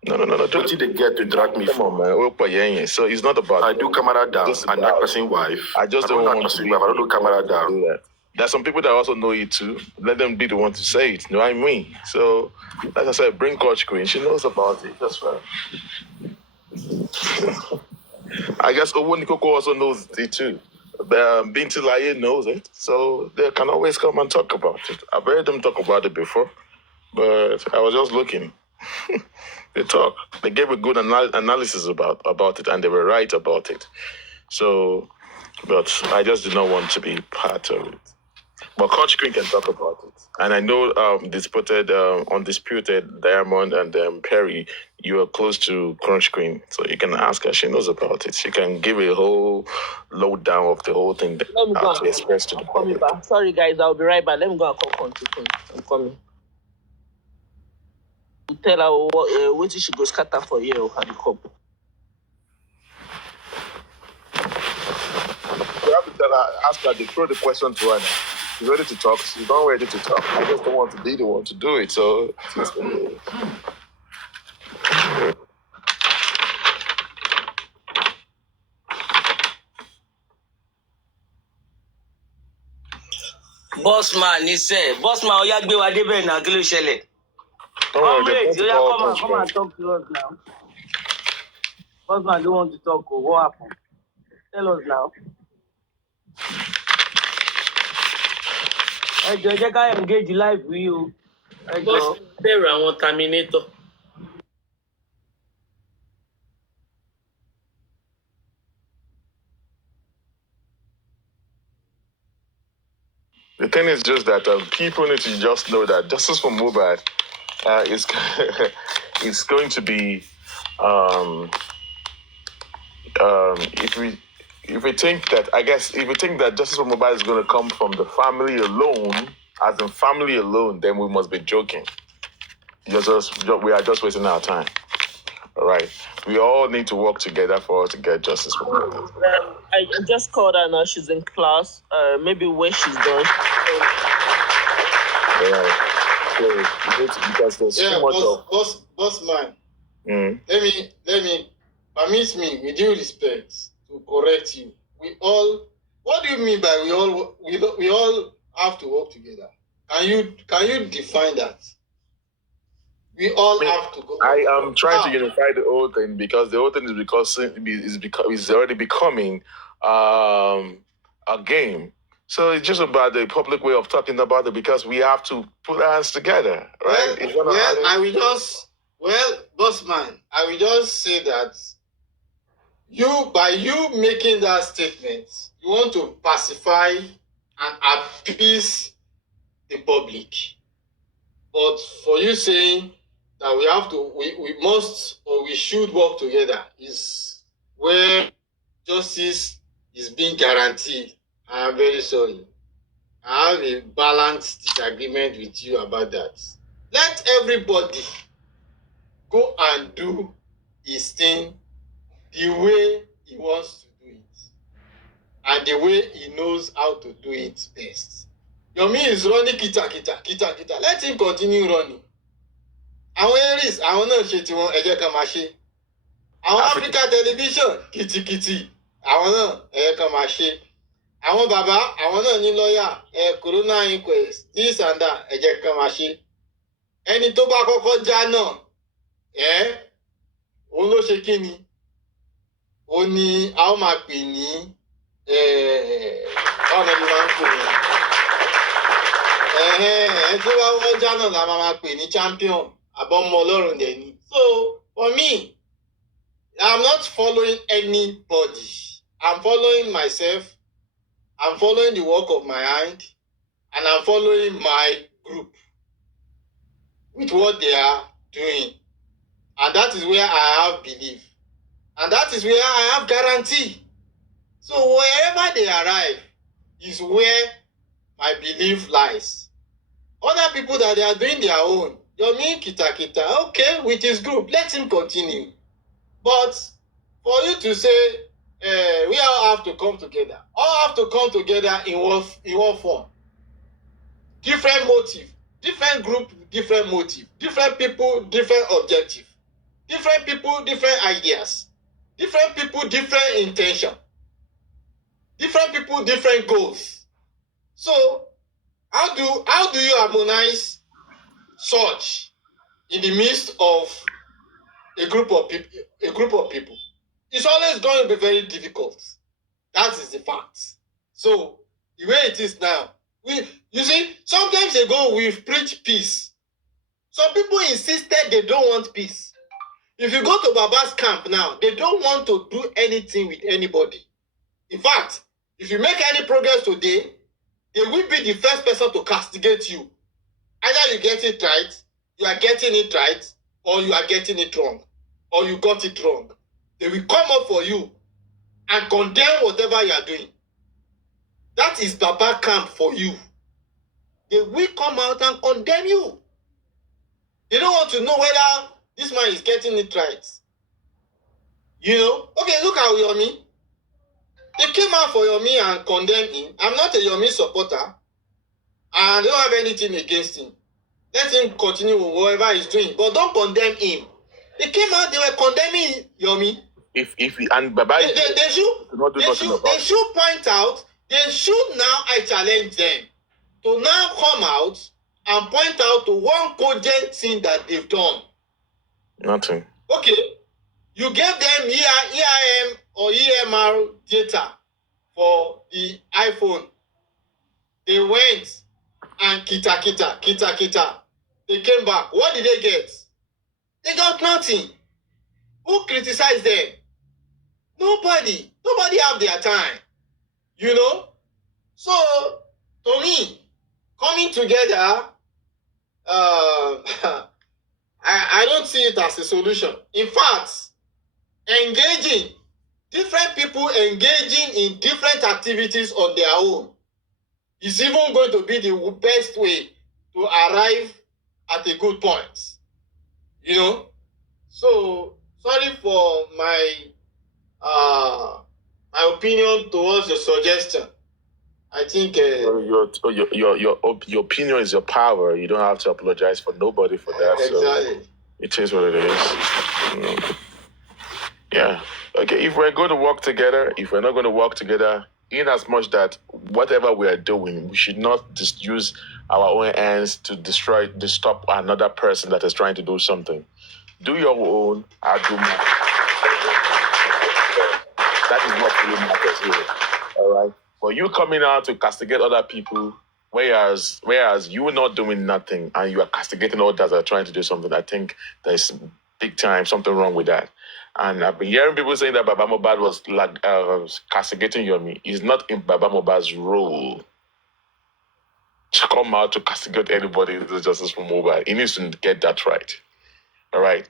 No. What did they get to drag me for? Man. So it's not about. I do camera down. I'm not passing wife. I just don't want to be. I don't do camera down. Do that. There's some people that also know it too. Let them be the one to say it. You know what I mean? So, like I said, bring Coach Queen. She knows about it. That's fine. I guess Owonikoko also knows it too. Binti Laye knows it. So they can always come and talk about it. I've heard them talk about it before. But I was just looking. They talk. They gave a good analysis about it, and they were right about it. So, but I just did not want to be part of it. But Coach Queen can talk about it. And I know Undisputed, Diamond, and Perry, you are close to Coach Queen. So you can ask her. She knows about it. She can give a whole lowdown of the whole thing that to express to the public. Sorry, guys. I'll be right back. Let me go and call Coach Queen. I'm coming. Tell her what she go scatter for you or the cup. You have to tell her, ask her to throw the question to her now. She's ready to talk. She's not ready to talk. I just don't want to be the one to do it. So, Bossman, he said, Bossman, oya gbe wa debe na kí ló ṣẹlẹ̀. comrade, Come and talk to us now. Bossman don't want to talk. What happened? Tell us now. Ẹ jẹ́ ká engage live with you. Boss bẹ̀rù àwọn terminator. the thing is just that people need to just know that justice for Mohbad is it's going to be if we think that justice for Mohbad is going to come from the family alone, as in family alone, then we must be joking. We are just wasting our time. All right. We all need to work together for us to get justice for Mohbad. I just called her now. She's in class. Maybe when she's done. Yeah. So, because there's too much boss man. Mm. Let me permit me with due respect to correct you. What do you mean by we all have to work together? Can you define that? We all have to go. I am trying to unify the whole thing because the whole thing is already becoming a game. So it's just about the public way of talking about it because we have to put our hands together, right? Bossman, I will just say that by you making that statement, you want to pacify and appease the public. But for you saying that we must or we should work together is where justice is being guaranteed. I am very sorry. I have a balanced disagreement with you about that. Let everybody go and do his thing the way he wants to do it and the way he knows how to do it best. Yomi is running kita. Let him continue running. Àwọn Aries, àwọn náà ṣe tiwọn, ẹ jẹ́ ká máa ṣe. Àwọn Africa Television, kìtìkìtì, àwọn náà ẹ jẹ́ ká máa ṣe. Àwọn bàbá, àwọn náà ní lọ́yà, corona inquest, this and that, ẹ jẹ́ ká máa ṣe. Ẹni tó bá kọ́kọ́ já náà, òun ló ṣe kí ni? Ó ní a ó máa pè ní báwo ni máa ń pè ní? Ẹni tó bá kọ́kọ́ já náà la máa pè ní champion. So for me, I'm not following anybody. I'm following myself. I'm following the work of my hand, and I'm following my group with what they are doing. And that is where I have belief. And that is where I have guarantee. So wherever they arrive is where my belief lies. Other people that they are doing their own, Yomi Kita, okay, with his group, let him continue. But for you to say, we all have to come together, all have to come together in one form. Different motive, different group, different motive, different people, different objective, different people, different ideas, different people, different intention, different people, different goals. So how do you harmonize such in the midst of a group of people? It's always going to be very difficult. That is the fact. So the way it is now, you see, sometimes ago we've preached peace. Some people insisted they don't want peace. If you go to Baba's camp now, they don't want to do anything with anybody. In fact, if you make any progress today, they will be the first person to castigate you. Either you get it right, you are getting it right, or you are getting it wrong, or you got it wrong. They will come up for you and condemn whatever you are doing. That is Baba camp for you. They will come out and condemn you. They don't want to know whether this man is getting it right. You know? Okay, look at Yomi. They came out for Yomi and condemned him. I'm not a Yomi supporter. And I don't have anything against him. Let him continue with whatever he's doing. But don't condemn him. They came out, they were condemning Yomi. If and Baba they should point out, they should now, I challenge them to now come out and point out to one cogent thing that they've done. Nothing. Okay, you gave them EIM or EMR data for the iPhone. They went and kita. They came back. What did they get? They got nothing. Who criticized them? Nobody. Nobody have their time. You know? So, to me, coming together, I don't see it as a solution. In fact, different people engaging in different activities on their own is even going to be the best way to arrive at a good point. You know? So, sorry for my opinion towards the suggestion. I think your opinion is your power. You don't have to apologize for nobody for that. Exactly. So it is what it is. Yeah. Okay. If we're going to work together, if we're not going to work together, in as much that whatever we are doing, we should not just use our own hands to stop another person that is trying to do something. Do your own, I'll do mine. That is what really matters here. All right. For you coming out to castigate other people, whereas you are not doing nothing and you are castigating others that are trying to do something, I think there's big time something wrong with that. And I've been hearing people saying that Baba Mohbad was castigating Yomi. It's not in Baba Mohbad's role to come out to castigate anybody who does justice for Mohbad. He needs to get that right. All right.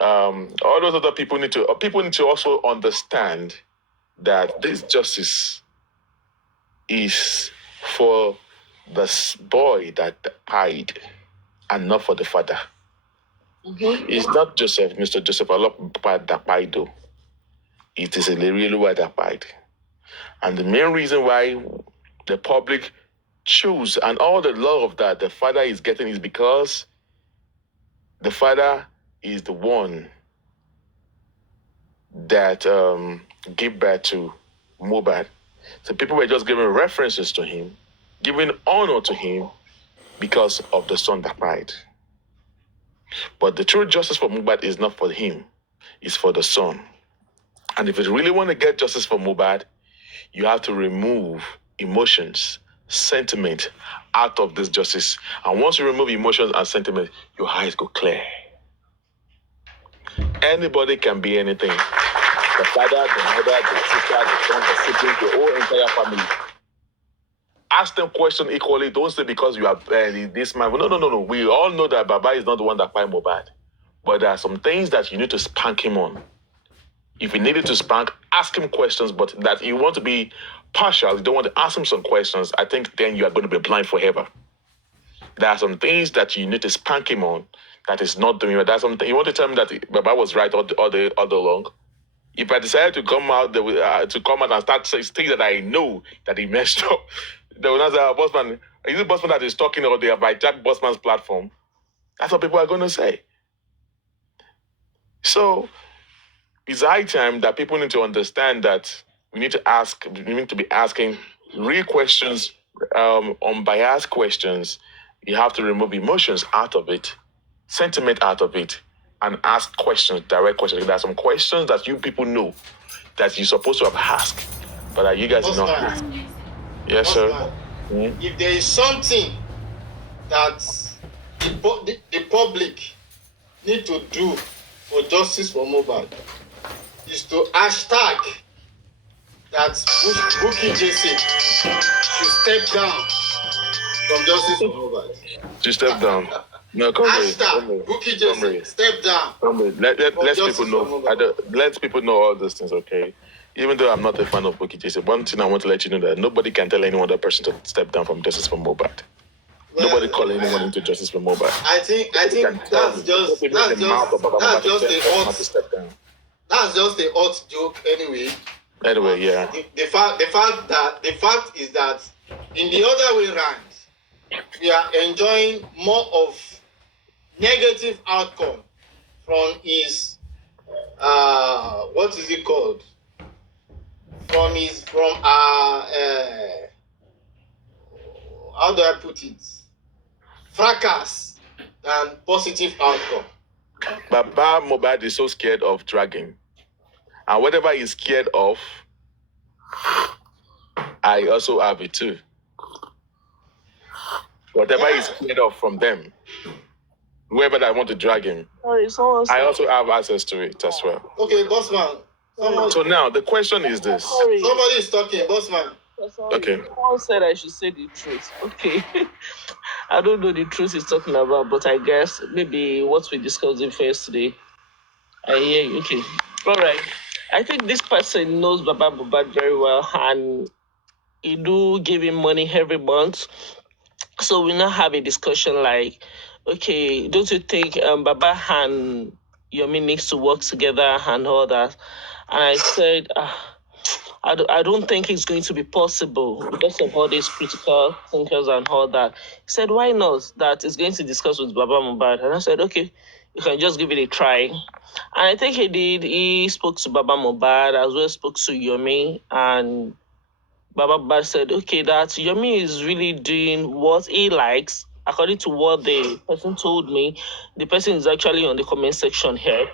All those other people need to also understand that this justice is for the boy that died and not for the father. Mm-hmm. It's not Mr. Joseph Alop that died though. It is a Leriluwa that died. And the main reason why the public choose and all the love that the father is getting is because the father is the one that gave birth to Mohbad. So people were just giving references to him, giving honor to him because of the son that died. But the true justice for Mohbad is not for him, it's for the son. And if you really want to get justice for Mohbad, you have to remove emotions, sentiment out of this justice. And once you remove emotions and sentiment, your eyes go clear. Anybody can be anything. The father, the mother, the sister, the son, the siblings, the whole entire family. Ask them questions equally. Don't say because you are this man. No. We all know that Baba is not the one that fight Mohbad. But there are some things that you need to spank him on. If you needed to spank, ask him questions, but that you want to be partial, you don't want to ask him some questions, I think then you are going to be blind forever. There are some things that you need to spank him on that is not doing it. That's something you want to tell me that Baba was right all along. If I decided to come out and start saying things that I know that he messed up, they will not say, Bossman, is it Bossman that is talking or they have hijacked Bossman's platform? That's what people are going to say. So it's high time that people need to understand that we need to be asking real questions, unbiased questions. You have to remove emotions out of it, sentiment out of it, and ask questions, direct questions. There are some questions that you people know that you're supposed to have asked, but that you guys did not ask. Yes, sir. Mm-hmm. If there is something that the public need to do for justice for Mohbad, is to hashtag that Bukky Jesse should step down from justice for Mohbad. To step down. No, comrade. Bukky Jesse, step down. Let people know. Let people know all these things, okay? Even though I'm not a fan of Bukky Jesse, one thing I want to let you know that nobody can tell any other person to step down from justice for Mohbad. Well, nobody call anyone into justice for Mohbad. I think that's just a hot joke anyway. Anyway, yeah. The fact is that in the other way around, we are enjoying more of negative outcome from his what is it called? From how do I put it? Fracas than positive outcome. Baba Mohbad is so scared of dragging. And whatever he's scared of, I also have it too. Whatever he's scared of from them, whoever that want to drag him, I also have access to it as well. Okay, Bossman. So now the question is this. Somebody is talking, Bossman. Okay. Someone said I should say the truth. Okay. I don't know the truth he's talking about, but I guess maybe what we discussed in first today. I hear you. Okay. All right. I think this person knows Baba Mohbad very well, and he do give him money every month. So we now have a discussion like, okay, don't you think Baba and Yomi needs to work together and all that? And I said, I don't think it's going to be possible because of all these critical thinkers and all that. He said, why not? That is going to discuss with Baba Mohbad. And I said, okay, you can just give it a try. And I think he did. He spoke to Baba Mohbad as well as spoke to Yomi. And Baba Mohbad said, okay, that Yomi is really doing what he likes. According to what the person told me, the person is actually on the comment section here.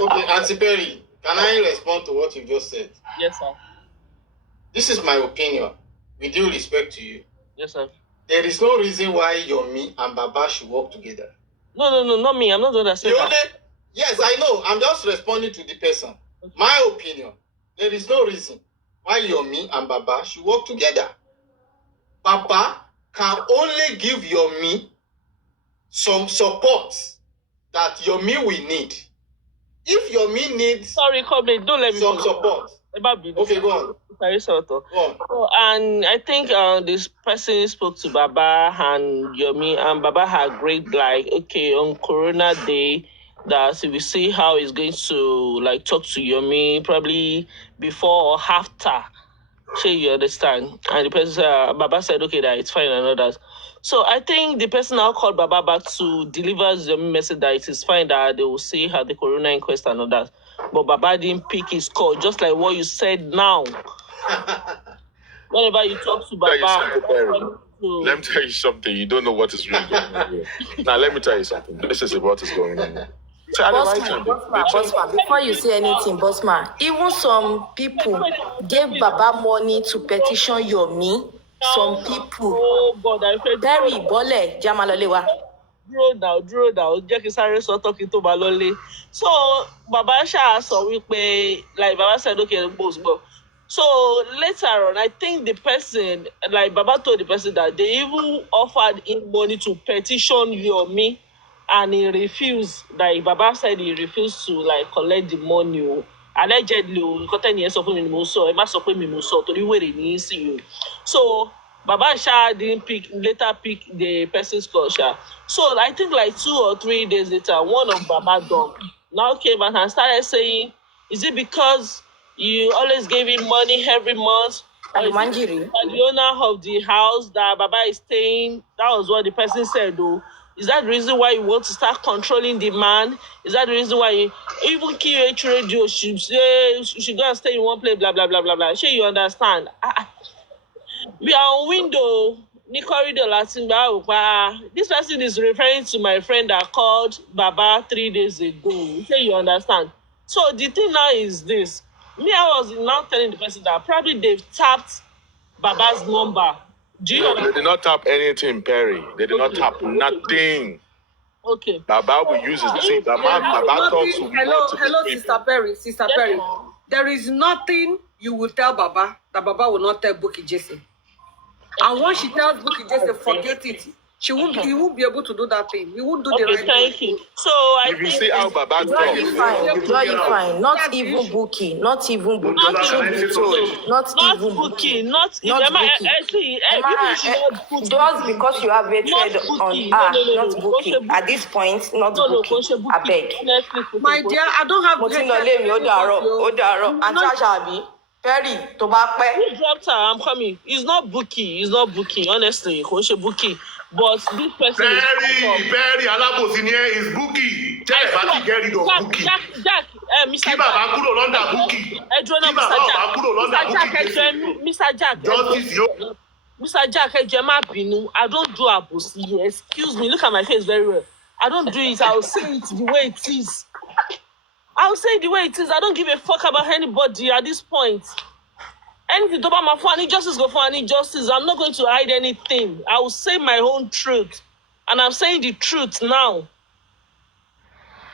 Okay, Auntie Perry, can I respond to what you just said? Yes, sir. This is my opinion, with due respect to you. Yes, sir. There is no reason why Yomi and Baba should work together. No, not me. I'm not the one that said that. Yes, I know. I'm just responding to the person. Okay. My opinion. There is no reason why Yomi and Baba should work together. Baba can only give Yomi some support that Yomi will need. If Yomi needs don't let me some support. Okay, go on. Go on. So, and I think this person spoke to Baba and Yomi, and Baba had agreed, like, okay, on Corona Day, that we see how he's going to like talk to Yomi probably before or after. Sure, you understand? And the person, Baba said, okay, that it's fine and all that. So I think the person now called Baba back to deliver the message that it is fine, that they will see how the Corona inquest and all that. But Baba didn't pick his call, just like what you said now. Whenever you talk to Baba, let me tell you something. You don't know what is really going on here. Now, let me tell you something. This is what is going on here. Bossman, before you say anything, Bossman, even some people gave Baba money to petition Yomi. Some people. Oh God, I feel Perry Bole Jamalolewa. Dúró now. Jẹ́ kí sáré sọ talking to Balole. So Baba Sha sọ wípé, like Baba said, okay, boss. So later on, I think the person, like Baba told the person that they even offered him money to petition Yomi. And he refused. Like Baba said, he refused to like collect the money. allegedly nǹkan tẹ́ni ẹ sọ fún mi ni mo sọ, ẹ má sọ pé mi mo sọ torí wèrè ní sí o. So Baba Sha didn't later pick the person's call Sha. So I think like 2 or 3 days later, one of Baba dog now came back and started saying, is it because you always gave him money every month? Or is it the owner of the house that Baba is staying? That was what the person said though. Is that the reason why you want to start controlling the man? Is that the reason why you even QH radio should say you should go and stay in one place, blah blah blah blah blah? Sure, you understand? We are on window, ní corridor láti gbà wò pa. This person is referring to my friend that called Baba 3 days ago. Sure, you understand? So the thing now is this. Me, I was now telling the person that probably they've tapped Baba's number. Do you No, understand? they did not tap anything, Perry. They did not tap nothing. Okay. Baba will use his seat. Baba talks to Hello, Sister Perry. Sister Perry. There is nothing you will tell Baba that Baba will not tell Bukky Jesse. And once she tells Bukky Jesse, forget it. He won't be able to do that thing. He won't do the right thing. Thank you. So if you see how Baba Joy is fine. Not even Bukky. Not even Bukky. Truth be told, not even Bukky. Not Bukky. Just because you have hatred on not Bukky. At this point, not Bukky. I beg. My dear, I don't have hatred. Perry, to back Who dropped her? I'm coming. It's not Bukky, honestly. Koshe Bukky. But this person Perry, Alabosi is Bukky. Tell Baba get rid of Bukky. Jack, Mr. Baba kúrò lọ́ndà Bukky. Mr. Jack. Mr. Jack, má bínú. I don't do àbòsí. Excuse me, look at my face very well. I don't do it. I'll say it the way it is. I don't give a fuck about anybody at this point. Anything to my phone, I need justice, go for I need justice. I'm not going to hide anything. I will say my own truth. And I'm saying the truth now.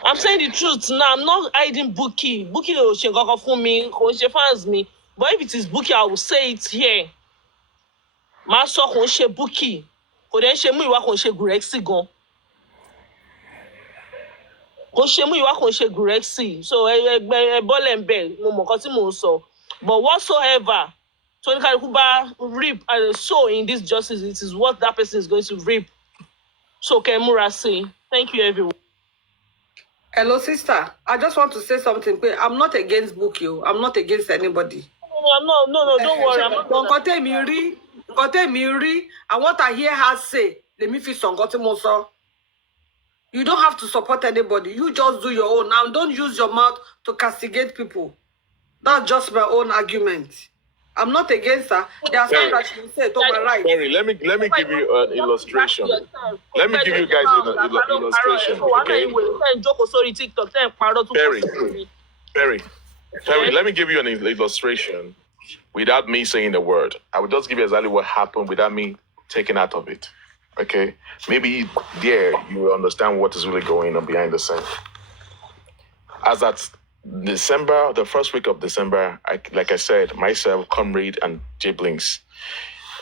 I'm not hiding Bukky. Bukky for me, fans me. But if it is Bukky, I will say it here. Ma so Bukky. Kò dẹ̀ ṣe mú ìwà kò ṣe gùrẹ́sì gan. Kò ṣe mú ìwà kò ṣe gùrẹ́sì. So bọ́lẹ̀ ń bẹ̀ mo mọ̀ nǹkan tí mò ń sọ. But whatsoever, Tony Kalukuba reap and sow in this justice, it is what that person is going to reap. So Kemura say, thank you everyone. Hello, sister. I just want to say something. I'm not against Bukky. I'm not against anybody. No, don't worry. And what I hear her say, let me feel some you don't have to support anybody. You just do your own. Now, don't use your mouth to castigate people. That's just my own argument. I'm not against her. There are some that she will say, to my right. Perry, let me give you an illustration. Let me give you guys an illustration. Okay? Perry, let me give you an illustration without me saying the word. I will just give you exactly what happened without me taking out of it. Okay? Maybe there you will understand what is really going on behind the scene. As at December, the first week of December, like I said, myself, Comrade, and J Blinks.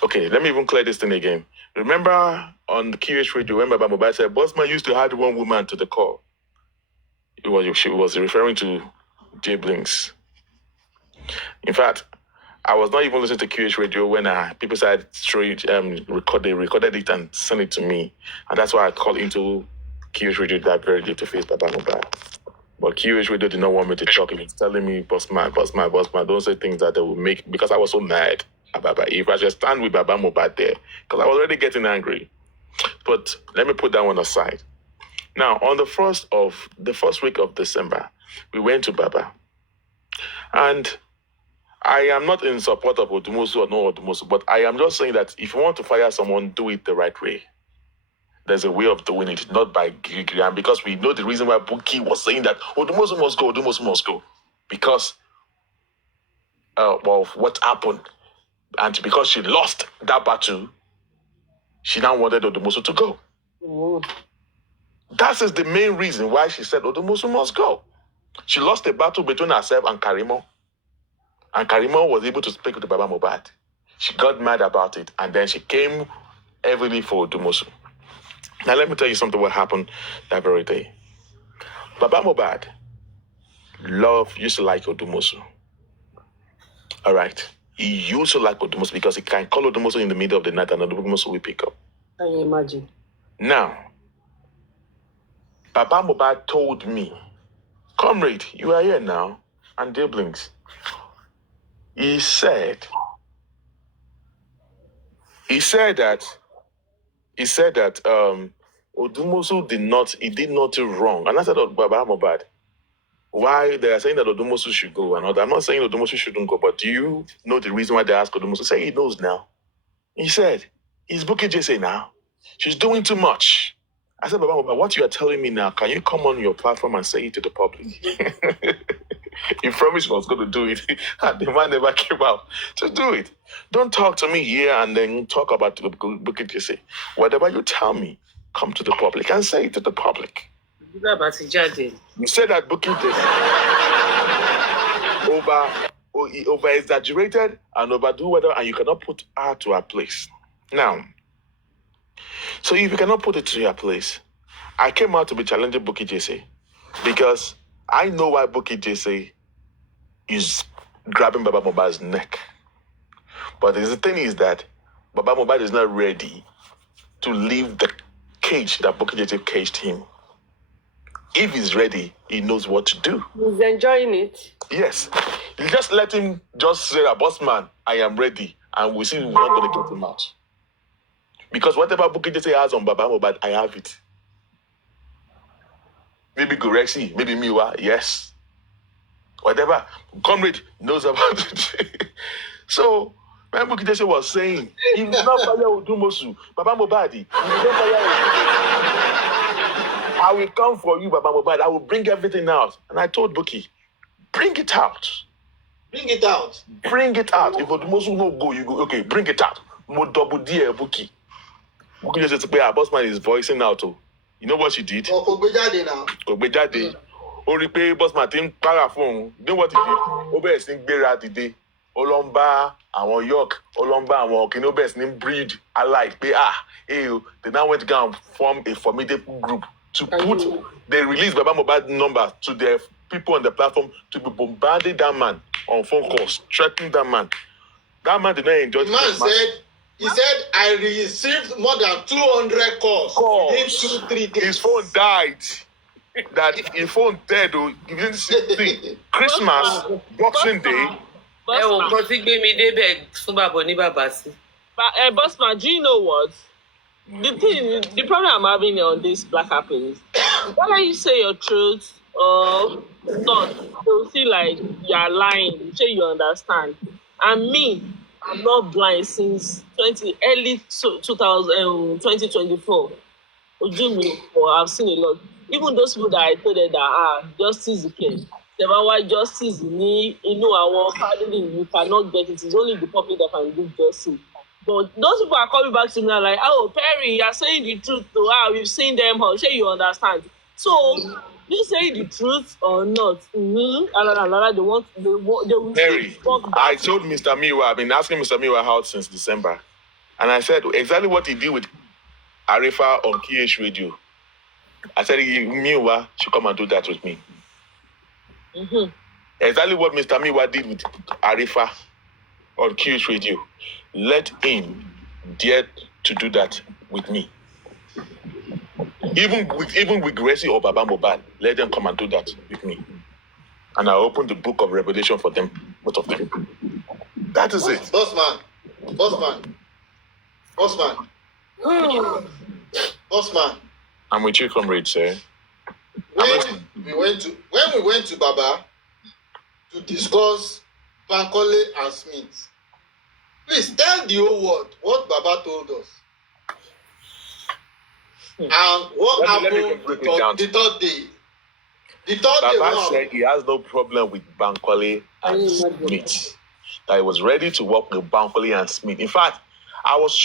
Okay, let me even clear this thing again. Remember on the QH radio, when Baba Mobile said, Bossman used to add one woman to the call. She was referring to J Blinks. In fact, I was not even listening to QH radio when people started they recorded it and sent it to me. And that's why I called into QH radio that very day to face Baba Mobile. But QH radio did not want me to talk. He was telling me, Bossman, don't say things that they will make, because I was so mad about Baba. If I just stand with Baba Mobile there, because I was already getting angry. But let me put that one aside. Now, on the first week of December, we went to Baba. And I am not in support of Odumosu or no Odumosu, but I am just saying that if you want to fire someone, do it the right way. There's a way of doing it, not by giri. And because we know the reason why Bukky was saying that Odumosu must go, because of what happened. And because she lost that battle, she now wanted Odumosu to go. Oh. That is the main reason why she said Odumosu must go. She lost a battle between herself and Karimo. And Karimo was able to speak with Baba Mohbad. She got mad about it, and then she came heavily for Odumosu. Now let me tell you something what happened that very day. Baba Mohbad used to like Odumosu. All right. He used to like Odumosu because he can call Odumosu in the middle of the night and Odumosu will pick up. Can you imagine? Now, Baba Mohbad told me, comrade, you are here now, and Diblings. He said that Odumosu did not wrong. And I said, Baba Mohbad, why they are saying that Odumosu should go and all that. I'm not saying Odumosu shouldn't go, but do you know the reason why they asked Odumosu? Say he knows now. He said, he's booking Jesse now. She's doing too much. I said, Baba Mohbad, what you are telling me now, can you come on your platform and say it to the public? He promised he was going to do it, and the man never came out to do it. Don't talk to me here and then talk about the booking Jesse. Whatever you tell me, come to the public and say it to the public. You said that booking Jesse over exaggerated and overdo whatever, and you cannot put her to her place. Now, so if you cannot put it to your place, I came out to be challenging Bukky Jesse because I know why Bukky Jesse is grabbing Baba Mohbad's neck. But the thing is that Baba Mohbad is not ready to leave the cage that Bukky Jesse caged him. If he's ready, he knows what to do. He's enjoying it. Yes. You just let him just say that, boss man, I am ready. And we see we're not going to get him out. Because whatever Bukky Jesse has on Baba Mohbad, I have it. Maybe Gorexi, maybe Miwa, yes. Whatever. Comrade knows about it. So, when Bukky Jesse was saying, if you not fire Odumosu, Baba Mohbad, if you don't fire I will come for you, Baba Mohbad. I will bring everything out. And I told Bukky, bring it out. Bring it out. Bring it out. If Odumosu no go, you go, okay, bring it out. Mo double dear Bukky. Bukky just say, our boss man is voicing out. Oh. You know what she did? Ogbejade now. Ogbejade. Oripe boss man team para phone. You know what he did? Obe sing gbera dide. Olomba àwọn York, Olomba àwọn Kinobes name breed alike. They now went to go and form a formidable group to put they release Baba Mohbad number to the people on the platform to be bombarding that man on phone calls, threatening that man. That man did not enjoy the man he said, I received more than 200 calls in 2-3 days. His phone died. That his phone dead. You didn't see Christmas, Boxing Day. Bossman, do you know what? The problem I'm having on this black happen is whether you say your truth or not, they'll see like you're lying, say you understand. And me, I'm not blind since 2024. I've seen a lot. Even those people that I told them that justice is okay. Why justice me, our family, you cannot get it. It's only the public that can give justice. But those people are coming back to me like, oh, Perry, you're saying the truth. We've seen them. How sure you understand? So, you say the truth or not? They will Perry, I told Mr. Miwa, I've been asking Mr. Miwa out since December. And I said exactly what he did with Arifa on KH Radio. I said, Miwa should come and do that with me. Mm-hmm. Exactly what Mr. Miwa did with Arifa on KH Radio. Let him dare to do that with me. Even with Gracie or Baba Mohbad, let them come and do that with me. And I open the book of Revelation for them, both of them. That is it. Bossman. I'm with you, comrade, sir. When we went to Baba to discuss Bankole and Smith, please tell the whole world what Baba told us. And what happened the third day. The third day, Baba said he has no problem with Bankole and Smith. That he was ready to work with Bankole and Smith. In fact,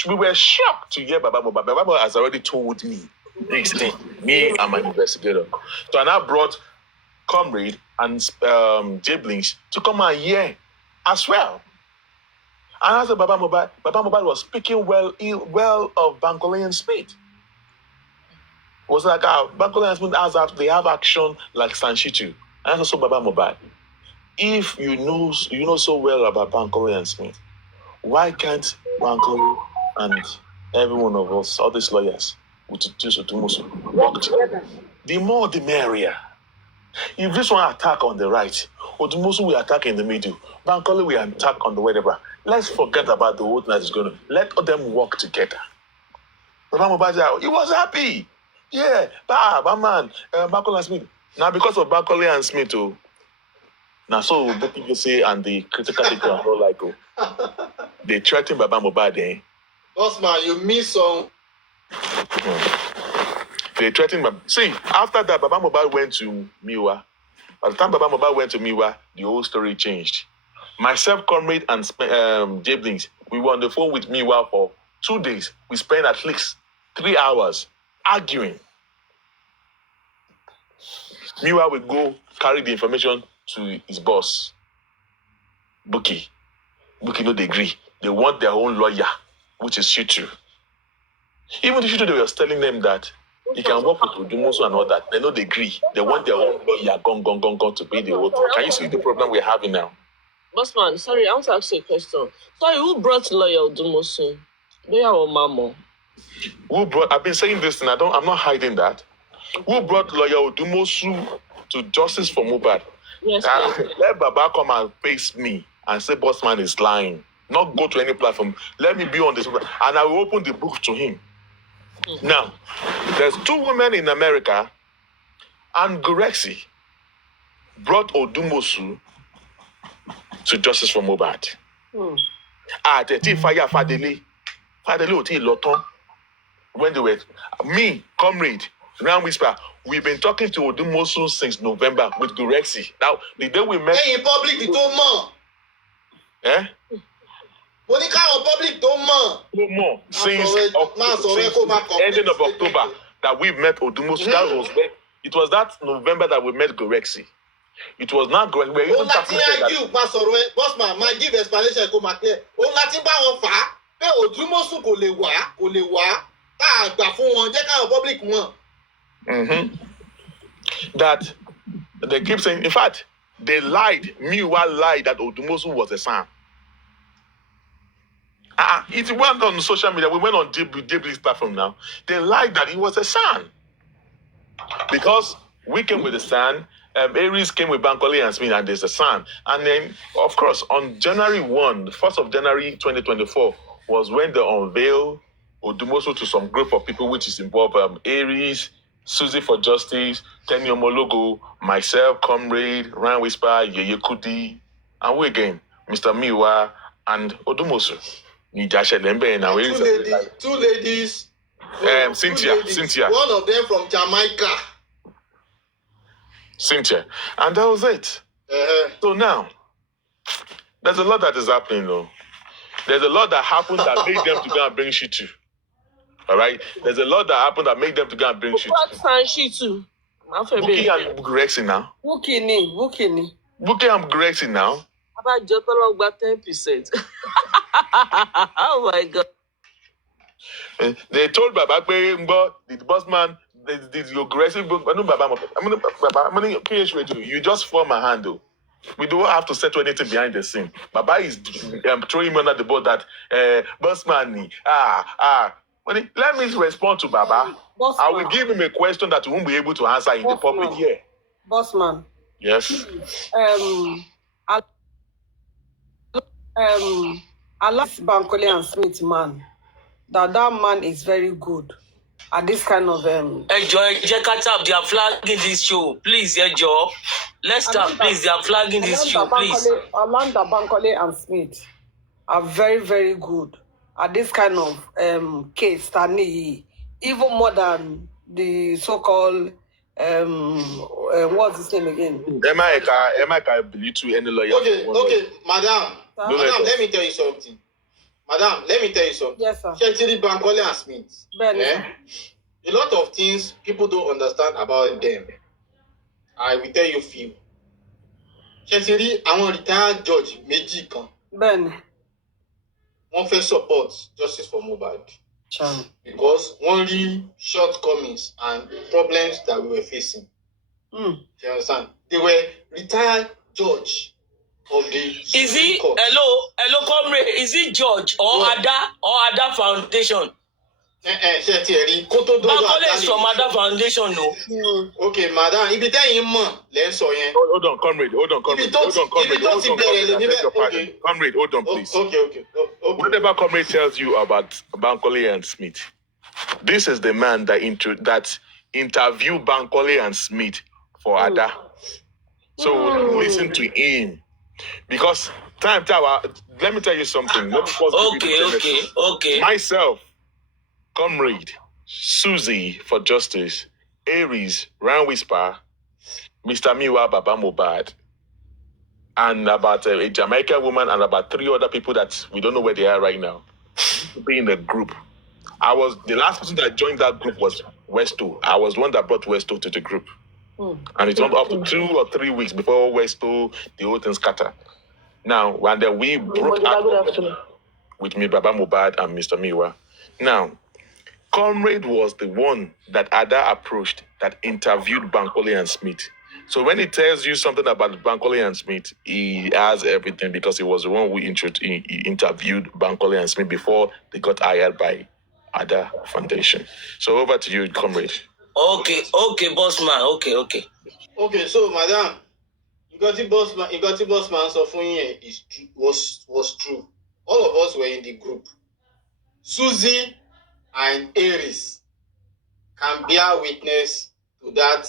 we were shocked to hear Baba Mohbad. Baba has already told me this thing. Me and my investigator. So I now brought Comrade and Jiblings to come and hear as well. And as Baba Mohbad was speaking well of Bankole and Smith. It was like Bankole and Smith they have action like Sanshitu. And also Baba Mohbad. If you know so well about Bankole and Smith, why can't Bankole and every one of us, all these lawyers, work together? The more the merrier. If this one attack on the right, Odumusu will attack in the middle, Bankole will attack on the whatever. Let's forget about the whole thing that is going on. Let them work together. Baba Mohbad, he was happy. Yeah, man, Bankole and Smith. Now because of Bankole and Smith, now so the people say and the critical people are not like they threaten Baba Mohbad. Boss man, you miss some. They threatened Baba. See, after that, Baba Mohbad went to Miwa. By the time Baba Mohbad went to Miwa, the whole story changed. Myself, comrade, and Jablings, we were on the phone with Miwa for 2 days. We spent at least 3 hours arguing. Miwa would go carry the information to his boss, Buki. Buki no they agree. They want their own lawyer, which is Shitu. Even the Shitu, they were telling them that you can work with Odumosu and all that. They know they agree. They want their own lawyer gone to pay the whole thing. Can you see the problem we're having now? Bossman, sorry, I want to ask you a question. Sorry, who brought lawyer Odumosu? Lawyer or Mamo? I've been saying this and I'm not hiding that. Who brought lawyer Odumosu to justice for Mohbad? Yes, let Baba come and face me and say Bossman is lying. Not go to any platform. Let me be on this, and I will open the book to him. Now, there's 2 women in America, and Gurexi brought Odumosu to justice for Mohbad. When they were, me, comrade, Round Whisper, we've been talking to Odumosu since November with Gurexi. Now, the day we met... Hey, in public, you don't know. Eh? Monica, in public, don't know. No more. Since ending of October that we met Odumosu. That was it was that November that we met Gurexi. It was not Gurexi. We're even talking about that. Bossman, my give explanation come clear. Oh, Latin ba won fa. Pe Odumosu kò lè wá. Tá gbà fún wọn jẹ́ ká public wọn. That they keep saying, in fact, they lied. Miwa lied that Odumosu was a son. It went on social media. We went on Dibbli's platform now. They lied that he was a son. Because we came with the son, Aries came with Bankole and Smith, and there's a son. And then, of course, on January 1, the 1st of January 2024, was when they unveiled Odumosu to some group of people, which is involved Aries, Susie for Justice, Tenny Omologo, myself, Comrade, Ryan Whisper, Yeye Kudi, and we again, Mr. Miwa, and Odumosu. Two ladies. Cynthia. One of them from Jamaica. Cynthia. And that was it. So now, there's a lot that is happening though. There's a lot that happened that made them to go and bring Shitu. All right? There's a lot that happened that made them to go and bring Shitu. Shitu? Buki and Gurexi now. Buki ni. Buki and Gurexi now. About Jotolo got 10%. Oh my God. They told Baba, the boss man, your aggressive book. You just form a handle. We don't have to settle anything behind the scene. Baba is throwing him under the board that boss man. Let me respond to Baba. I will give him a question that he won't be able to answer in the public here. Boss man. Yes. I like Bankole and Smith man. That man is very good at this kind of Enjoy, tap. They are flagging this show, please. Enjoy. Let's stop, please. They are flagging this show, please. Amanda Bankole and Smith are very, very good at this kind of case. Even more than the so-called what's his name again? Emeka belittle any lawyer. Okay, madam, let me tell you something. Yes, sir. Chechiri Bankole and Smith. A lot of things people don't understand about them. I will tell you few. Chechiri, àwọn retired judge méjì kan. Wọ́n fẹ́ support justice for Mohbad. Because wọ́n rí shortcomings and problems that we were facing. You understand? They were retired judge of the Is he court. hello, comrade? Is he George or Ada Foundation? Bankole is from Ada Foundation, no. Okay, madam. Ibi tẹ́yin mọ̀ lẹ́ ń sọ yẹn. Hold on, comrade. Comrade, hold on, please. Okay. Whatever comrade tells you about Bankole and Smith, this is the man that interviewed Bankole and Smith for Ada. So listen to him. Because let me tell you something. Okay. Myself, comrade, Susie for Justice, Aries, Ryan Whisper, Mr. Miwa Baba Mohbad, and about a Jamaican woman and about 3 other people that we don't know where they are right now. Be in the group. The last person that joined that group was Westo. I was the one that brought Westo to the group. And it went up to 2 or 3 weeks before Westo, the whole thing scattered. Now, when we broke up with me, Baba Mohbad and Mr. Miwa. Now, Comrade was the one that Ada approached that interviewed Bankole and Smith. So when he tells you something about Bankole and Smith, he has everything because he was the one who interviewed Bankole and Smith before they got hired by Ada Foundation. So over to you, Comrade. Okay, boss man. Okay. Okay, so madam, you got the boss man sọ fún yín was true. All of us were in the group. Susie and Aries can bear witness to that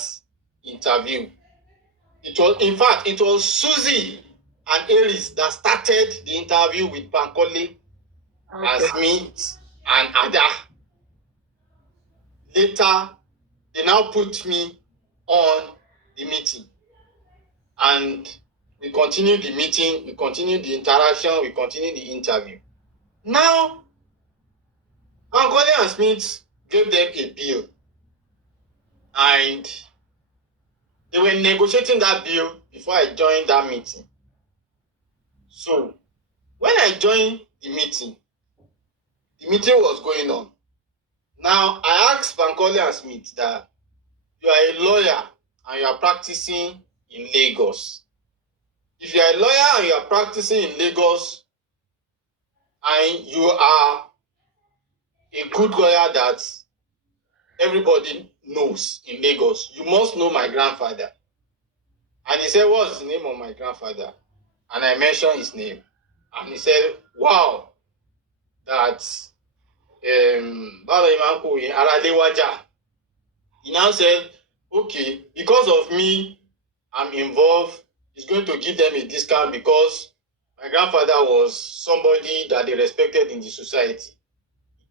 interview. It was Susie and Aries that started the interview with Bankole and Smith and Ada. Later, they now put me on the meeting. And we continue the meeting, we continue the interaction, we continue the interview. Now, Bankole and Smith gave them a bill. And they were negotiating that bill before I joined that meeting. So, when I joined the meeting was going on. Now, I asked Bankole and Smith that you are a lawyer and you are practicing in Lagos. If you are a lawyer and you are practicing in Lagos and you are a good lawyer that everybody knows in Lagos, you must know my grandfather. And he said, what's the name of my grandfather? And I mentioned his name. And he said, wow, that's he now said, okay, because of me, I'm involved. He's going to give them a discount because my grandfather was somebody that they respected in the society.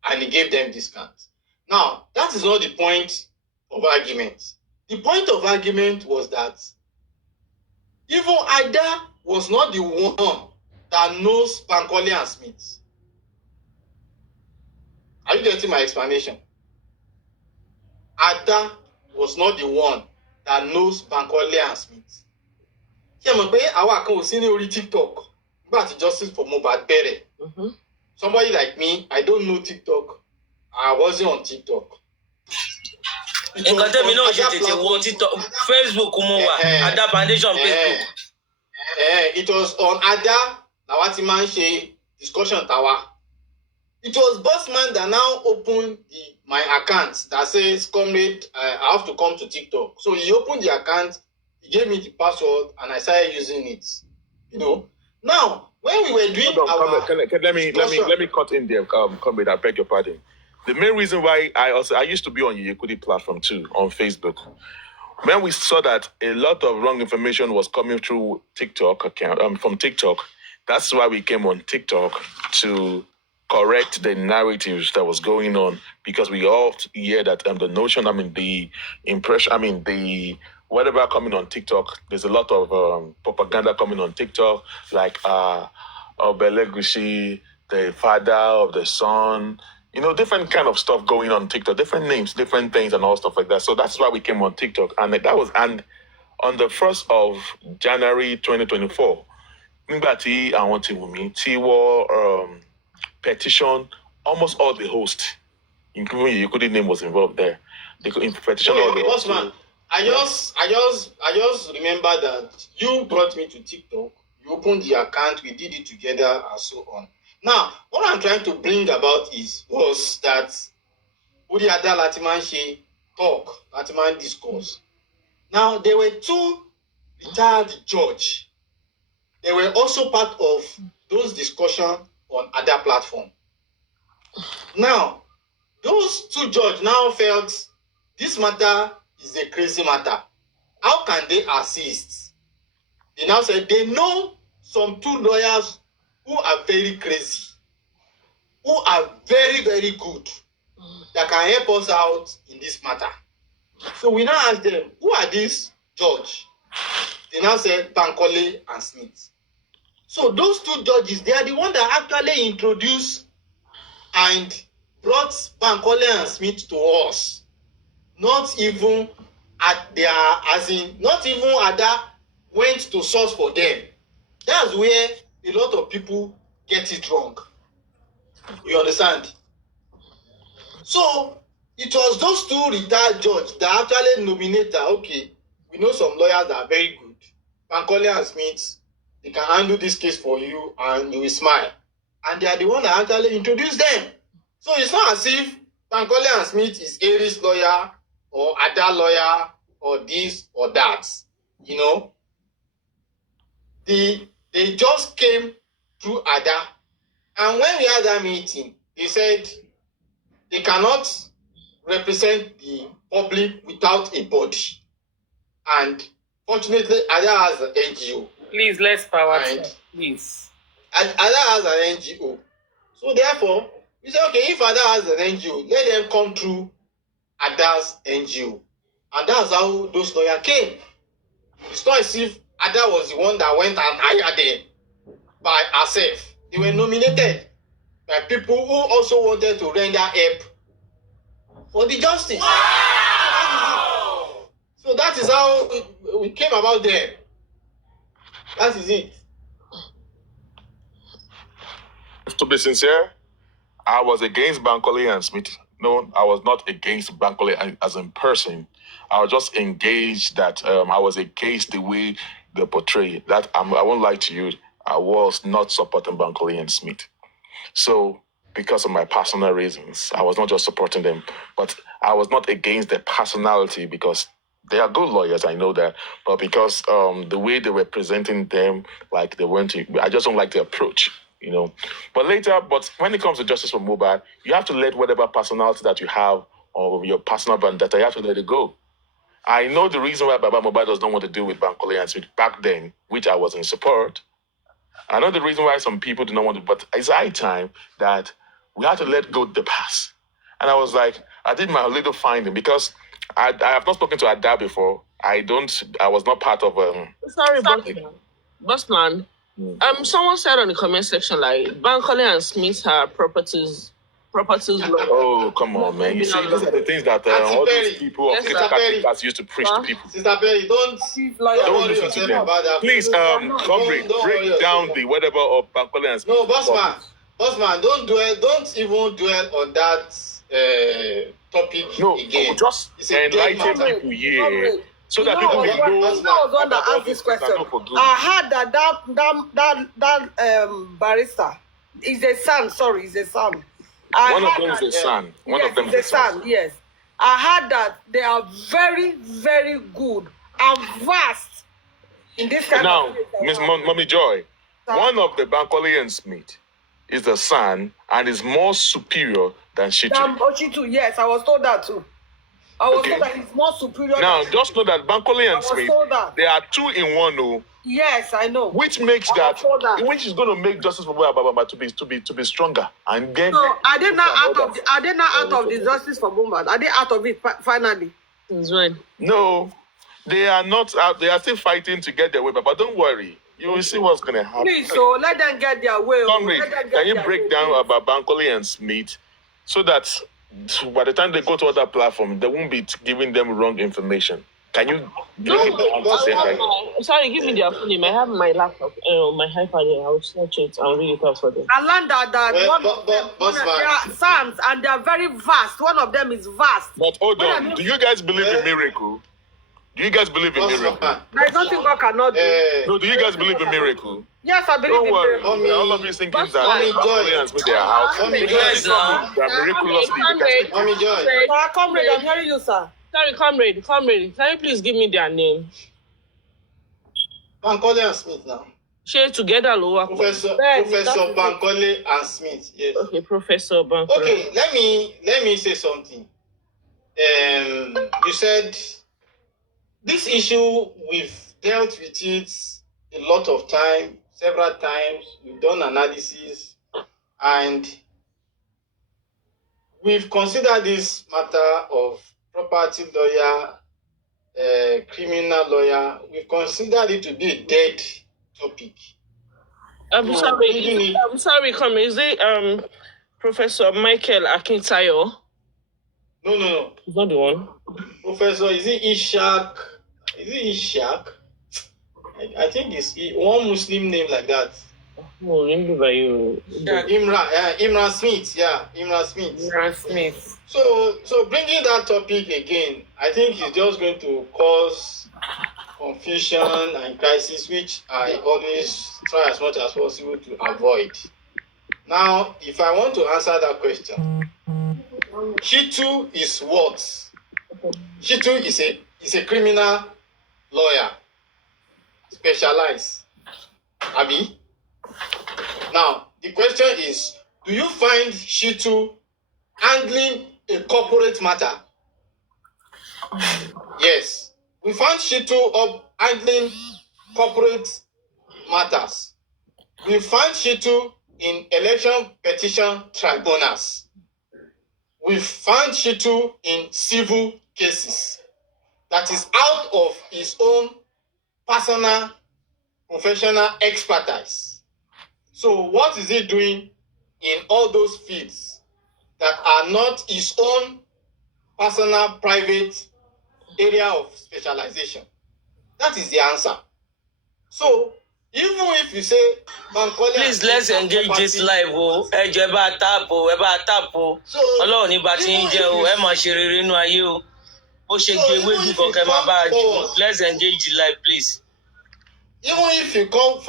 And he gave them discount. Now, that is not the point of argument. The point of argument was that even Ada was not the one that knows Bankole and Smith. Are you getting my explanation? Ada was not the one that knows Bankole and Smith. Ṣé mọ̀ pé àwa kan ò sí ní orí TikTok nígbà tí Justice for Mohbad bẹ̀rẹ̀. Somebody like me, I don't know TikTok. I wasn't on TikTok. Nǹkan tẹ́mi náà ṣe tètè wọ TikTok, Facebook mo wà, Ada Foundation Facebook. It was on Ada làwa ti máa ń ṣe discussion tàwa. It was Bossman that now opened my account that says, comrade, I have to come to TikTok. So he opened the account, he gave me the password, and I started using it. You know. Now, when we were doing let me cut in there, comrade. I beg your pardon. The main reason why I used to be on Yekudi platform too, on Facebook. When we saw that a lot of wrong information was coming through TikTok account from TikTok, that's why we came on TikTok to correct the narratives that was going on, because we all hear that the notion, the impression, the whatever coming on TikTok, there's a lot of propaganda coming on TikTok, like Obelegushi, the father of the son, different kind of stuff going on TikTok, different names, different things and all stuff like that. So that's why we came on TikTok. And on the 1st of January 2024, Ngbati and Wumi, Tiwo petition almost all the hosts, including Yekudi name was involved there. They petition all the hosts I just remember that you brought me to TikTok. You opened the account. We did it together and so on. Now, what I'm trying to bring about was that Uri Ada Latiman talk, Latiman discourse. Now, there were 2 retired judges. They were also part of those discussions on other platform. Now, those 2 judges now felt this matter is a crazy matter. How can they assist? They now said they know some 2 lawyers who are very crazy, who are very, very good, that can help us out in this matter. So we now ask them, who are these judges? They now said Bankole and Smith. So those 2 judges, they are the ones that actually introduced and brought Bankole and Smith to us. Not even at their, not even Ada went to source for them. That's where a lot of people get it wrong. You understand? So it was those 2 retired judges that actually nominated, okay, we know some lawyers that are very good. Bankole and Smith, they can handle this case for you and you will smile. And they are the ones that actually introduced them. So it's not as if Bankole and Smith is Aries lawyer or Ada lawyer or this or that. You know? They just came through Ada. And when we had that meeting, they said they cannot represent the public without a body. And fortunately, Ada has an NGO. Please, let's power it. Please. And Ada has an NGO. So therefore, we say, okay, if Ada has an NGO, let them come through Ada's NGO. And that's how those lawyers came. It's not as if Ada was the one that went and hired them by herself. They were nominated by people who also wanted to render help for the justice. Wow! So that is how we came about them. That is it. To be sincere, I was against Bankole and Smith. No, I was not against Bankole as a person. I was just engaged that I was against the way they portray. That I won't lie to you, I was not supporting Bankole and Smith. So, because of my personal reasons, I was not just supporting them, but I was not against their personality because they are good lawyers, I know that. But because the way they were presenting them, like they weren't, I just don't like the approach, you know. But when it comes to justice for Mohbad, you have to let whatever personality that you have or your personal vendetta, you have to let it go. I know the reason why Baba Mohbad does not want to deal with Bankole and Smith back then, which I was in support. I know the reason why some people do not want to, but it's high time that we have to let go the past. And I was like, I did my little finding because I have not spoken to Ada before. I was not part of Sorry, Bossman. Someone said on the comment section like Bankole and Smith are properties. Oh, come on, man. You see, these are the things that all these people of Catholics used to preach to people. Sister Perry, don't listen to them. Please, comrade, break down the whatever of Bankole and Smith. No, Bossman, don't even dwell on that topic again. Just enlighten people here. So that people will know. I was on to ask this question. I heard that barrister is a son. Sorry, is a son. One of them is a son. One of them is a son. Yes. I heard that they are very, very good and vast in this kind of case. Now, Miss Mommy Joy, one of the Bankole and Smith is the son and is more superior than Shitu. Yes, I was told that too. I was told that he's more superior. Now, just know that Bankole and Smith, they are 2 in 1. Yes, I know. Which makes which is going to make justice for Mohbad to be stronger. And then so are they not out of the justice for Mohbad? Are they out of it finally? No, they are not out. They are still fighting to get their way back. But don't worry, you will see what's going to happen. Please, so let them get their way. Comrade, can you break down about Bankole and Smith so that by the time they go to other platforms, they won't be giving them wrong information? Can you sorry, give me their phone name. I have my laptop, my iPad here. I'll search it and read it out for them. I learned that one of them, they are sons and they are very vast. One of them is vast. But hold on, do you guys believe in miracle? Do you guys believe in miracle? There's nothing God cannot do. No, do you guys believe in miracle? Yes, I believe Don't in worry. miracle. All of you thinking that Mommy Joy. Koreans with their house. Yes, now. That miraculously they can still Mommy Joy. Sir, comrade, I'm hearing you, sir. Sorry, comrade. Can you please give me their name? Bankole and Smith now. Share together, lower. Professor Bankole and Smith. Yes. Okay, Professor Bankole. Okay, let me say something. You said this issue, we've dealt with it a lot of time, several times. We've done analysis, and we've considered this matter of property lawyer, criminal lawyer. We've considered it to be a dead topic. I'm sorry, come. Is it Professor Michael Akintayo? No. He's not the one. Professor, is it Ishak? I think it's one Muslim name like that. No, remember you. Imran Smith. Yeah, Imran Smith. Imran Smith. So bringing that topic again, I think it's just going to cause confusion and crisis, which I always try as much as possible to avoid. Now, if I want to answer that question, Shitu is what? Shitu is a criminal lawyer, specialized. Abi? Now, the question is, do you find Shitu handling a corporate matter? Yes. We found Shitu up handling corporate matters. We found Shitu in election petition tribunals. We found Shitu in civil cases. That is out of his own personal, professional expertise. So what is he doing in all those fields that are not his own personal, private area of specialization? That is the answer. So even if you say Bankole, please let's engage this live o. Ẹ jẹ́ bá tap o, ẹ bá tap o. Ọlọ́run ní bá ti ń jẹ́ o, ẹ máa ṣe rere nínú ayé o. Bó ṣe gbé ewédú kankan má bá a jù. Let's engage the live, please. Even if you come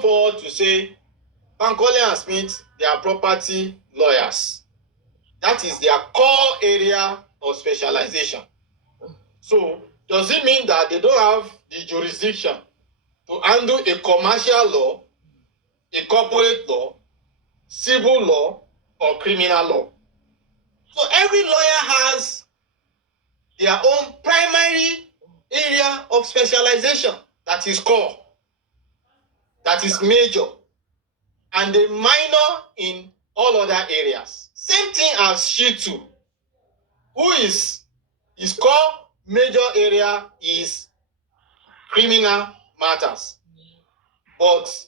forward to say Bankole and Smith, they are property lawyers. That is their core area of specialization. So does it mean that they don't have the jurisdiction to handle a commercial law, a corporate law, civil law, or criminal law? So every lawyer has their own primary area of specialization that is core, that is major, and a minor in all other areas. Same thing as Shitu, who is his core major area is criminal matters, but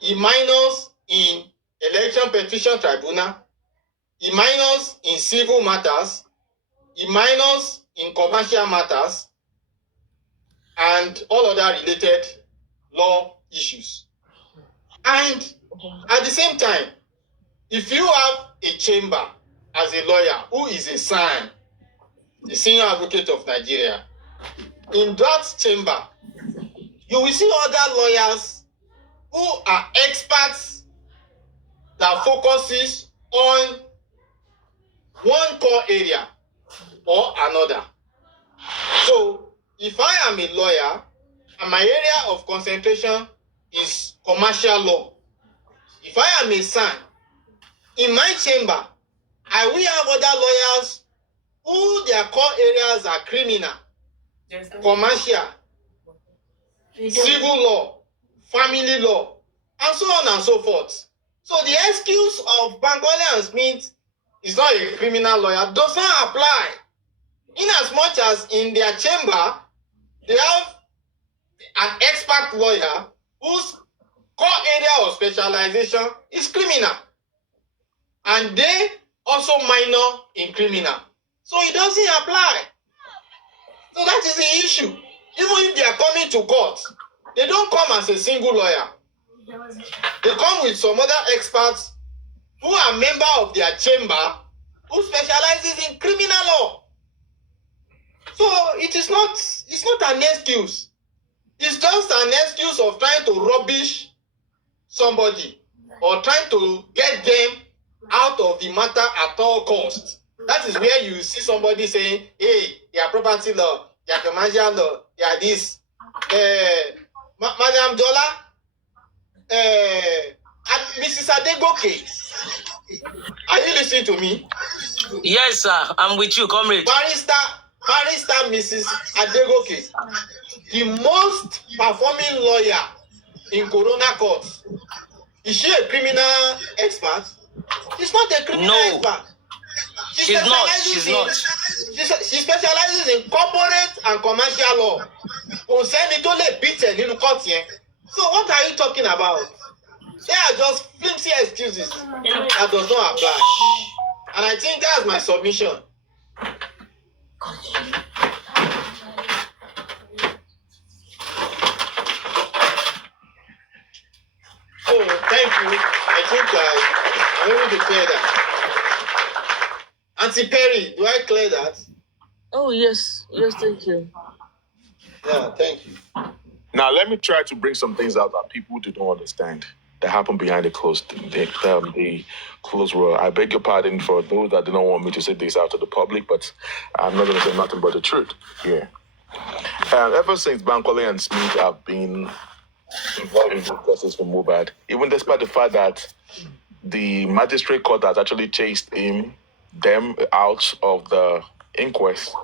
he minors in election petition tribunal, he minors in civil matters, he minors in commercial matters, and all other related law issues. And at the same time, if you have a chamber as a lawyer who is a SAN, the Senior Advocate of Nigeria, in that chamber, you will see other lawyers who are experts that focuses on one core area or another. So, if I am a lawyer and my area of concentration is commercial law, if I am a SAN, in my chamber, I will have other lawyers who their core areas are criminal, commercial, civil law, family law, and so on and so forth. So the excuse of Bankole and Smith is not a criminal lawyer does not apply. In as much as in their chamber, they have an expert lawyer whose core area of specialization is criminal. And they also minor in criminal. So it doesn't apply. So that is the issue. Even if they are coming to court, they don't come as a single lawyer. They come with some other experts who are members of their chamber who specializes in criminal law. So it's not an excuse. It's just an excuse of trying to rubbish somebody or trying to get them out of the matter at all costs. That is where you see somebody saying, hey, your property law, your commercial law, your this. Madam Jola, Mrs. Adegoke, are you listening to me? Yes, sir. I'm with you, comrade. Barrister Mrs. Adegoke, the most performing lawyer in Corona courts. Is she a criminal expert? She's not a criminal expert. She's not. She specializes in corporate and commercial law. So what are you talking about? They are just flimsy excuses that does not apply. And I think that's my submission. So thank you. I think I'm able to clear that. Auntie Perry, do I clear that? Oh, yes. Yes, thank you. Yeah, thank you. Now, let me try to bring some things out that people do not understand that happen behind the closed door. I beg your pardon for those that do not want me to say this out to the public, but I'm not going to say nothing but the truth here. Ever since Bankole and Smith have been involved in the process for Mohbad, even despite the fact that the magistrate court has actually chased them out of the inquest,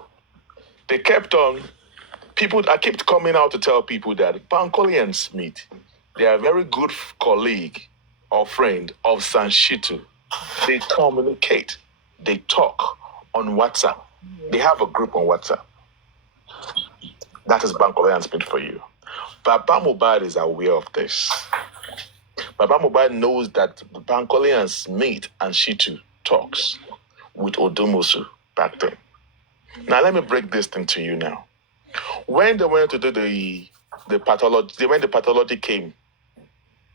they kept on. I kept coming out to tell people that Bankole and Smith, they are a very good colleague or friend of Sanshitu. They communicate. They talk on WhatsApp. They have a group on WhatsApp. That is Bankole and Smith for you. Baba Mohbad is aware of this. Baba Mohbad knows that Bankole and Smith and Shitu talks with Odumosu back then. Now let me break this thing to you now. When they went to do the pathology, when the pathology came,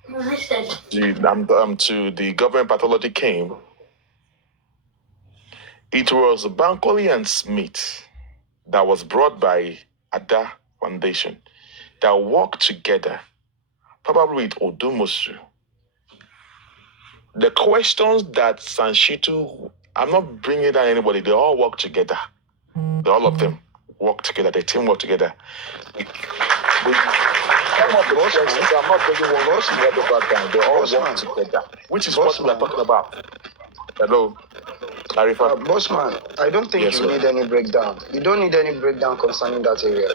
to the government pathology came, it was Bankole and Smith that was brought by Ada Foundation that worked together, probably with Odumosu. The questions that Sanshitu, I'm not bringing down anybody, they all work together. All of them work together, the team work together. They all work together, which is what we are talking about. Hello, Arifa. Bossman, I don't think you need any breakdown. You don't need any breakdown concerning that area.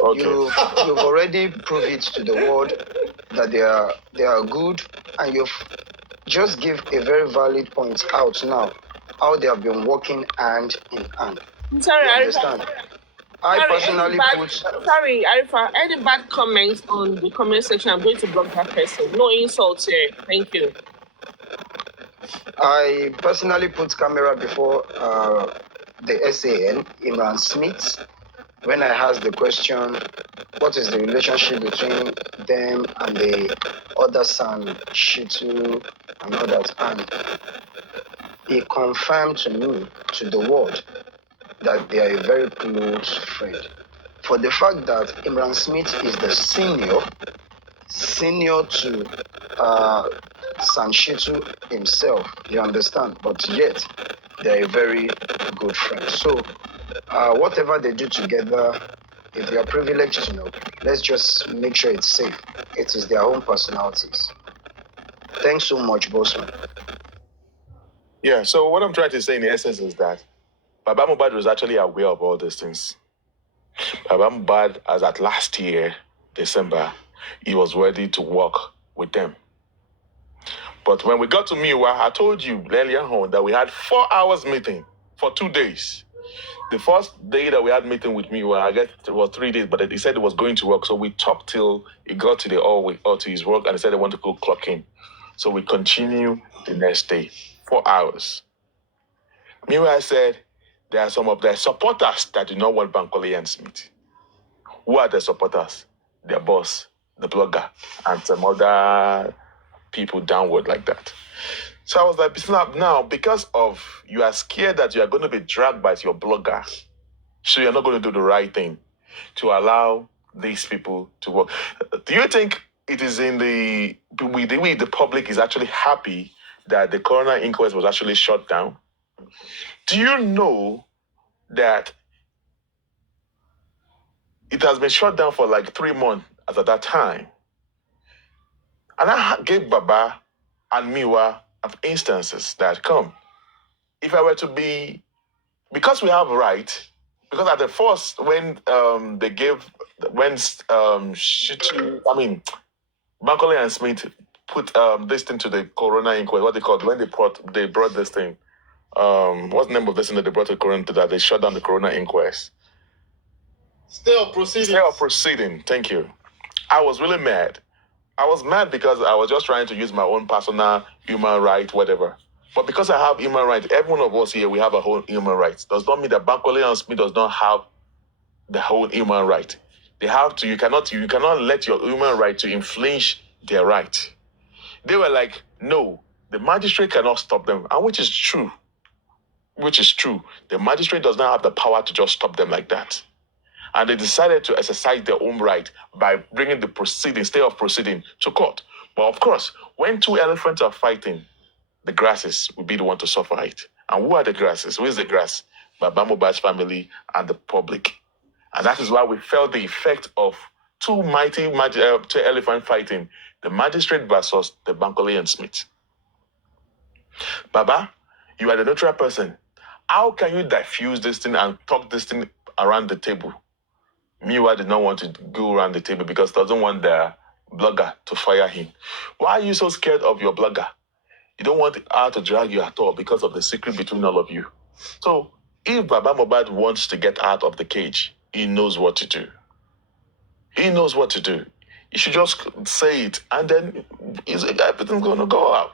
Okay. You've already proved it to the world that they are good, and you've just give a very valid point out now how they have been working hand in hand. Sorry, you understand? Sorry, Arifa, any bad comments on the comment section, I'm going to block that person. No insults here. Thank you. I personally put camera before the SAN, Imran Smith, when I asked the question, what is the relationship between them and the other son, Shitu, and all that, and he confirmed to me, to the world, that they are a very close friend. For the fact that Imran Smith is the senior to Sanshitu himself, you understand, but yet they are a very good friend. So whatever they do together, if they are privileged to know, let's just make sure it's safe. It is their own personalities. Thanks so much, Bossman. Yeah, so what I'm trying to say in essence is that Baba Mohbad was actually aware of all these things. Baba Mohbad, as at last year, December, he was ready to work with them. But when we got to Miwa, I told you earlier on that we had 4 hours meeting for 2 days. The first day that we had meeting with Miwa, I guess it was 3 days, but he said he was going to work. So we talked till he got to to his work, and he said he wanted to go clock in. So we continue the next day, 4 hours. Miwa said there are some of their supporters that do not want Bankole and Smith. Who are the supporters? Their boss, the blogger, and some other people downward like that. So I was like, now, because of you are scared that you are going to be dragged by your blogger, So you're not going to do the right thing to allow these people to work. Do you think it is in the way the public is actually happy that the coroner inquest was actually shut down? Do you know that it has been shut down for like 3 months as at that time? And I gave Baba and Miwa of instances that come. If I were to be, because we have right, because at the first when Bankole and Smith put this thing to the coroner inquiry, what they called when they brought this thing. What's the name of this thing that they brought to the coroner that they shut down the coroner inquest? Stay of proceeding. Stay of proceeding. Thank you. I was really mad. I was mad because I was just trying to use my own personal human right, whatever. But because I have human rights, every one of us here, we have a whole human rights. Does not mean that Bankole and Smith does not have the whole human right. They have to. You cannot let your human right to infringe their right. They were like, no, the magistrate cannot stop them, and which is true. The magistrate does not have the power to just stop them like that. And they decided to exercise their own right by bringing the stay of proceeding to court. But of course, when two elephants are fighting, the grasses will be the one to suffer it. And who are the grasses? Who is the grass? Baba Mohbad's family and the public. And that is why we felt the effect of two elephants fighting, the magistrate versus the Bankole and Smith. Baba, you are the neutral person. How can you diffuse this thing and talk this thing around the table? Miwa did not want to go around the table because doesn't want the blogger to fire him. Why are you so scared of your blogger? You don't want her to drag you at all because of the secret between all of you. So if Baba Mohbad wants to get out of the cage, he knows what to do. You should just say it, and then everything's going to go out.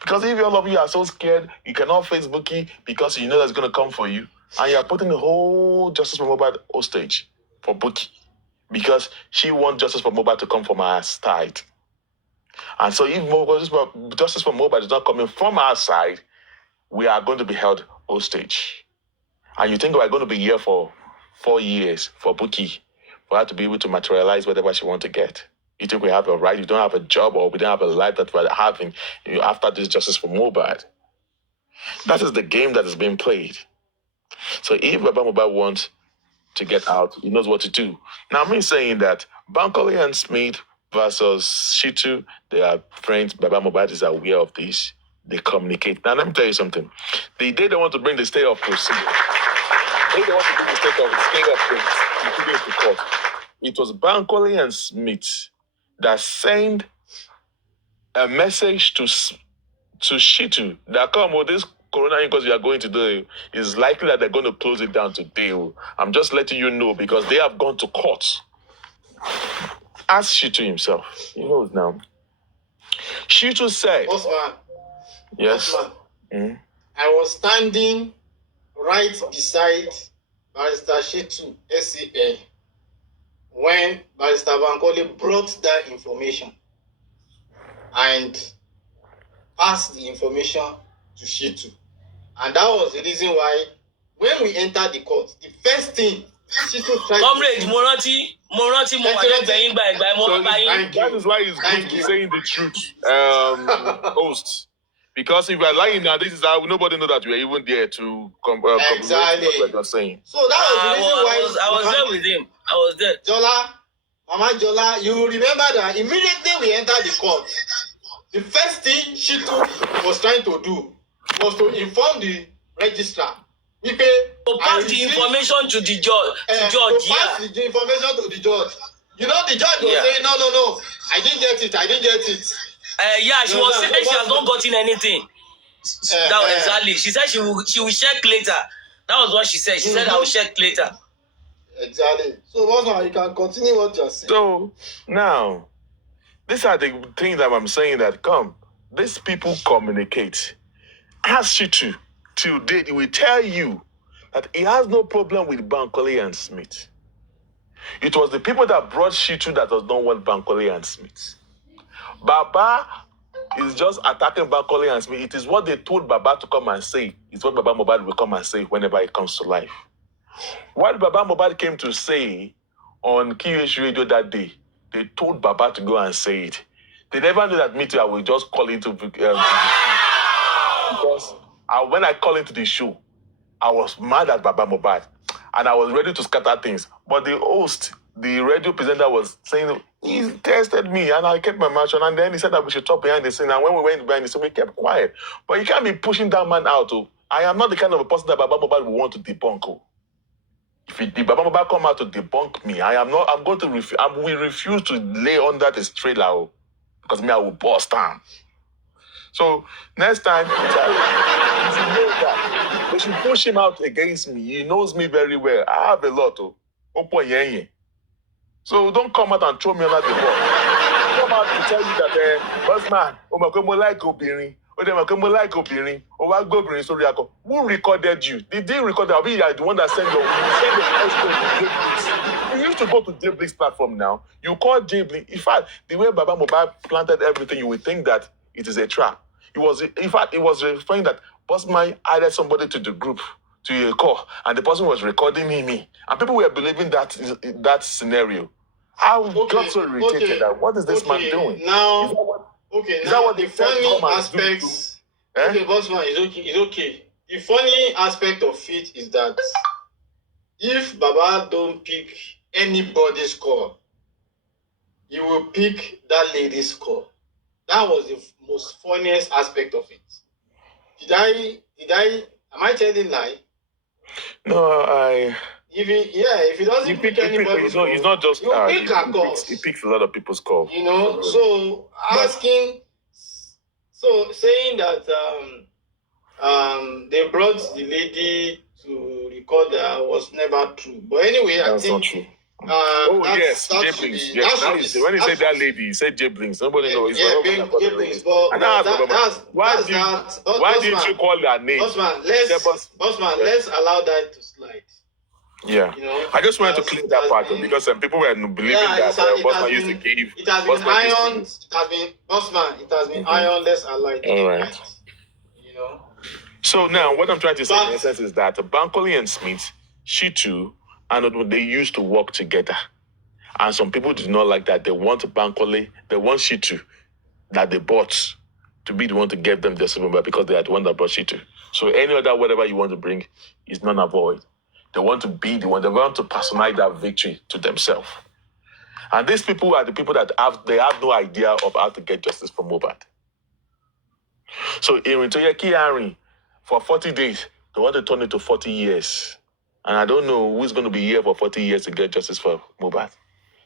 Because if all of you are so scared, you cannot face Bukky because you know that's going to come for you, and you are putting the whole Justice for Mohbad hostage for Bukky because she wants Justice for Mohbad to come from our side. And so if Justice for Mohbad is not coming from our side, we are going to be held hostage. And you think we're going to be here for 4 years for Bukky, for her to be able to materialize whatever she wants to get? You think we have a right? You don't have a job, or we don't have a life that we're having after this Justice for Mohbad? That is the game that is being played. So if Baba Mohbad wants to get out, he knows what to do. Now, me saying that Bankole and Smith versus Shitu, they are friends. Baba Mohbad is aware of this. They communicate. Now, let me tell you something. The day they want to bring the stay of proceeding, to court, it was Bankole and Smith that sent a message to Shitu that come with this corona inquest you are going to do. It's likely that they're going to close it down today. I'm just letting you know because they have gone to court. Ask Shitu himself. He knows now. Shitu said, Osman, yes. Osman, I was standing right beside Barrister Shitu SCA when Barrister Bankole brought that information and passed the information to Shitu. And that was the reason why when we entered the court, the first thing Shitu tried comrade, to do... That is why it's good to be saying the truth, host. Because if you are lying now, this is how nobody know that you are even there to exactly what we're just saying. So that was the reason why I was there with him. I was there. Mama Jola, you remember that immediately we entered the court, the first thing Shitu was trying to do was to inform the registrar. To pass the information to the judge. Pass the information to the judge. You know, the judge was saying, no, I didn't get it. She was saying she has not gotten anything. That was exactly. She said she will check later. That was what she said. She said I will check later. Exactly. So, Osman, you can continue what you're saying. So, now, these are the things that I'm saying that these people communicate. Ask you to, till date, he will tell you that he has no problem with Bankole and Smith. It was the people that brought Shitu that does not want Bankole and Smith. Baba is just attacking Bankole and Smith. It is what they told Baba to come and say. It's what Baba Mohbad will come and say whenever it comes to life. What Baba Mohbad came to say on QH radio that day, they told Baba to go and say it. They never knew that me too, I will just call into because when I call into the show, I was mad at Baba Mohbad and I was ready to scatter things. But the host, the radio presenter, was saying he tested me and I kept my mouth shut. And then he said that we should talk behind the scene. And when we went behind the scene, we kept quiet. But you can't be pushing that man out. Oh. I am not the kind of a person that Baba Mohbad will want to debunk. Oh. If Baba Mohbad come out to debunk me, I'm going to refuse to lay under this trailer. Oh, because me, I will bust down. So next time, you should know that they should push him out against me. He knows me very well. I have a lot. So don't come out and throw me under the ball. Come out to tell you that, boss man, who recorded you? Did they record that? You are the one that sent the You used to go to Jablin's platform now. You call Jablin. In fact, the way Baba Mohbad planted everything, you would think that it is a trap. It was referring that Bossman added somebody to the group, to a call, and the person was recording me. And people were believing that scenario. I got so irritated that what is this man doing? Now, the funny aspects. Okay, Bossman, it's okay. The funny aspect of it is that if Baba don't pick anybody's call, he will pick that lady's call. That was the most funniest aspect of it. Am I telling lie? No, if he doesn't pick anybody's call, it's not just he picks a lot of people's calls. You know, so saying that they brought the lady to record was never true. But anyway, that's not true. Yes, Jablings. Yes, when he said that lady, he said Jablings. Nobody knows. Jablings. Why didn't you call her name? Bossman, let's allow that to slide. Yeah, you know, I just wanted to clear that part because some people were believing that Bossman used to give. It has been ironed. It has been ironed. Let's allow it. All right. You know. So now, what I'm trying to say in essence is that Bankole and Smith, she too, and they used to work together. And some people do not like that. They want Bankole, they want Shitu, that they bought to be the one to get them their silver because they are the one that brought Shitu. So any other whatever you want to bring is none avoid. They want to be the one, they want to personalize that victory to themselves. And these people are the people that have no idea of how to get justice for Mohbad. So in Ritoyeki Henry, for 40 days, they want to turn it to 40 years. And I don't know who's going to be here for 40 years to get justice for Mohbad.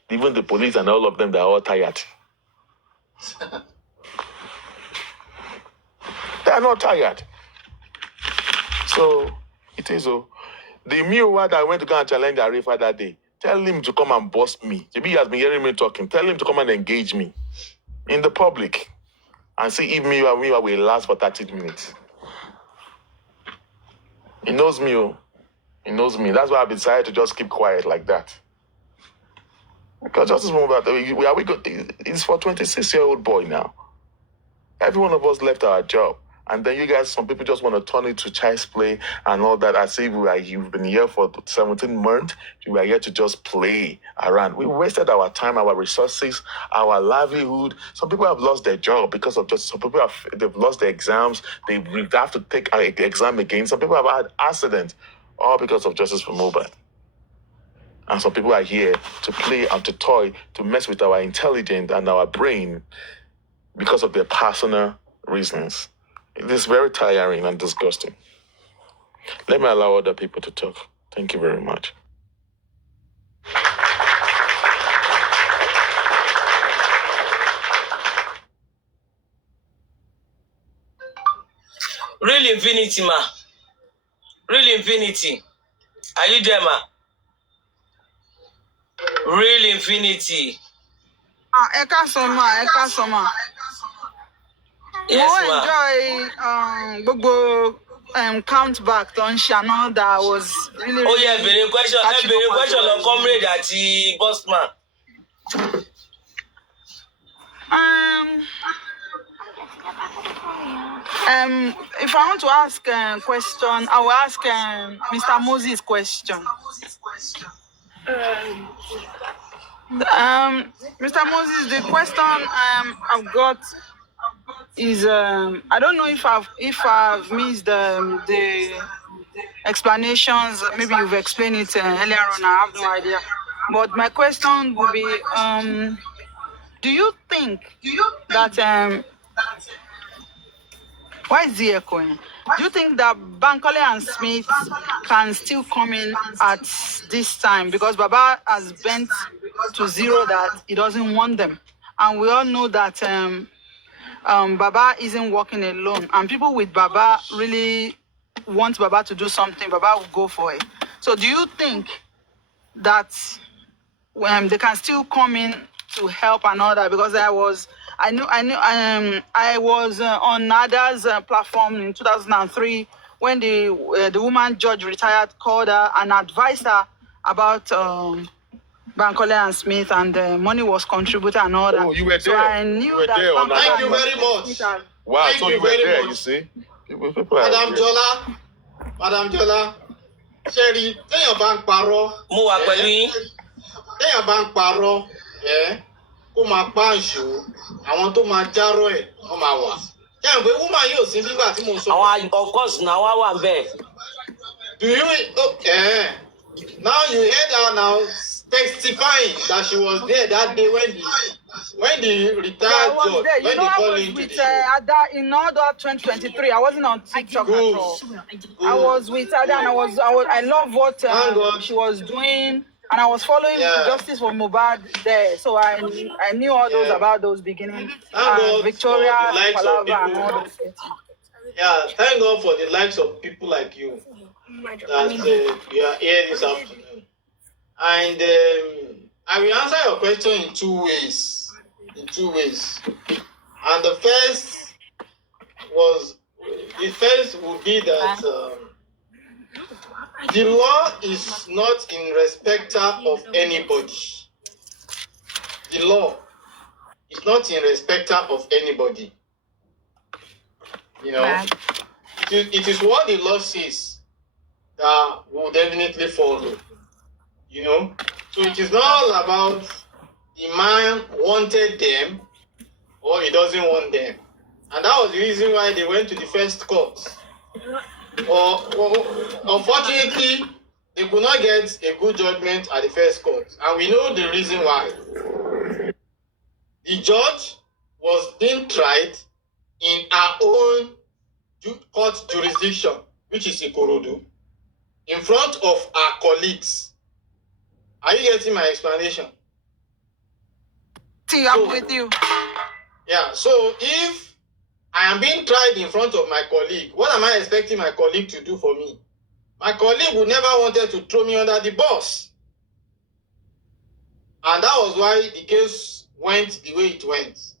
Even the police and all of them, they're all tired. They are not tired. So, it is so. The Miowa that went to go and challenge Arifa that day, tell him to come and bust me. Maybe he has been hearing me talking. Tell him to come and engage me in the public and see if Miowa will last for 30 minutes. He knows me, oh. He knows me. That's why I've decided to just keep quiet like that. Because Justice Mohbad, it's for 26-year-old boy now. Every one of us left our job. And then you guys, some people just want to turn it to child's play and all that. As if you've been here for 17 months, you are here to just play around. We wasted our time, our resources, our livelihood. Some people have lost their job because of just, some people they've lost their exams. They have to take the exam again. Some people have had accidents, all because of justice for Mohbad. And some people are here to play and to toy, to mess with our intelligence and our brain because of their personal reasons. It is very tiring and disgusting. Let me allow other people to talk. Thank you very much. Real Infinity, ma. Real Infinity. Are you there, ma? Real Infinity. Eka Soma. Yes, ma. Gbogbo count back on channel that was really. Oh yeah, very question on comrade àti bossman. If I want to ask a question, I will ask Mr. Moses question. Mr. Moses, the question I've got is I don't know if I've missed the explanations. Maybe you've explained it earlier on. I have no idea. But my question would be, do you think that why is he echoing? Do you think that Bankole and Smith can still come in at this time? Because Baba has bent to zero that he doesn't want them. And we all know that Baba isn't working alone. And people with Baba really want Baba to do something. Baba will go for it. So do you think that they can still come in to help and all that? Because I was on Nada's platform in 2003 when the woman judge retired, called her and advised her about Bankole and Smith, and the money was contributed and all that. Oh, you were there. So I knew that. Thank you very much. Wow, Thank so you you were very there, much. you see? Madam Jola, Sherry, téèyàn bá ń parọ́. Mo wà pẹ̀lú yín. Téèyàn bá ń parọ́, kó máa pa àǹṣó, àwọn tó máa járọ́ ẹ̀, wọ́n máa wà. Téèyàn pé woman yóò sí nígbà tí mo sọ. Àwọn of course na wá wà bẹ́ẹ̀. Do you now you heard her now testifying that she was there that day when the retired judge, there. when they called into the show. Ada in order 2023. I wasn't on TikTok at all. I was with Ada, and I love what she was doing, and I was following Justice for Mohbad there. So I knew all those about those beginnings. Victoria, Palava, and all those things. Yeah, thank God for the likes of people like you that you are here this afternoon. And I will answer your question in two ways. And the first would be that the law is not in respecter of anybody. The law is not in respecter of anybody. You know, it is what the law says that will definitely follow. You know, so it is not all about the man wanted them or he doesn't want them. And that was the reason why they went to the first court. Unfortunately, they could not get a good judgment at the first court. And we know the reason why. The judge was being tried in our own court jurisdiction, which is Ikorodu, in front of our colleagues. Are you getting my explanation? See, I'm with you. Yeah, so if I am being tried in front of my colleague, what am I expecting my colleague to do for me? My colleague would never wanted to throw me under the bus. And that was why the case went the way it went.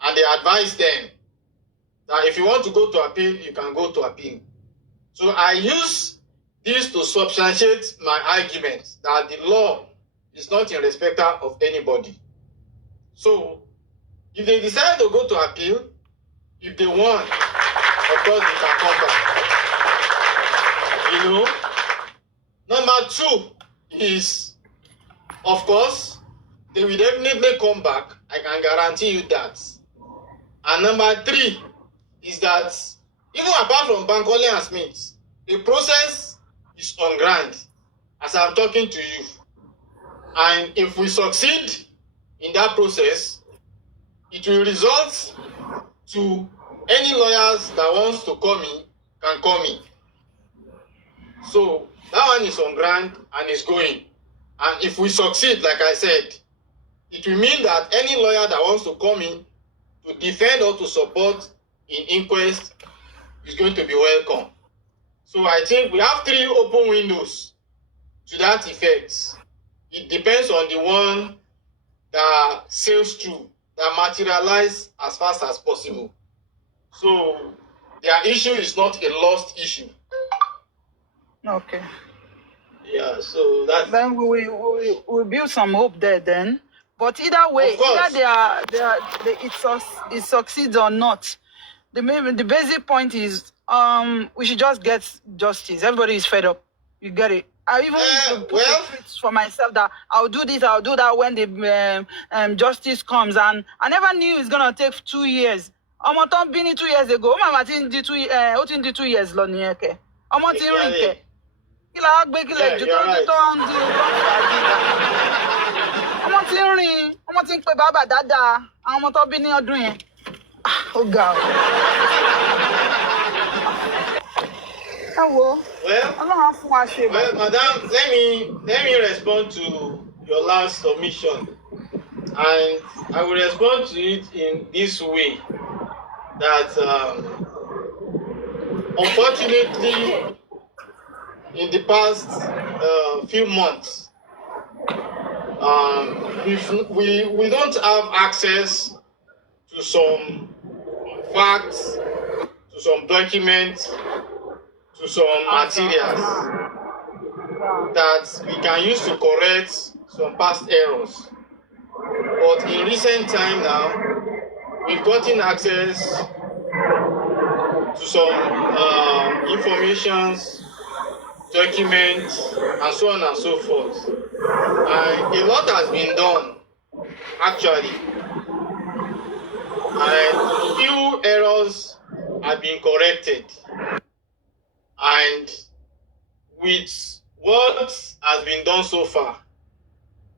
And they advised them that if you want to go to appeal, you can go to appeal. So I use this to substantiate my argument that the law is not in respecter of anybody. So, if they decide to go to appeal, if they won, of course they can come back. You know? Number two is, of course, they will definitely come back. I can guarantee you that. And number three is that, even apart from Bankole and Smith, the process is on ground as I'm talking to you. And if we succeed in that process, it will result to any lawyers that wants to come in can come in. So that one is on ground and is going. And if we succeed, like I said, it will mean that any lawyer that wants to come in to defend or to support in inquest is going to be welcome. So I think we have 3 open windows to that effect. It depends on the one that sails through, that materialize as fast as possible. So their issue is not a lost issue. Okay. Yeah, so that's... Then we build some hope there then. But either way, either it succeeds or not, the basic point is we should just get justice. Everybody is fed up. You get it. I even put a tweet for myself that I'll do this, I'll do that when the justice comes, and I never knew it's gonna take 2 years. Ọmọ tó ń bí ní 2 years ago, Mama ti ń di 2 years lọ nìyẹn kẹ. Ọmọ ti ń rìn kẹ. Kí la wá gbé kílẹ̀ jù tó ń di ọmọ tí ń rìn, ọmọ tí ń pe bàbá dáadáa, àwọn ọmọ tó bí ní ọdún yẹn. Ó ga o. Well, madam, let me respond to your last submission, and I will respond to it in this way: that unfortunately, in the past few months, we don't have access to some facts, to some documents, to some materials that we can use to correct some past errors. But in recent time now, we've gotten access to some informations, documents, and so on and so forth. And a lot has been done, actually. And few errors have been corrected. And with what has been done so far,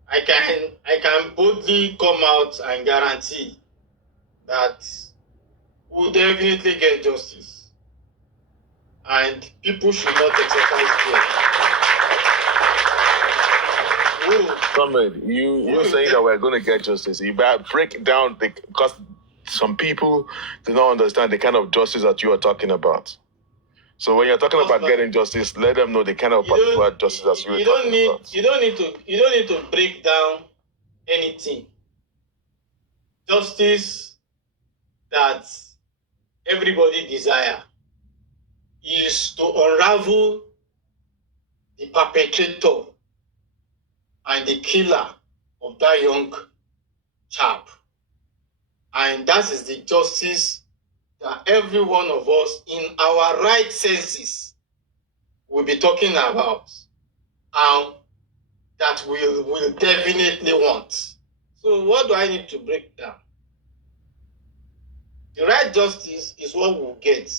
I can boldly come out and guarantee that we'll definitely get justice. And people should not exercise fear. Comrade, you're saying that we're going to get justice. You better break down because some people do not understand the kind of justice that you are talking about. So when you're talking about getting justice, let them know the kind of particular justice that you're talking about. You don't need to break down anything. Justice that everybody desire is to unravel the perpetrator and the killer of that young chap. And that is the justice that every one of us in our right senses will be talking about, and that we will definitely want. So what do I need to break down? The right justice is what we'll get,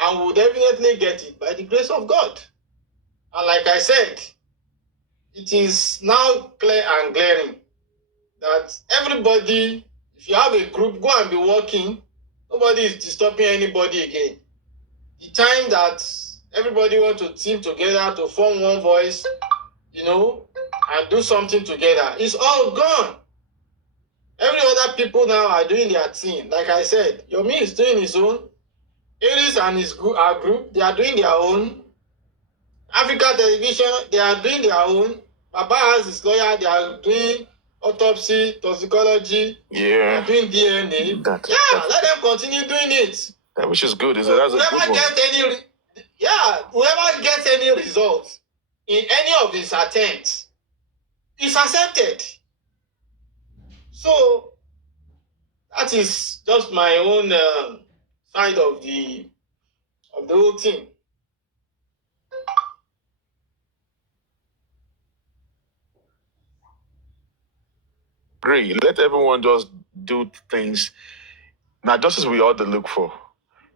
and we'll definitely get it by the grace of God. And like I said, it is now clear and glaring that everybody, if you have a group, go and be working. Nobody is disturbing anybody again. The time that everybody wants to team together to form one voice, and do something together, it's all gone. Every other people now are doing their thing. Like I said, Yomi is doing his own. Aries and our group, they are doing their own. Africa Television, they are doing their own. Baba has his lawyer, they are doing autopsy, toxicology, they are doing DNA. Let them continue doing it. Yeah, which is good. That's a good one. Whoever gets any results in any of his attempts is accepted. So that is just my own side of the whole thing. Agree. Let everyone just do things. Now, justice we ought to look for.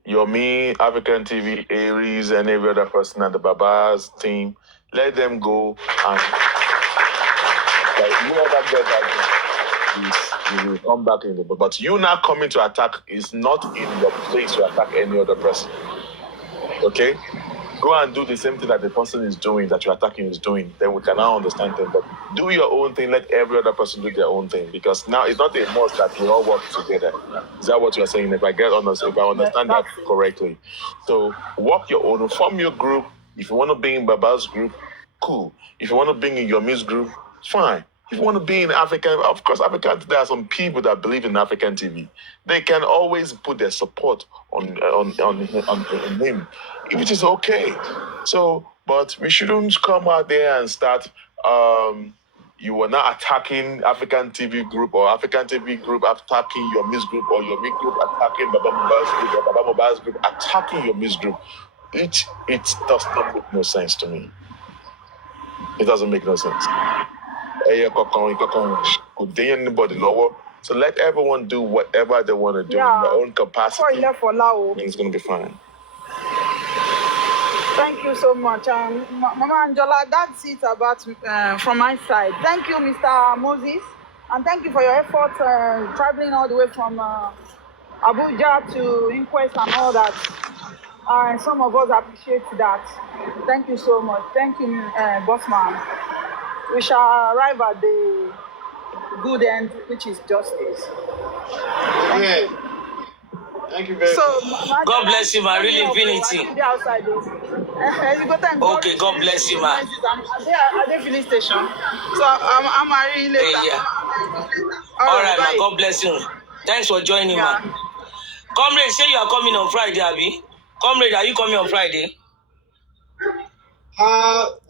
Me, African TV, Aries, and every other person at the Baba's team. Let them go and whoever gets that, you will come back in the. But you now coming to attack is not in your place to attack any other person. Okay? Go and do the same thing that the person is doing, that you're attacking is doing. Then we can now understand them. But do your own thing. Let every other person do their own thing. Because now it's not a must that we all work together. Is that what you're saying? If I understand that correctly. So work your own. Form your group. If you want to be in Baba's group, cool. If you want to be in your Miss group, fine. If you want to be in African, of course, there are some people that believe in African TV. They can always put their support on him, which is okay. So, but we shouldn't come out there and start you are not attacking African TV group or African TV group attacking your Miss group or your Miss group attacking Baba Mohbad's group or Baba Mohbad's group attacking your Miss group. It does not make no sense to me. It doesn't make no sense. So let everyone do whatever they want to do in their own capacity. And it's going to be fine. Thank you so much. Mama Angela, that's it about from my side. Thank you, Mr. Moses. And thank you for your effort traveling all the way from Abuja to Inquest and all that. Some of us appreciate that. Thank you so much. Thank you, Bossman. We shall arrive at the good end, which is justice. Thank you. Thank you very much. So, God bless you, man. Really infinity. Okay, God bless you, man. At the filling station. So I'm marrying later. Yeah. All right, man. God bless you. Thanks for joining, man. Comrade, say you are coming on Friday, Abi. Comrade, are you coming on Friday? Well,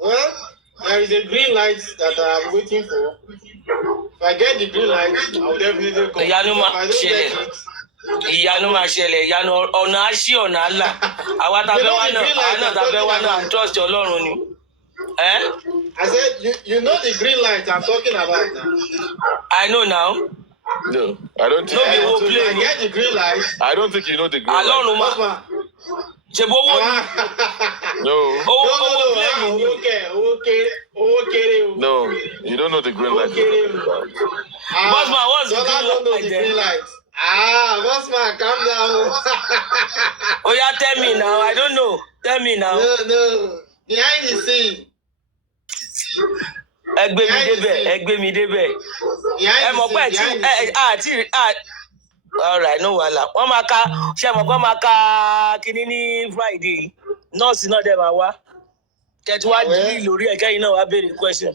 there is a green light that I'm waiting for. If I get the green light, I'll definitely come. If I don't get it, ìyanu máa ṣẹlẹ̀ ìyanu ọ̀nà àṣì ọ̀nà àlà àwa tàbẹ́ wá náà tàbẹ́ wá náà trust Ọlọ́run ni. I said you know the green light I'm talking about now. I know now. No, I don't think. So if I get the green light. I don't think you know the green light. Ọlọ́run máa ṣe bówó ni. No. Owó kéré. No, you don't know the green light. Bossman, what's the green light? Bossman, calm down. Oh yeah, tell me now. I don't know. Tell me now. No. Behind the scene. Ẹgbẹ́ mi débẹ̀. Ẹ mọ̀ pé àti all right, no wahala. Wọ́n máa ka ṣe mọ̀ pé wọ́n máa ka kíní ní Friday. Nọ́ọ̀sì náà dẹ̀ máa wá. Kẹ̀tù wá jí lórí ẹ̀kẹ́ yìí náà wá béèrè question.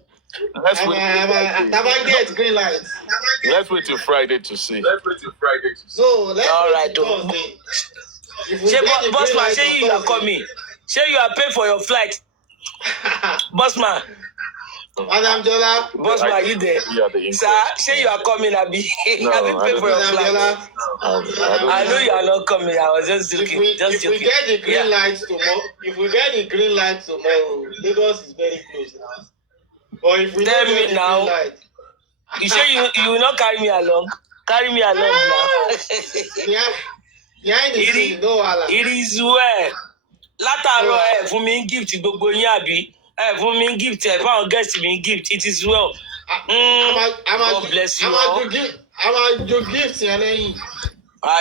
Let's get green light. Let's wait till Friday to see. So let's all wait till Thursday. Bossman, say you are coming. Say you are paying for your flight. Bossman. Madam Jola. Bossman, are you there? Sir, say you are coming, Abi. No, have you paid for your flight? I know you are not coming. I was just joking. If we get the green light tomorrow, Lagos is very close now. But if we tell me now, light, you say you will not carry me along. Carry me along now. Behind the scene, no wahala. It is well. Látàárọ̀ fún mi gift gbogbo yín àbí fún mi gift fáwọn guest mi gift. It is well. God bless you all. I'm a do gift yẹn lẹ́yìn.